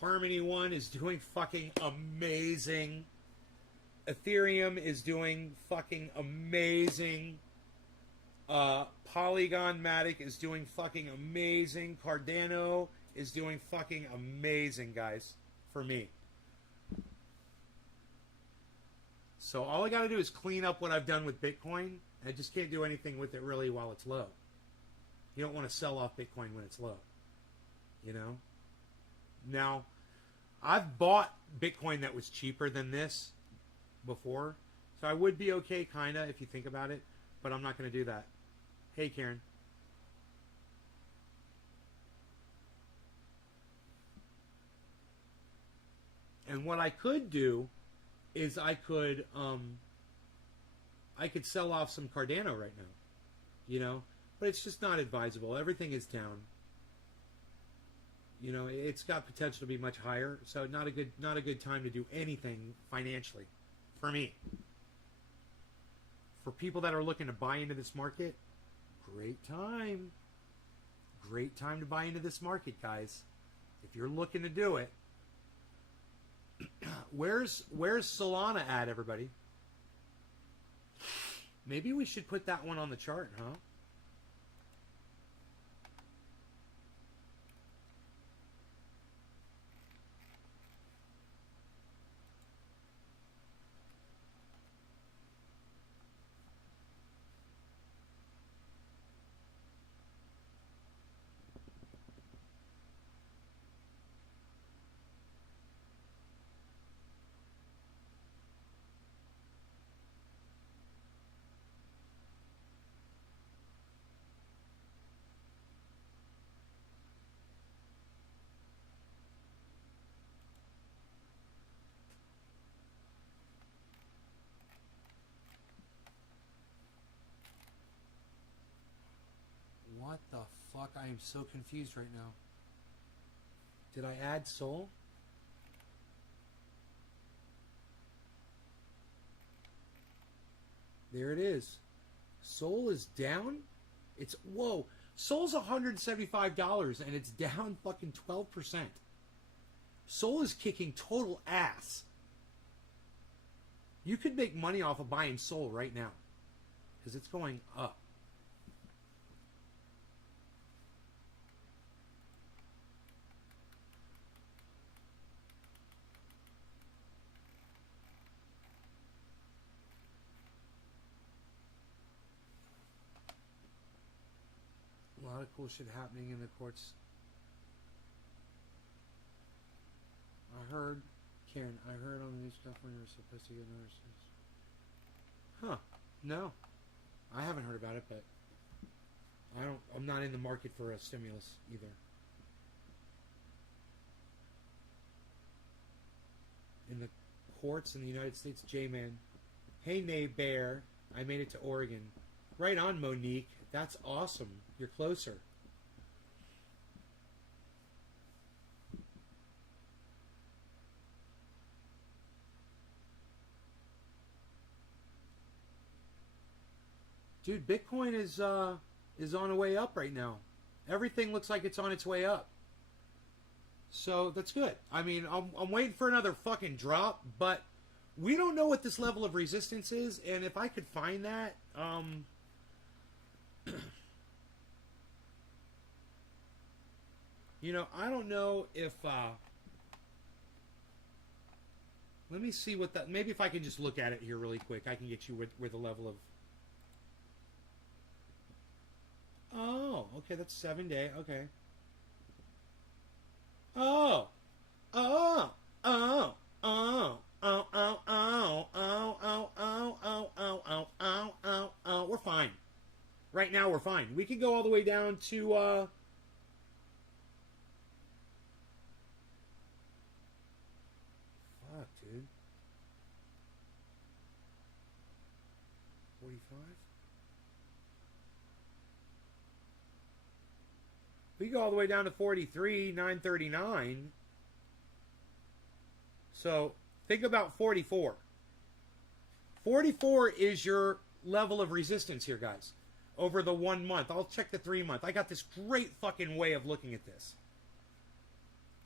Harmony One is doing fucking amazing. Ethereum is doing fucking amazing. Polygon Matic is doing fucking amazing. Cardano is doing fucking amazing, guys, for me. So all I got to do is clean up what I've done with Bitcoin. I just can't do anything with it really while it's low. You don't want to sell off Bitcoin when it's low. You know? Now, I've bought Bitcoin that was cheaper than this before. So I would be okay, kind of, if you think about it. But I'm not going to do that. Hey, Karen. And what I could do is I could sell off some Cardano right now, you know, but it's just not advisable. Everything is down. You know, it's got potential to be much higher, so not a good time to do anything financially, for me. For people that are looking to buy into this market, Great time. Great time to buy into this market, guys. If you're looking to do it. Where's Solana at, everybody? Maybe we should put that one on the chart, huh? What the fuck? I am so confused right now. Did I add Sol? There it is. Sol is down? It's, whoa. Sol's $175 and it's down fucking 12%. Sol is kicking total ass. You could make money off of buying Sol right now. Because it's going up. A lot of cool shit happening in the courts. I heard, Karen, I heard on the news California was supposed to get nurses. Huh. No. I haven't heard about it, but I'm not in the market for a stimulus either. In the courts in the United States, J-Man. Hey, Nay Bear. I made it to Oregon. Right on, Monique. That's awesome. You're closer. Dude, Bitcoin is on the way up right now. Everything looks like it's on its way up. So that's good. I mean, I'm waiting for another fucking drop, but we don't know what this level of resistance is, and if I could find that, you know, I don't know if, let me see what that, maybe if I can just look at it here really quick, I can get you where the level of, oh, okay, that's 7 day, okay. Oh, oh, oh, oh, oh, oh, oh, oh, oh, oh, oh, oh, oh, oh, oh, oh, we're fine. Right now we're fine. We can go all the way down to, fuck, dude. 45? We go all the way down to 43, 939. So think about 44. 44 is your level of resistance here, guys. Over the 1 month. I'll check the 3 month. I got this great fucking way of looking at this.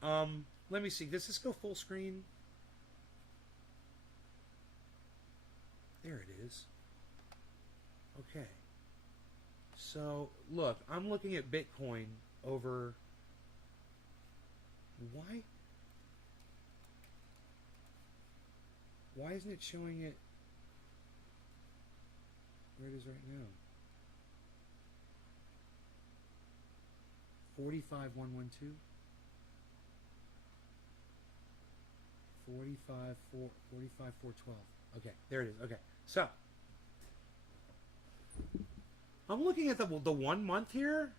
Let me see. Does this go full screen? There it is. Okay. So, look. I'm looking at Bitcoin over... Why? Why isn't it showing it where it is right now? 45,112. 45,412. Okay, there it is. Okay, so I'm looking at the 1 month here.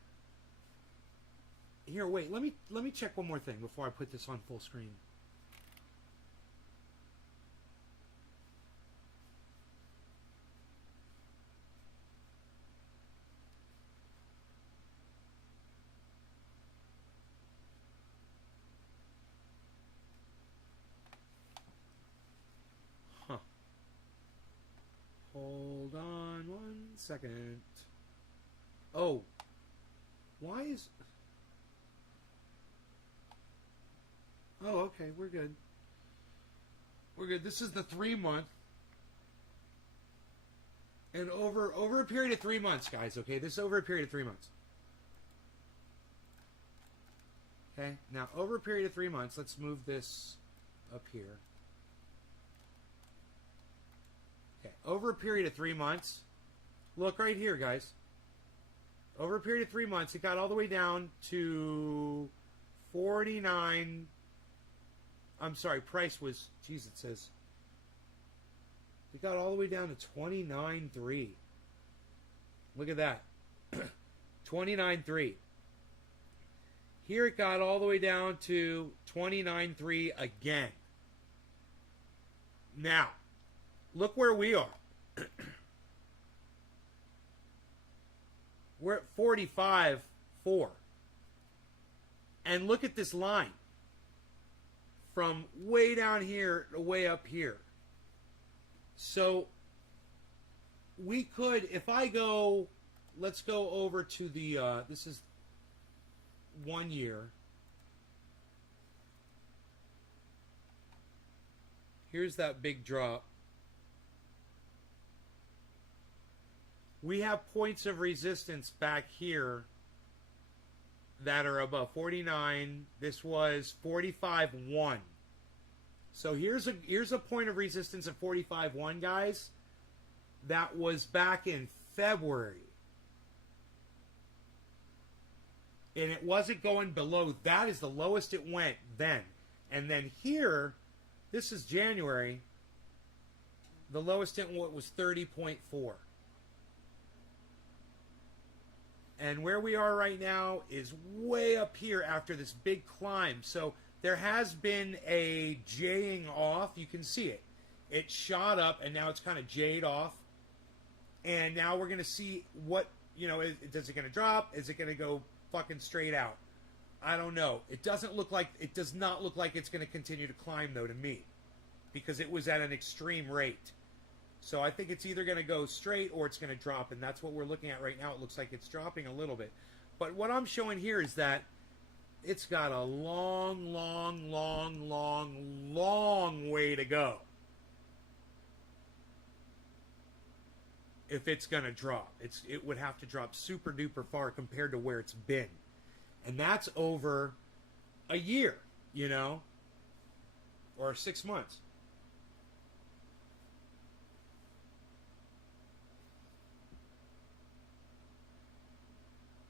Here, wait. Let me check one more thing before I put this on full screen. Hold on 1 second. Oh. Why is... Oh, okay. We're good. We're good. This is the 3-month. And over a period of 3 months, guys, okay? This is over a period of 3 months. Okay? Now, over a period of 3 months, let's move this up here. Okay. Over a period of 3 months, look right here, guys. Over a period of 3 months, it got all the way down to 49... I'm sorry, price was... Geez, it says... It got all the way down to 29.3. Look at that. 29.3. Here it got all the way down to 29.3 again. Now, look where we are. We're at 45.4. And look at this line. From way down here to way up here. So, we could, if I go, let's go over to the, this is 1 year. Here's that big drop. We have points of resistance back here that are above 49. This was 45.1. So here's a point of resistance of 45.1, guys. That was back in February. And it wasn't going below. That is the lowest it went then. And then here, this is January. The lowest it went was 30.4. And where we are right now is way up here after this big climb. So there has been a J-ing off. You can see it. It shot up, and now it's kind of J'd off. And now we're going to see what, you know, is it going to drop? Is it going to go fucking straight out? I don't know. It does not look like it's going to continue to climb, though, to me. Because it was at an extreme rate. So I think it's either going to go straight or it's going to drop. And that's what we're looking at right now. It looks like it's dropping a little bit. But what I'm showing here is that it's got a long, long, long, long, long way to go. If it's going to drop. It would have to drop super duper far compared to where it's been. And that's over a year, you know, or 6 months.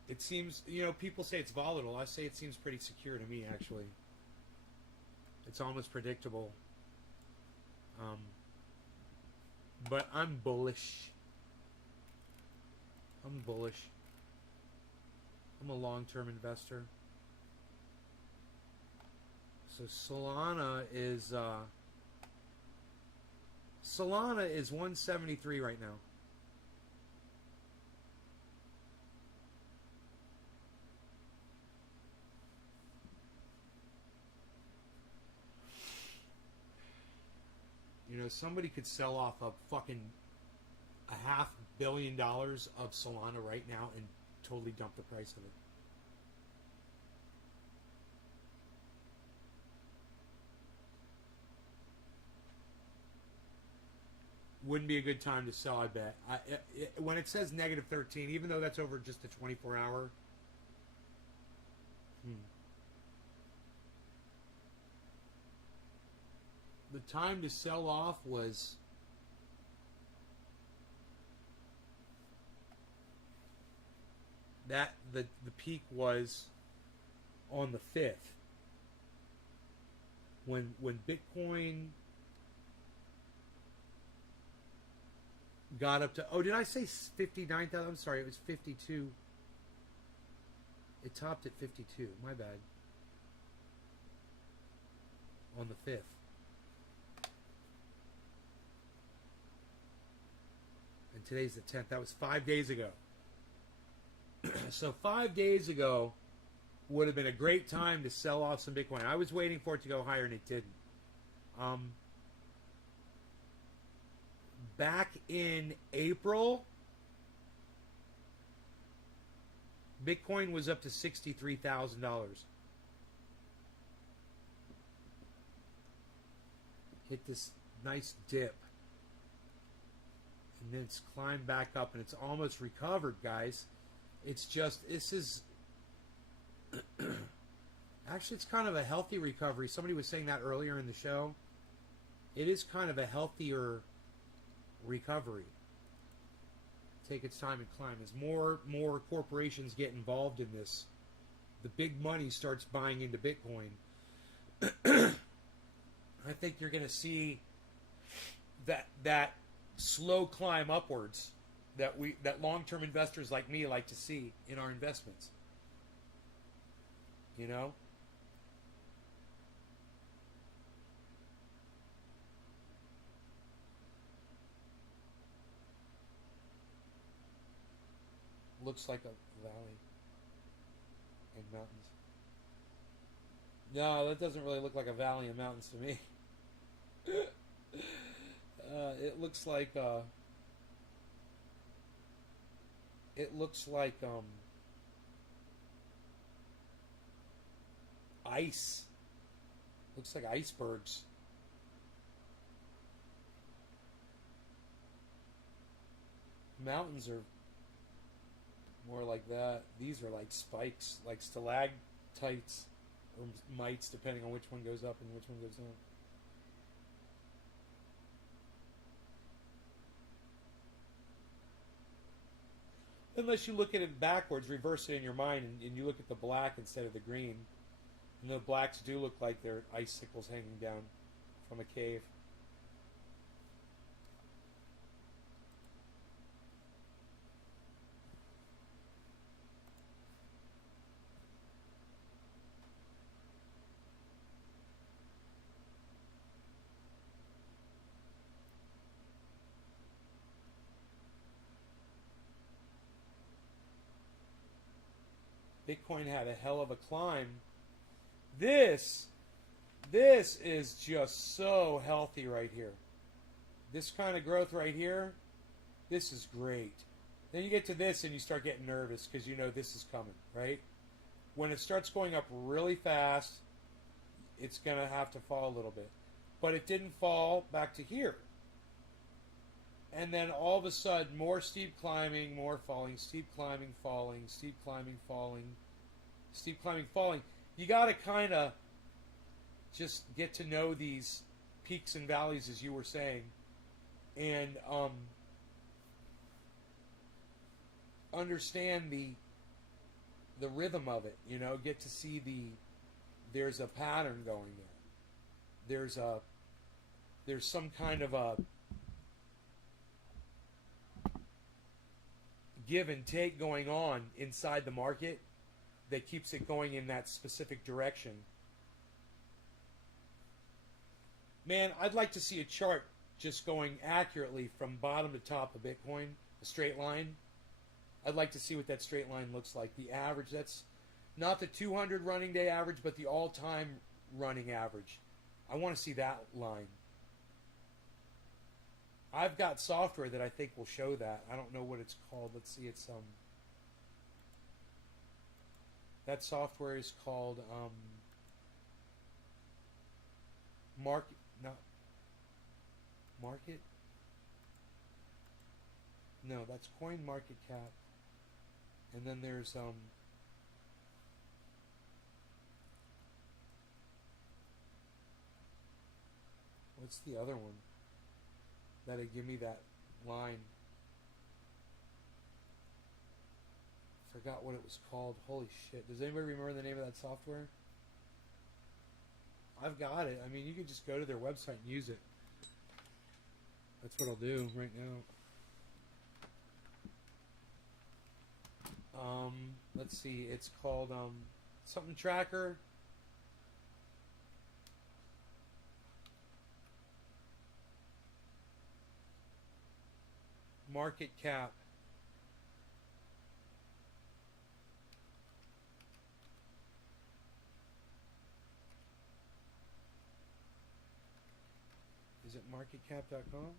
It seems, you know, people say it's volatile. I say it seems pretty secure to me, actually. It's almost predictable. But I'm bullish. I'm bullish. I'm a long-term investor. So Solana is 173 right now. You know, somebody could sell off a fucking $500 million of Solana right now and totally dump the price of it. Wouldn't be a good time to sell, I bet. When it says negative 13, even though that's over just a 24-hour... The time to sell off was... the peak was on the 5th. When Bitcoin got up to... Oh, did I say 59,000? I'm sorry, it was 52. It topped at 52. My bad. On the 5th. And today's the 10th. That was 5 days ago. So 5 days ago would have been a great time to sell off some Bitcoin. I was waiting for it to go higher, and it didn't. Back in April, Bitcoin was up to $63,000. Hit this nice dip. And then it's climbed back up and it's almost recovered, guys. It's just, this is... Actually, it's kind of a healthy recovery. Somebody was saying that earlier in the show. It is kind of a healthier recovery. Take its time and climb. As more corporations get involved in this, the big money starts buying into Bitcoin. I think you're going to see that slow climb upwards that long-term investors like me like to see in our investments. You know? Looks like a valley and mountains. No, that doesn't really look like a valley and mountains to me. It looks like ice. Looks like icebergs. Mountains are more like that. These are like spikes, like stalactites or mites, depending on which one goes up and which one goes down. Unless you look at it backwards, reverse it in your mind, and you look at the black instead of the green. And the blacks do look like they're icicles hanging down from a cave. Bitcoin had a hell of a climb. This is just so healthy right here. This kind of growth right here, this is great. Then you get to this and you start getting nervous because you know this is coming, right? When it starts going up really fast, it's going to have to fall a little bit. But it didn't fall back to here. And then all of a sudden, more steep climbing, more falling, steep climbing, falling, steep climbing, falling, steep climbing, falling. You got to kind of just get to know these peaks and valleys, as you were saying, and understand the rhythm of it. You know, get to see there's a pattern going there. There's some kind of a give and take going on inside the market that keeps it going in that specific direction. Man, I'd like to see a chart just going accurately from bottom to top of Bitcoin, a straight line. I'd like to see what that straight line looks like. The average, that's not the 200 running day average, but the all-time running average. I want to see that line. I've got software that I think will show that. I don't know what it's called. Let's see. It's that software is called Market. No, that's Coin Market Cap. And then there's what's the other one? That'll give me that line. Forgot what it was called. Holy shit. Does anybody remember the name of that software? I've got it. I mean, you can just go to their website and use it. That's what I'll do right now. Let's see. It's called something tracker. Market cap. Is it marketcap.com?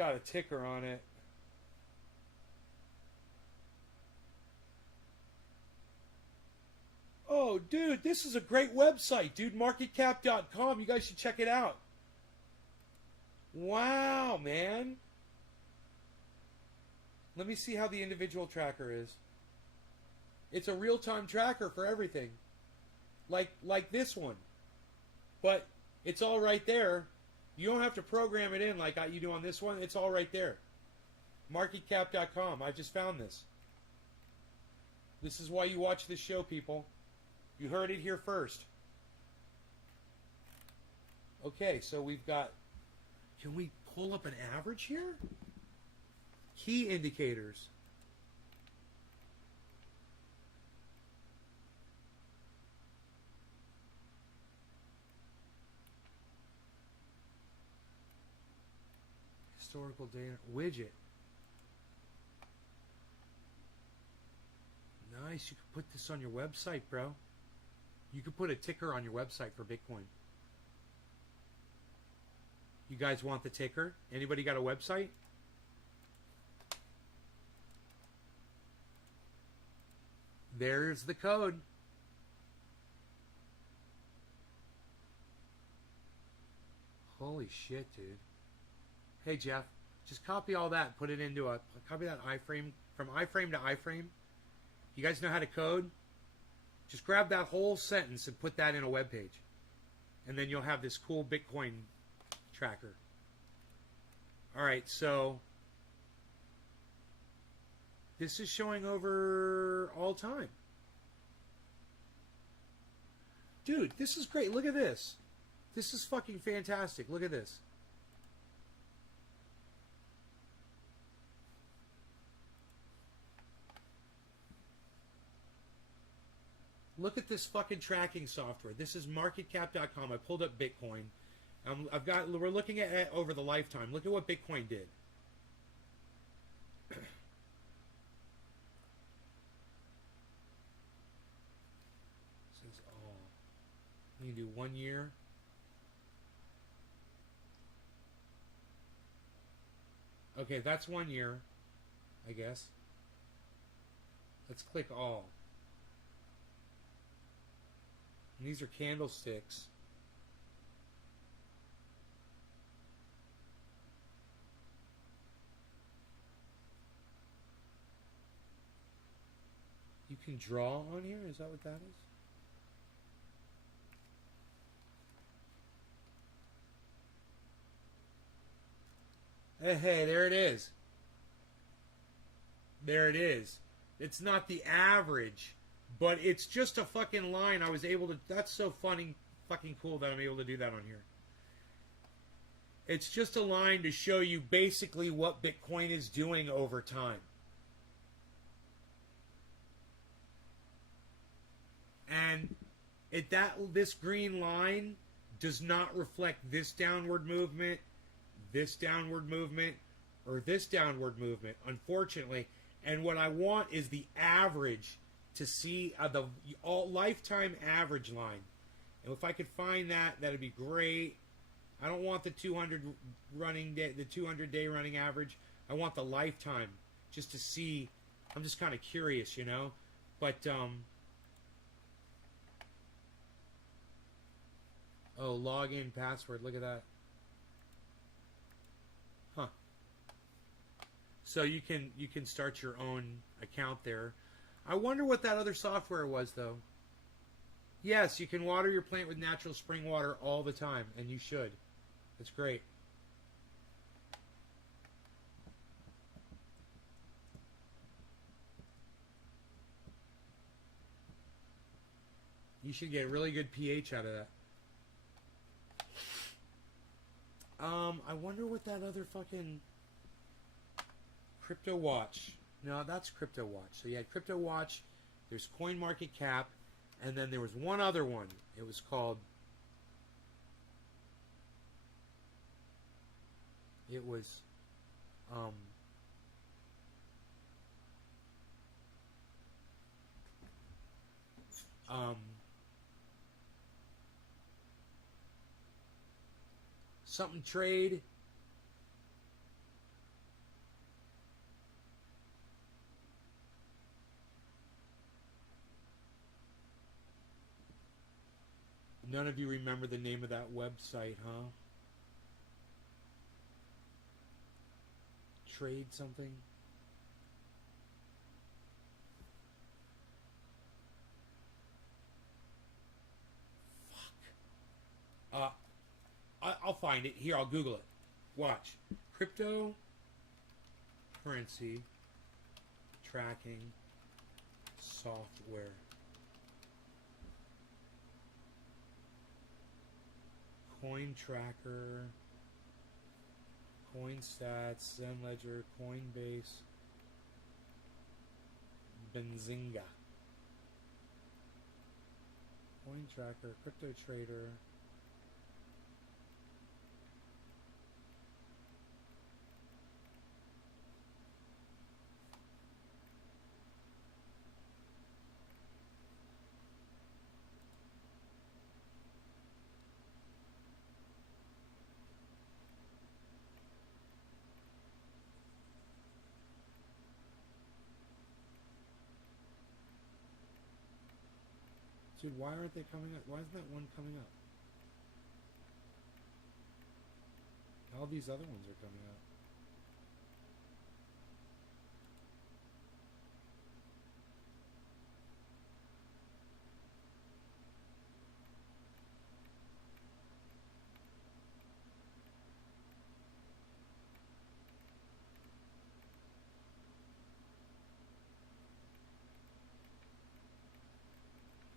got a ticker on it. Oh, dude, this is a great website, dude. Marketcap.com. You guys should check it out. Wow, man. Let me see how the individual tracker is. It's a real-time tracker for everything. Like this one. But it's all right there. You don't have to program it in like you do on this one. It's all right there. Marketcap.com. I just found this. This is why you watch this show, people. You heard it here first. Okay, so we've got... Can we pull up an average here? Key indicators. Historical data widget. Nice. You could put this on your website, bro. You could put a ticker on your website for Bitcoin. You guys want the ticker? Anybody got a website? There's the code. Holy shit, dude. Hey, Jeff, just copy all that, put it into copy that iframe, from iframe to iframe. You guys know how to code? Just grab that whole sentence and put that in a web page. And then you'll have this cool Bitcoin tracker. All right, so this is showing over all time. Dude, this is great. Look at this. This is fucking fantastic. Look at this. Look at this fucking tracking software. This is marketcap.com. I pulled up Bitcoin. We're looking at over the lifetime. Look at what Bitcoin did. Says all. You can do 1 year. Okay, that's 1 year, I guess. Let's click all. And these are candlesticks. You can draw on here? Is that what that is? Hey, there it is. There it is. It's not the average, but it's just a fucking line. I was able to... That's so funny, fucking cool that I'm able to do that on here. It's just a line to show you basically what Bitcoin is doing over time. And this green line does not reflect this downward movement, this downward movement, or this downward movement, unfortunately. And what I want is the average to see the all lifetime average line. And if I could find that, that'd be great. I don't want the 200 running day, the 200-day running average. I want the lifetime, just to see. I'm just kind of curious, you know. But oh, login password. Look at that. Huh. So you can start your own account there. I wonder what that other software was, though. Yes, you can water your plant with natural spring water all the time, and you should. It's great. You should get really good pH out of that. I wonder what that other fucking Crypto Watch. No, that's Crypto Watch. So you had Crypto Watch, there's Coin Market Cap, and then there was one other one. It was called... It was... something trade. None of you remember the name of that website, huh? Trade something? Fuck. I'll find it. Here, I'll Google it. Watch. Cryptocurrency tracking software. Coin Tracker, Coincides, Zenledger, Coinbase, Benzinga. Coin Tracker, Crypto Trader. Dude, why aren't they coming up? Why isn't that one coming up? All these other ones are coming up.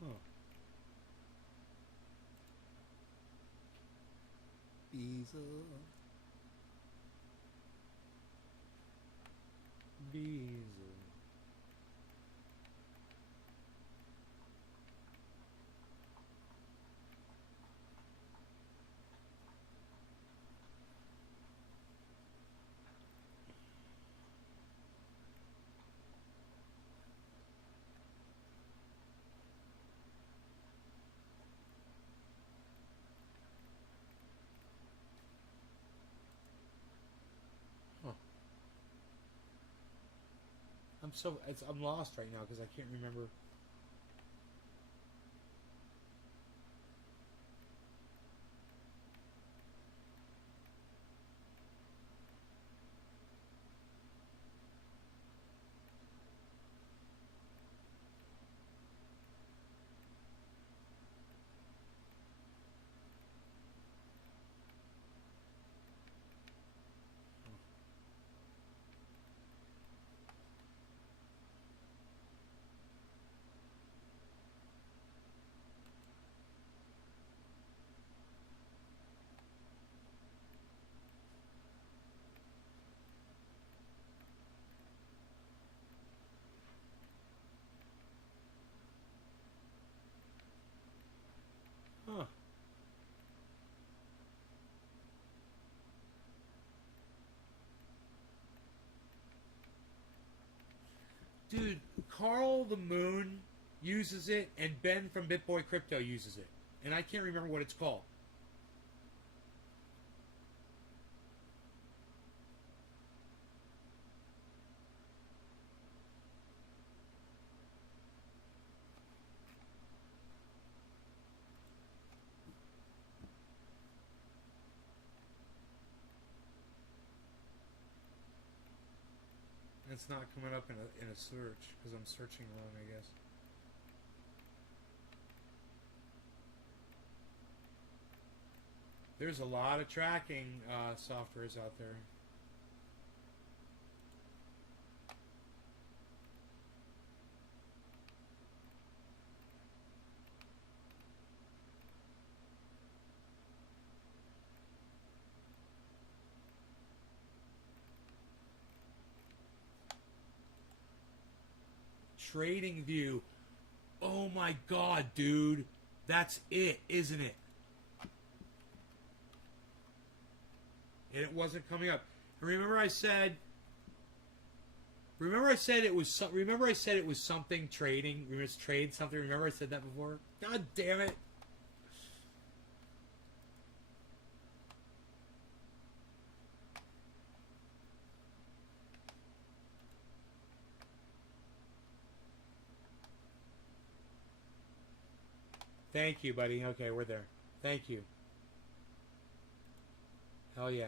Huh. Visa. Visa. Huh. I'm lost right now because I can't remember. Huh. Dude, Carl the Moon uses it, and Ben from BitBoy Crypto uses it. And I can't remember what it's called. It's not coming up in a search because I'm searching wrong, I guess. There's a lot of tracking softwares out there. Trading View. Oh my god, dude. That's it, isn't it? And it wasn't coming up. And remember I said it was remember I said it was something trading. Remember it's trade something. Remember I said that before? God damn it. Thank you, buddy. Okay, we're there. Thank you. Hell yeah.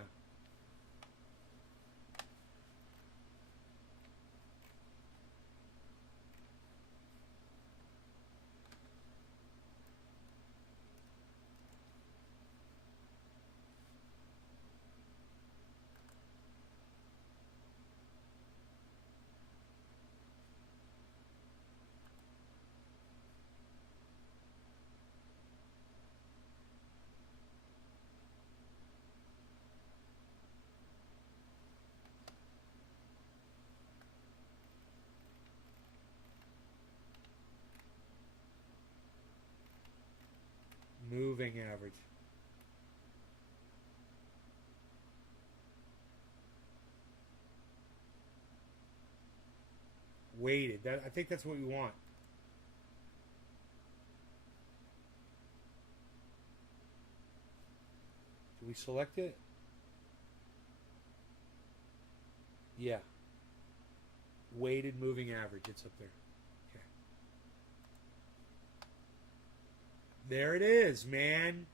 Moving average. Weighted. I think that's what we want. Do we select it? Yeah. Weighted moving average. It's up there. Okay. There it is, man.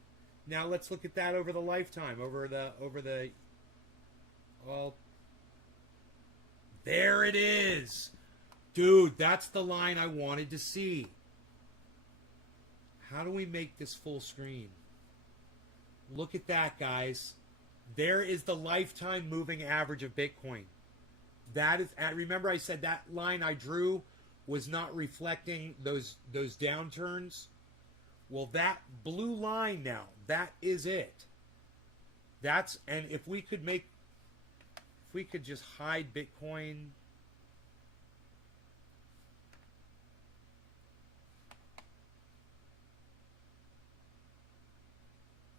Now let's look at that over the lifetime. Well, there it is. Dude, that's the line I wanted to see. How do we make this full screen? Look at that, guys. There is the lifetime moving average of Bitcoin. That is, remember I said that line I drew was not reflecting those downturns? Well, that blue line now, that is it. And if we could just hide Bitcoin.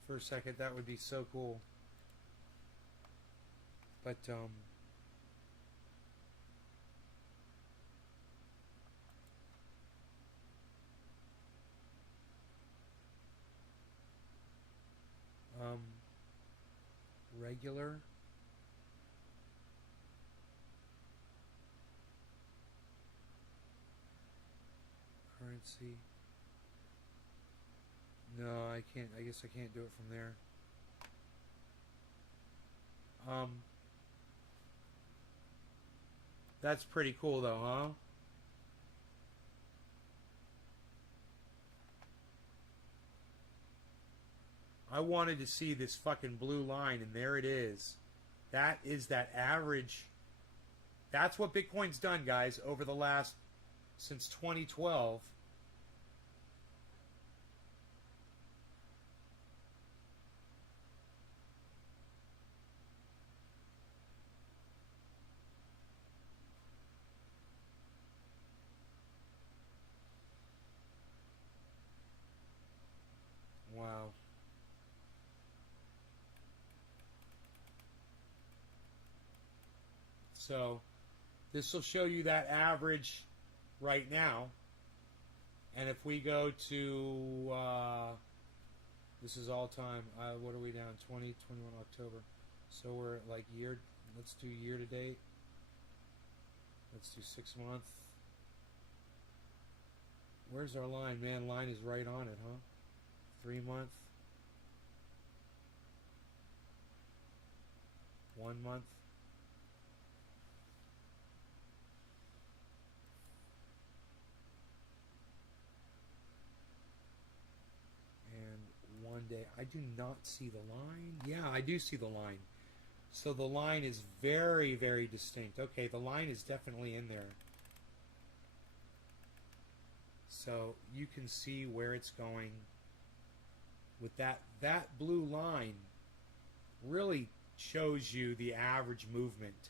For a second, that would be so cool. But regular currency. No, I can't. I guess I can't do it from there. That's pretty cool though, huh? I wanted to see this fucking blue line, and there it is. That is that average. That's what Bitcoin's done, guys, over the last, since 2012. Wow. So this will show you that average right now. And if we go to, this is all time, what are we down, 21 October. So we're at like year, let's do year to date. Let's do 6 month. Where's our line? Man, line is right on it, huh? 3 month. 1 month. And 1 day. I do not see the line. Yeah, I do see the line. So the line is very, very distinct. Okay, the line is definitely in there. So you can see where it's going. With that blue line really shows you the average movement.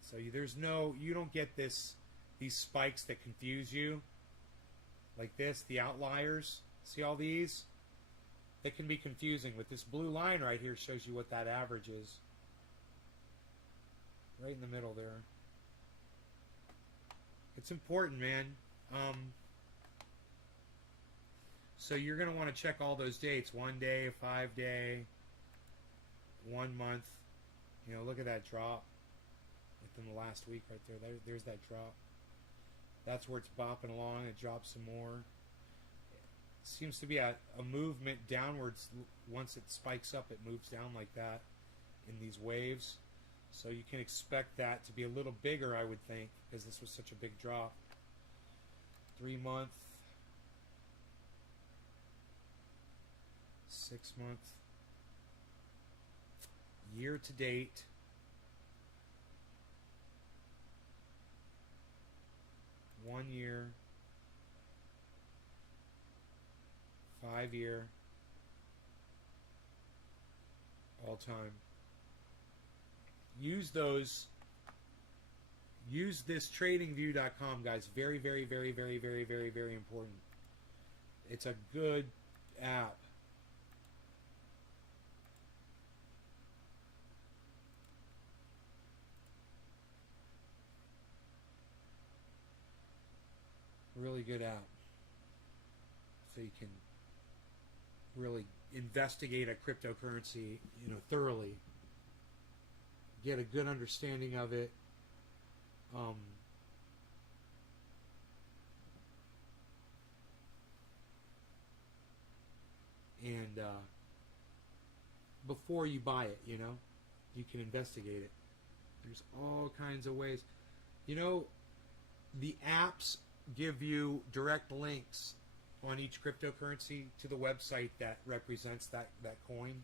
So you don't get these spikes that confuse you. Like this, the outliers. See all these? They can be confusing. With this blue line right here shows you what that average is. Right in the middle there. It's important, man. So you're going to want to check all those dates. 1 day, 5 day, 1 month. You know, look at that drop within the last week right there. There's that drop. That's where it's bopping along. It drops some more. Seems to be a movement downwards. Once it spikes up, it moves down like that in these waves. So you can expect that to be a little bigger, I would think, because this was such a big drop. 3 month, 6 month, year to date. One year, 5 year, all time. Use those. Use this tradingview.com, guys. Very, very, very, very, very, very, very important. It's a good app. Really good app. So you can really investigate a cryptocurrency, thoroughly. Get a good understanding of it. And before you buy it, you can investigate it. There's all kinds of ways. The apps give you direct links on each cryptocurrency to the website that represents that coin.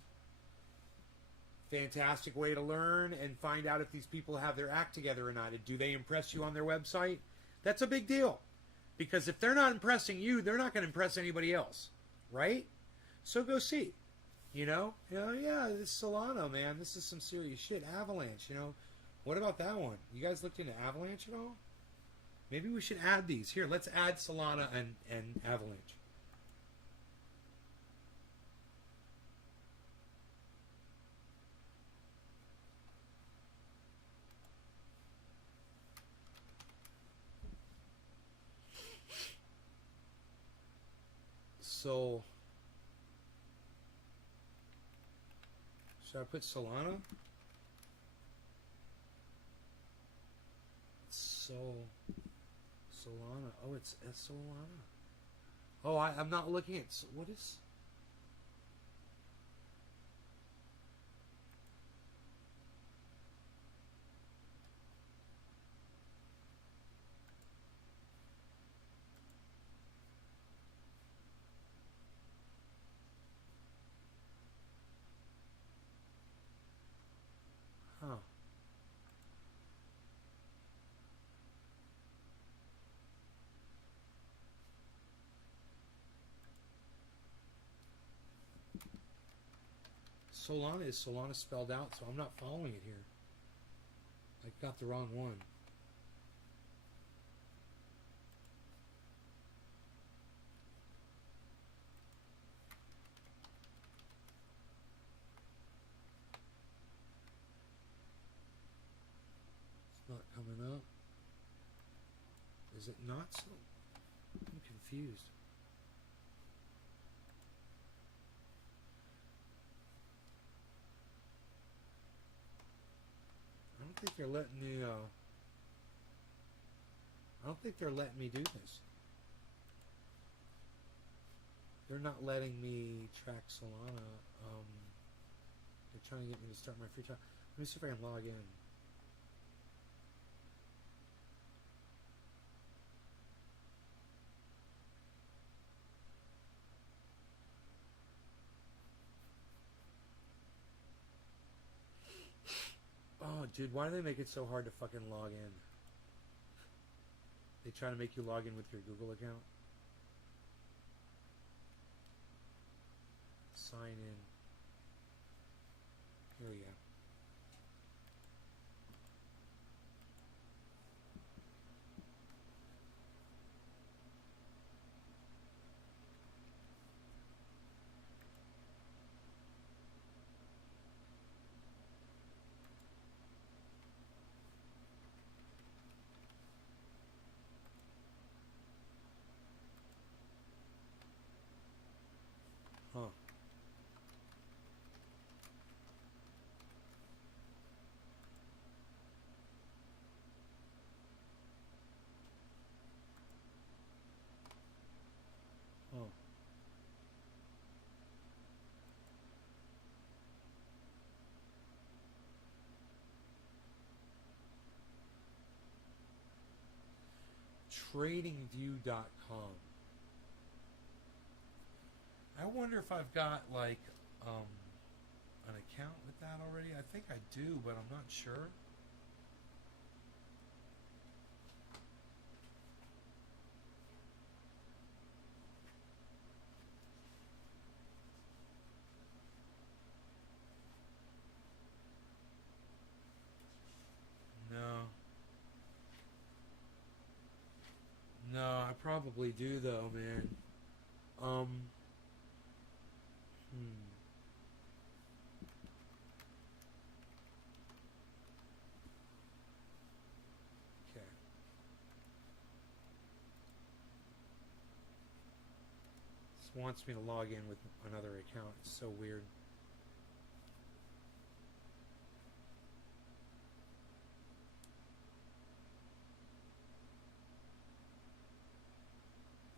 Fantastic way to learn and find out if these people have their act together or not. Do they impress you on their website? That's a big deal. Because if they're not impressing you, they're not going to impress anybody else. Right? So go see. Yeah, this Solana, man. This is some serious shit. Avalanche, What about that one? You guys looked into Avalanche at all? Maybe we should add these. Here, let's add Solana and Avalanche. So, should I put Solana? Solana. Oh, it's Solana. Oh, I'm not looking at... What is... Huh. Solana is Solana spelled out, so I'm not following it here. I got the wrong one. It's not coming up. Is it not? I'm confused. I don't think they're letting me, I don't think they're letting me do this. They're not letting me track Solana. They're trying to get me to start my free trial. Let me see if I can log in. Oh, dude, why do they make it so hard to fucking log in? They try to make you log in with your Google account. Sign in. Here we go. Huh. tradingview.com. I wonder if I've got like an account with that already. I think I do, but I'm not sure. No. No, I probably do though, man. Okay. This wants me to log in with another account. It's so weird.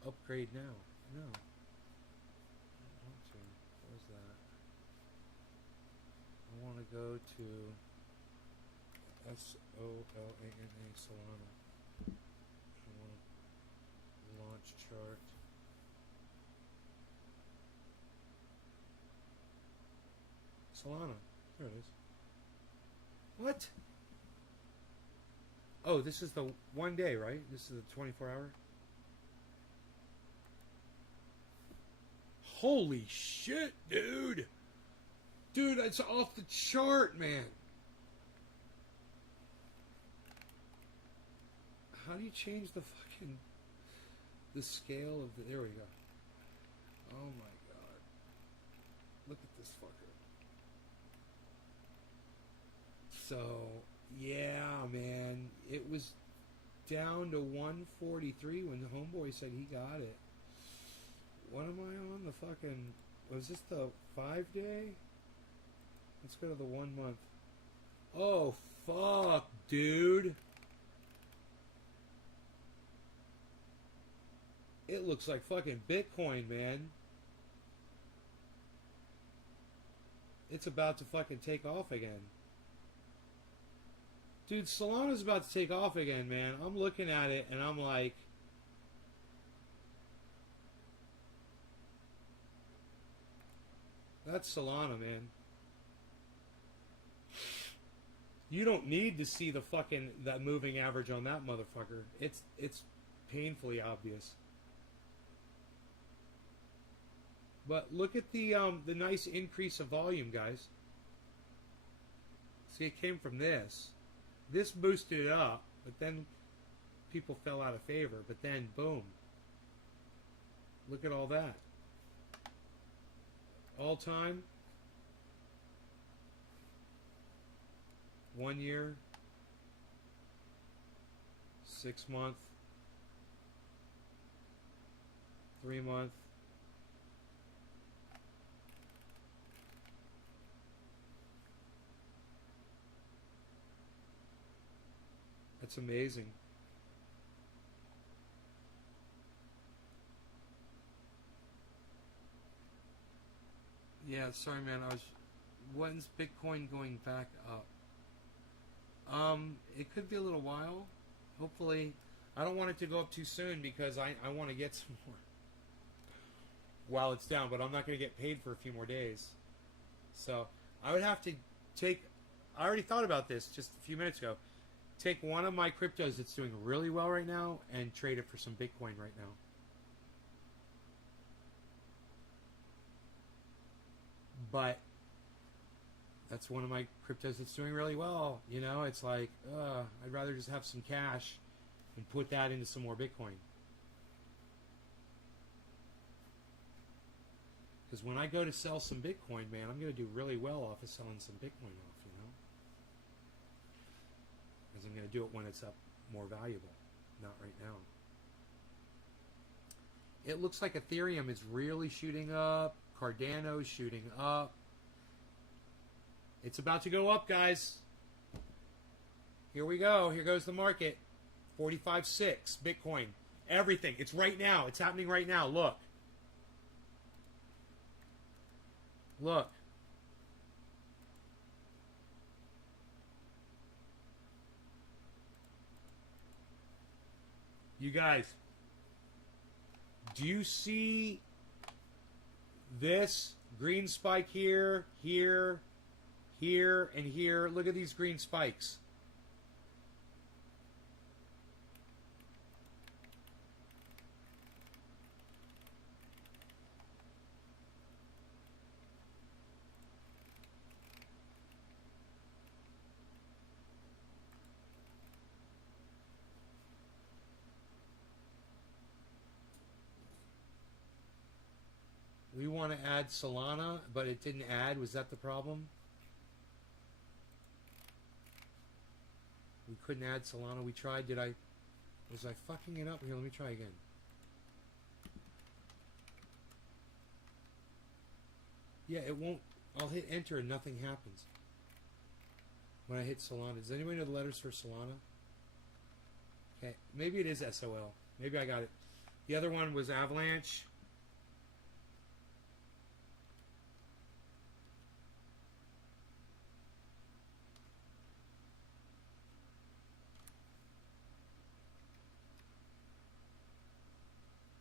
Upgrade now. No. I don't want to. What was that? I want to go to Solana. Solana. I want launch chart. Solana. There it is. What? Oh, this is the 1 day, right? This is the 24-hour? Holy shit, dude. Dude, that's off the chart, man. How do you change the fucking... the scale of the... There we go. Oh my god. Look at this fucker. So, yeah, man. It was down to 143 when the homeboy said he got it. What am I on? The fucking... Was this the 5 day? Let's go to the 1 month. Oh, fuck, dude. It looks like fucking Bitcoin, man. It's about to fucking take off again. Dude, Solana's about to take off again, man. I'm looking at it and I'm like... That's Solana, man. You don't need to see the fucking that moving average on that motherfucker. It's painfully obvious. But look at the nice increase of volume, guys. See, it came from this. This boosted it up, but then people fell out of favor. But then, boom. Look at all that. All time, 1 year, 6 month, 3 month, that's amazing. Yeah, sorry, man. When's Bitcoin going back up? It could be a little while. Hopefully, I don't want it to go up too soon because I want to get some more while it's down. But I'm not going to get paid for a few more days. So I would have to take. I already thought about this just a few minutes ago. Take one of my cryptos that's doing really well right now and trade it for some Bitcoin right now. But that's one of my cryptos that's doing really well. You know, it's like, I'd rather just have some cash and put that into some more Bitcoin. Because when I go to sell some Bitcoin, man, I'm going to do really well off of selling some Bitcoin off, you know? Because I'm going to do it when it's up more valuable, not right now. It looks like Ethereum is really shooting up. Cardano's shooting up. It's about to go up, guys. Here we go. Here goes the market. 45.6 Bitcoin. Everything. It's right now. It's happening right now. Look. Look. You guys, do you see this green spike here, here, here, and here? Look at these green spikes. We want to add Solana, but it didn't add. Was that the problem? We couldn't add Solana. We tried. Was I fucking it up? Here, let me try again. Yeah, it won't. I'll hit enter and nothing happens when I hit Solana. Does anybody know the letters for Solana? Okay, maybe it is SOL. Maybe I got it. The other one was Avalanche.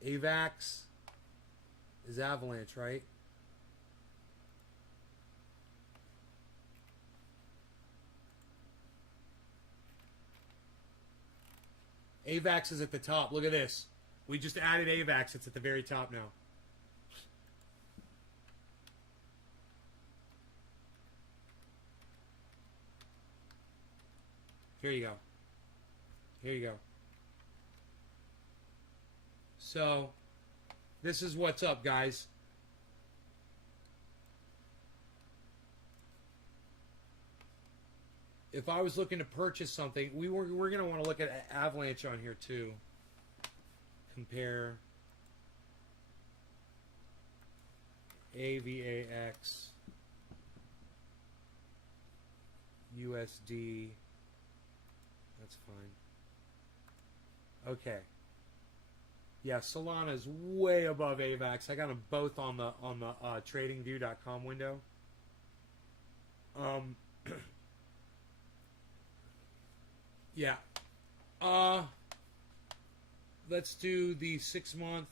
AVAX is Avalanche, right? AVAX is at the top. Look at this. We just added AVAX. It's at the very top now. Here you go. Here you go. So, this is what's up, guys. If I was looking to purchase something, we're going to want to look at Avalanche on here too. Compare AVAX USD. That's fine. Okay. Yeah, Solana is way above AVAX. I got them both on the tradingview.com window. Yeah. Let's do the 6 month.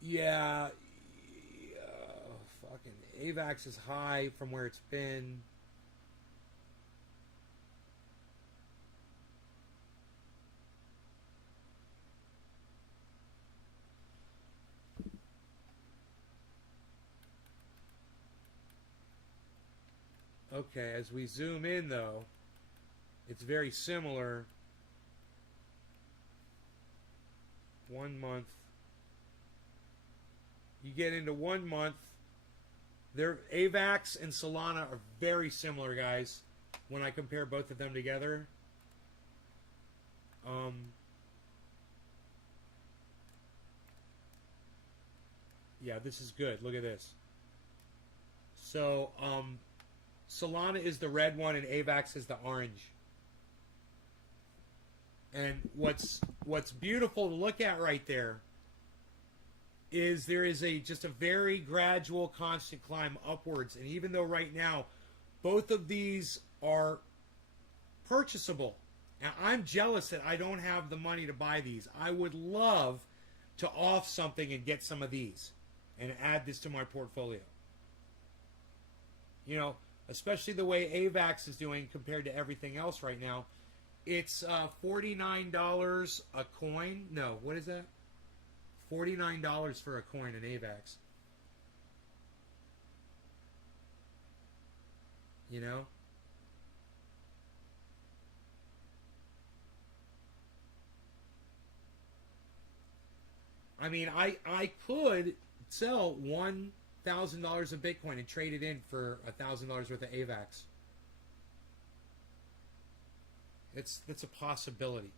Yeah. Fucking AVAX is high from where it's been. Okay, as we zoom in though, it's very similar. 1 month. You get into 1 month. Their AVAX and Solana are very similar, guys. When I compare both of them together. Yeah, this is good. Look at this. So, Solana is the red one and AVAX is the orange. And what's beautiful to look at right there is there is just a very gradual constant climb upwards. And even though right now both of these are purchasable. Now I'm jealous that I don't have the money to buy these. I would love to off something and get some of these and add this to my portfolio. You know, especially the way AVAX is doing compared to everything else right now. It's $49 a coin. No, what is that? $49 for a coin in AVAX. You know? I mean, I could sell $1,000 of Bitcoin and trade it in for $1,000 worth of AVAX. That's a possibility.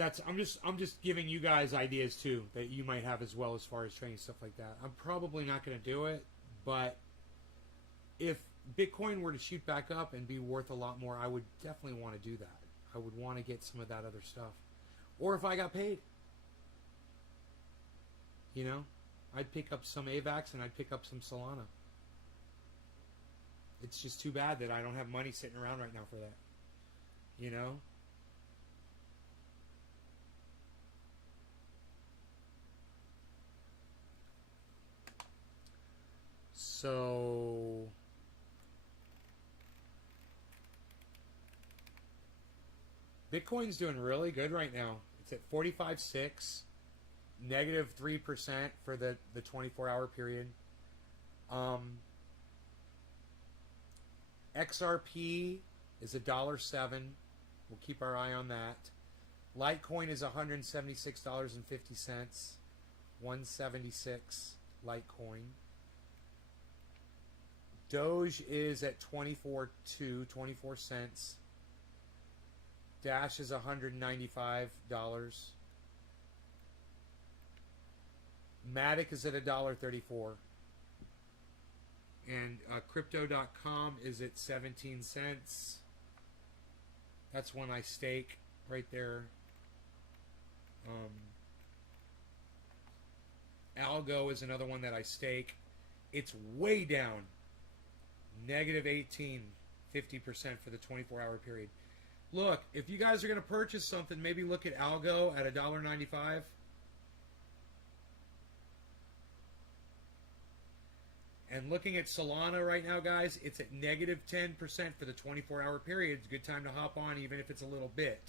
I'm just giving you guys ideas too that you might have as well as far as trading stuff like that. I'm probably not going to do it, but if Bitcoin were to shoot back up and be worth a lot more, I would definitely want to do that. I would want to get some of that other stuff. Or if I got paid. You know, I'd pick up some AVAX and I'd pick up some Solana. It's just too bad that I don't have money sitting around right now for that. You know? So Bitcoin's doing really good right now. It's at 45.6, negative 3% for the 24-hour period. XRP is $1.07. We'll keep our eye on that. Litecoin is $176.50. 176 Litecoin. Doge is at 24 cents. Dash is $195. Matic is at $1.34. And crypto.com is at 17 cents. That's one I stake right there. Algo is another one that I stake. It's way down. Negative 18, 50% for the 24-hour period. Look, if you guys are going to purchase something, maybe look at Algo at $1.95. And looking at Solana right now, guys, it's at negative 10% for the 24-hour period. It's a good time to hop on, even if it's a little bit.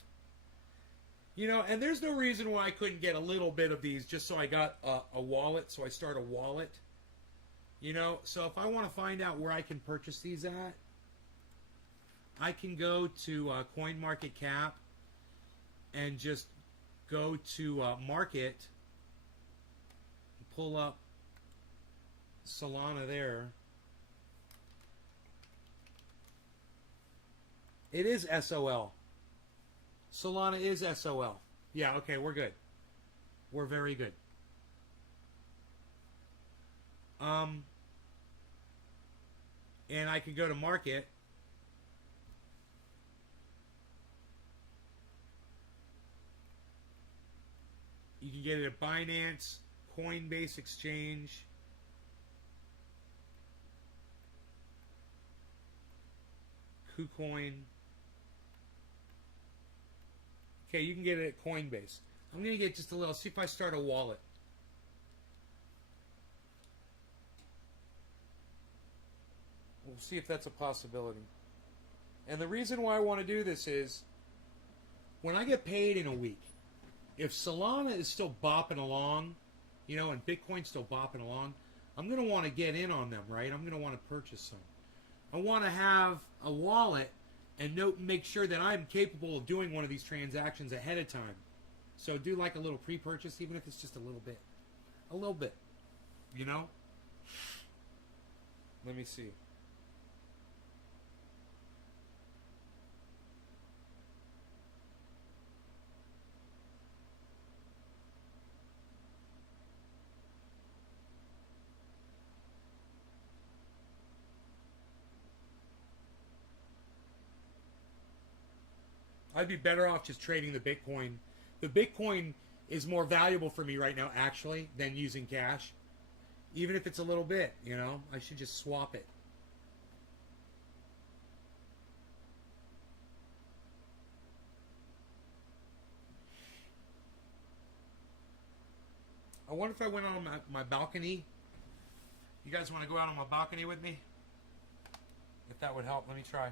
You know, and there's no reason why I couldn't get a little bit of these just so I got a wallet, so I start a wallet. You know, so if I want to find out where I can purchase these at, I can go to CoinMarketCap and just go to Market, pull up Solana there. It is SOL. Solana is SOL. Yeah, okay, we're good. We're very good. And I can go to Market. You can get it at Binance, Coinbase Exchange, KuCoin. Okay, you can get it at Coinbase. I'm going to get just a little, see if I start a wallet. We'll see if that's a possibility. And the reason why I want to do this is, when I get paid in a week, if Solana is still bopping along, you know, and Bitcoin's still bopping along, I'm going to want to get in on them, right? I'm going to want to purchase some. I want to have a wallet and make sure that I'm capable of doing one of these transactions ahead of time. So do like a little pre-purchase, even if it's just a little bit. A little bit, you know? Let me see. I'd be better off just trading the Bitcoin. The Bitcoin is more valuable for me right now, actually, than using cash. Even if it's a little bit, you know, I should just swap it. I wonder if I went on my balcony. You guys want to go out on my balcony with me? If that would help, let me try.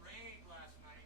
Rained last night.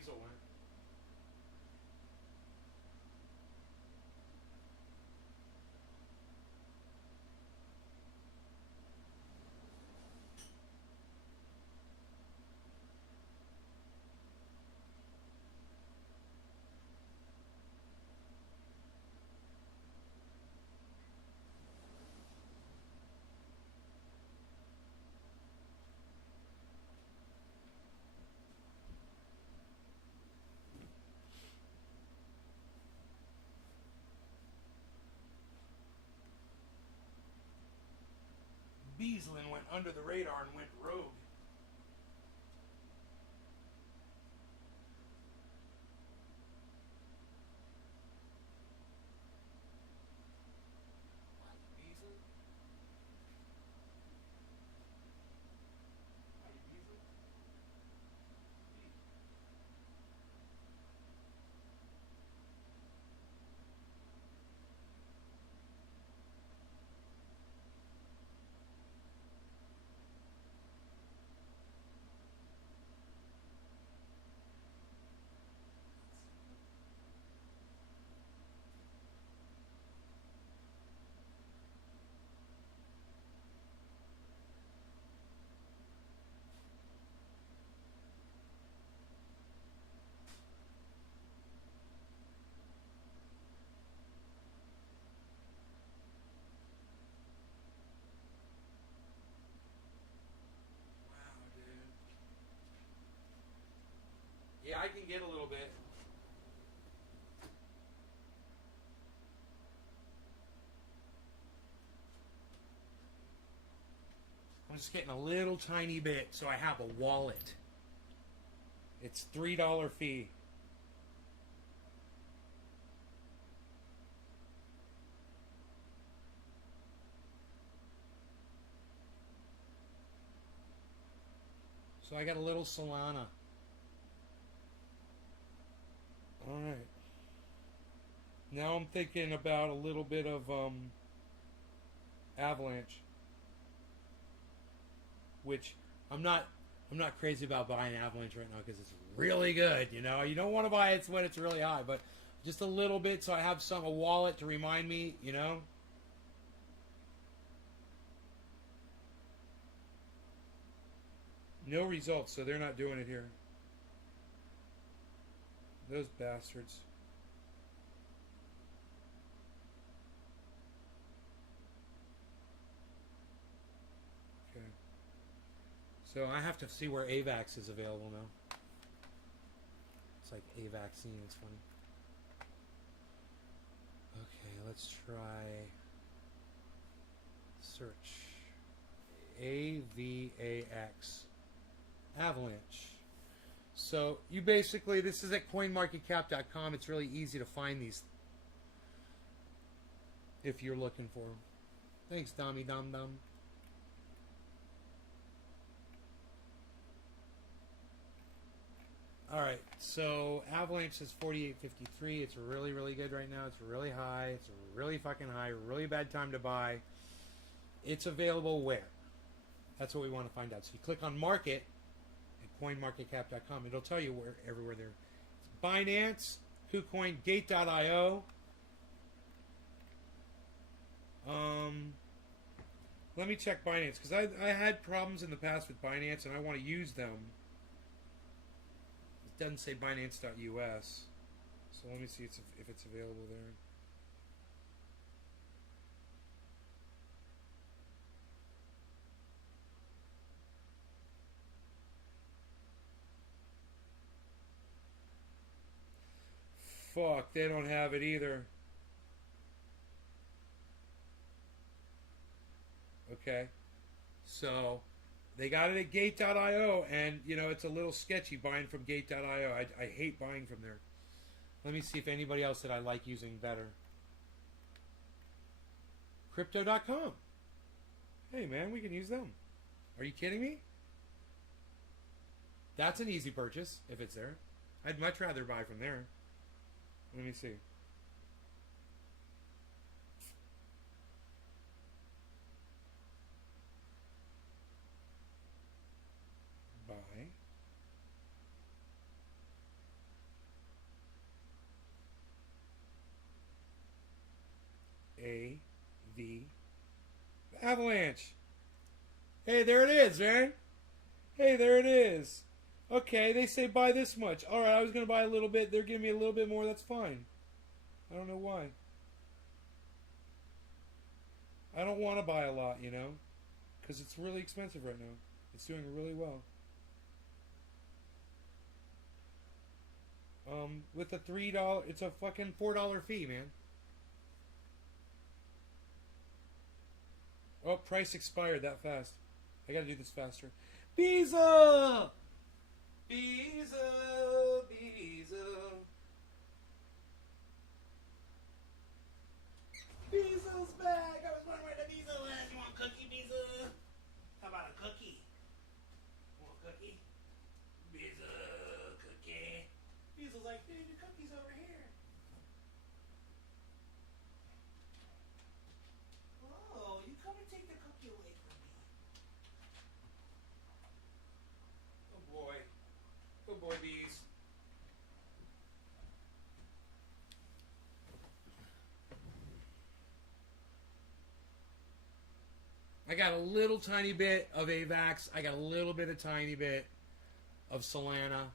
Beazle went. Beaslin went under the radar and went rogue. Yeah, I can get a little bit. I'm just getting a little tiny bit so I have a wallet. It's $3 fee. So I got a little Solana. Alright. Now I'm thinking about a little bit of Avalanche. Which I'm not crazy about buying Avalanche right now because it's really good, you know. You don't want to buy it when it's really high, but just a little bit so I have a wallet to remind me, you know. No results, so they're not doing it here. Those bastards. Okay. So I have to see where AVAX is available now. It's like a vaccine, it's funny. Okay, let's try search. AVAX. Avalanche. So you basically, this is at coinmarketcap.com. It's really easy to find these if you're looking for them. Thanks, Dommy Dum Dum. Alright, so Avalanche is 48.53. It's really, really good right now. It's really high. It's really fucking high. Really bad time to buy. It's available where? That's what we want to find out. So you click on market at coinmarketcap.com. It'll tell you where everywhere there. It's Binance, KuCoin, Gate.io. Let me check Binance because I had problems in the past with Binance and I want to use them. It doesn't say Binance.us, so let me see if it's available there. Fuck, they don't have it either. Okay, so they got it at Gate.io, and you know it's a little sketchy buying from Gate.io. I hate buying from there. Let me see if anybody else that I like using better. Crypto.com. Hey man, we can use them. Are you kidding me? That's an easy purchase if it's there. I'd much rather buy from there. Let me see. Buy. A-V. Avalanche. Hey, there it is, man. Hey, there it is. Okay, they say buy this much. Alright, I was going to buy a little bit. They're giving me a little bit more. That's fine. I don't know why. I don't want to buy a lot, you know? Because it's really expensive right now. It's doing really well. With a $3, it's a fucking $4 fee, man. Oh, price expired that fast. I gotta do this faster. Beeza! Beeza! Beeza! Beezel's back! I was wondering where the Beezel was. You want a cookie, Beezel? How about a cookie? Want a cookie? Beezel, cookie. Beezel's like, dude, the cookie's over here. Oh, you come and take the cookie away from me. Good boy. Good boy, Bees. I got a little tiny bit of AVAX. I got a little bit of tiny bit of Solana.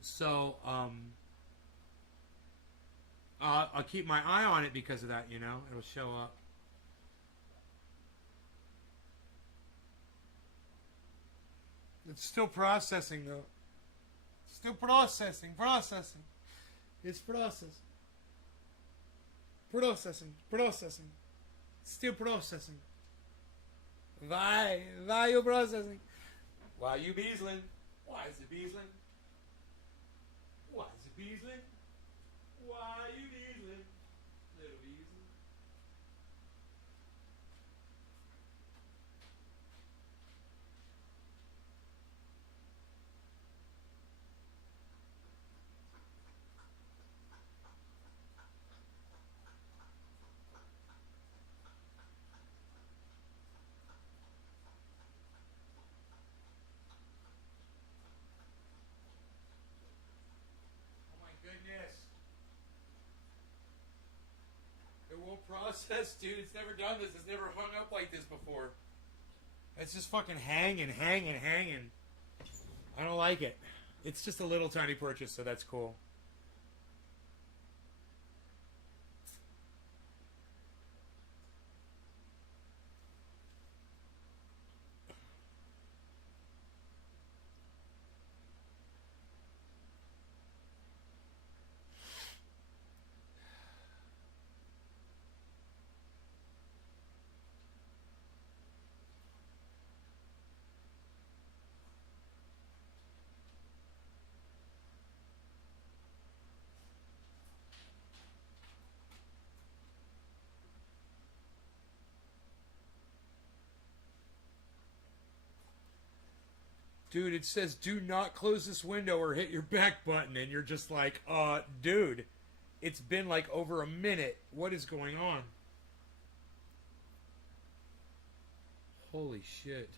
So, I'll keep my eye on it because of that, you know. It'll show up. It's still processing, though. Still processing. It's processing. Processing. Still processing. Why you processing? Why you beezling? Why is it beezling? Why is it beezling? Why you beezling? Little beezling. It won't process, dude. It's never done this. It's never hung up like this before. It's just fucking hanging. I don't like it. It's just a little tiny purchase, so that's cool. Dude, it says do not close this window or hit your back button, and you're just like, dude, it's been like over a minute. What is going on? Holy shit.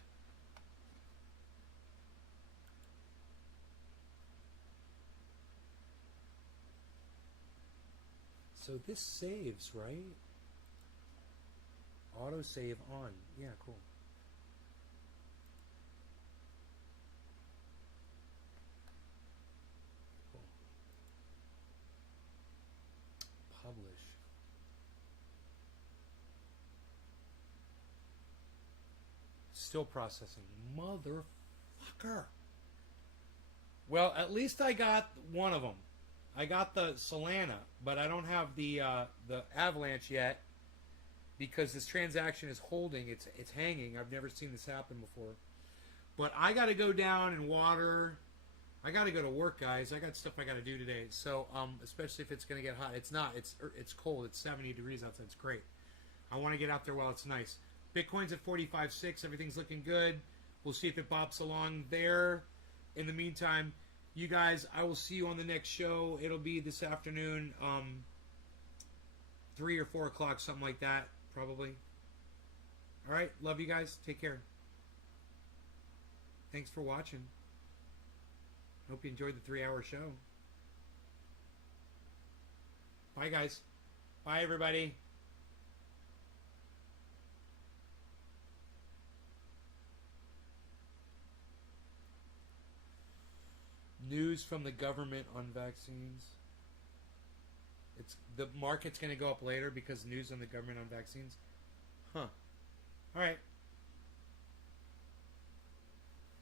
So this saves, right? Auto save on. Yeah, cool. Publish. Still processing. Motherfucker. Well, at least I got one of them. I got the Solana, but I don't have the Avalanche yet because this transaction is holding. It's hanging. I've never seen this happen before. But I got to go down and water. I got to go to work, guys. I got stuff I got to do today. So, especially if it's going to get hot. It's not. It's cold. It's 70 degrees outside. It's great. I want to get out there while it's nice. Bitcoin's at 45.6. Everything's looking good. We'll see if it bops along there. In the meantime, you guys, I will see you on the next show. It'll be this afternoon, 3 or 4 o'clock, something like that, probably. All right. Love you guys. Take care. Thanks for watching. Hope you enjoyed the 3-hour show. Bye, guys. Bye, everybody. News from the government on vaccines. It's the market's going to go up later because news on the government on vaccines. Huh. All right.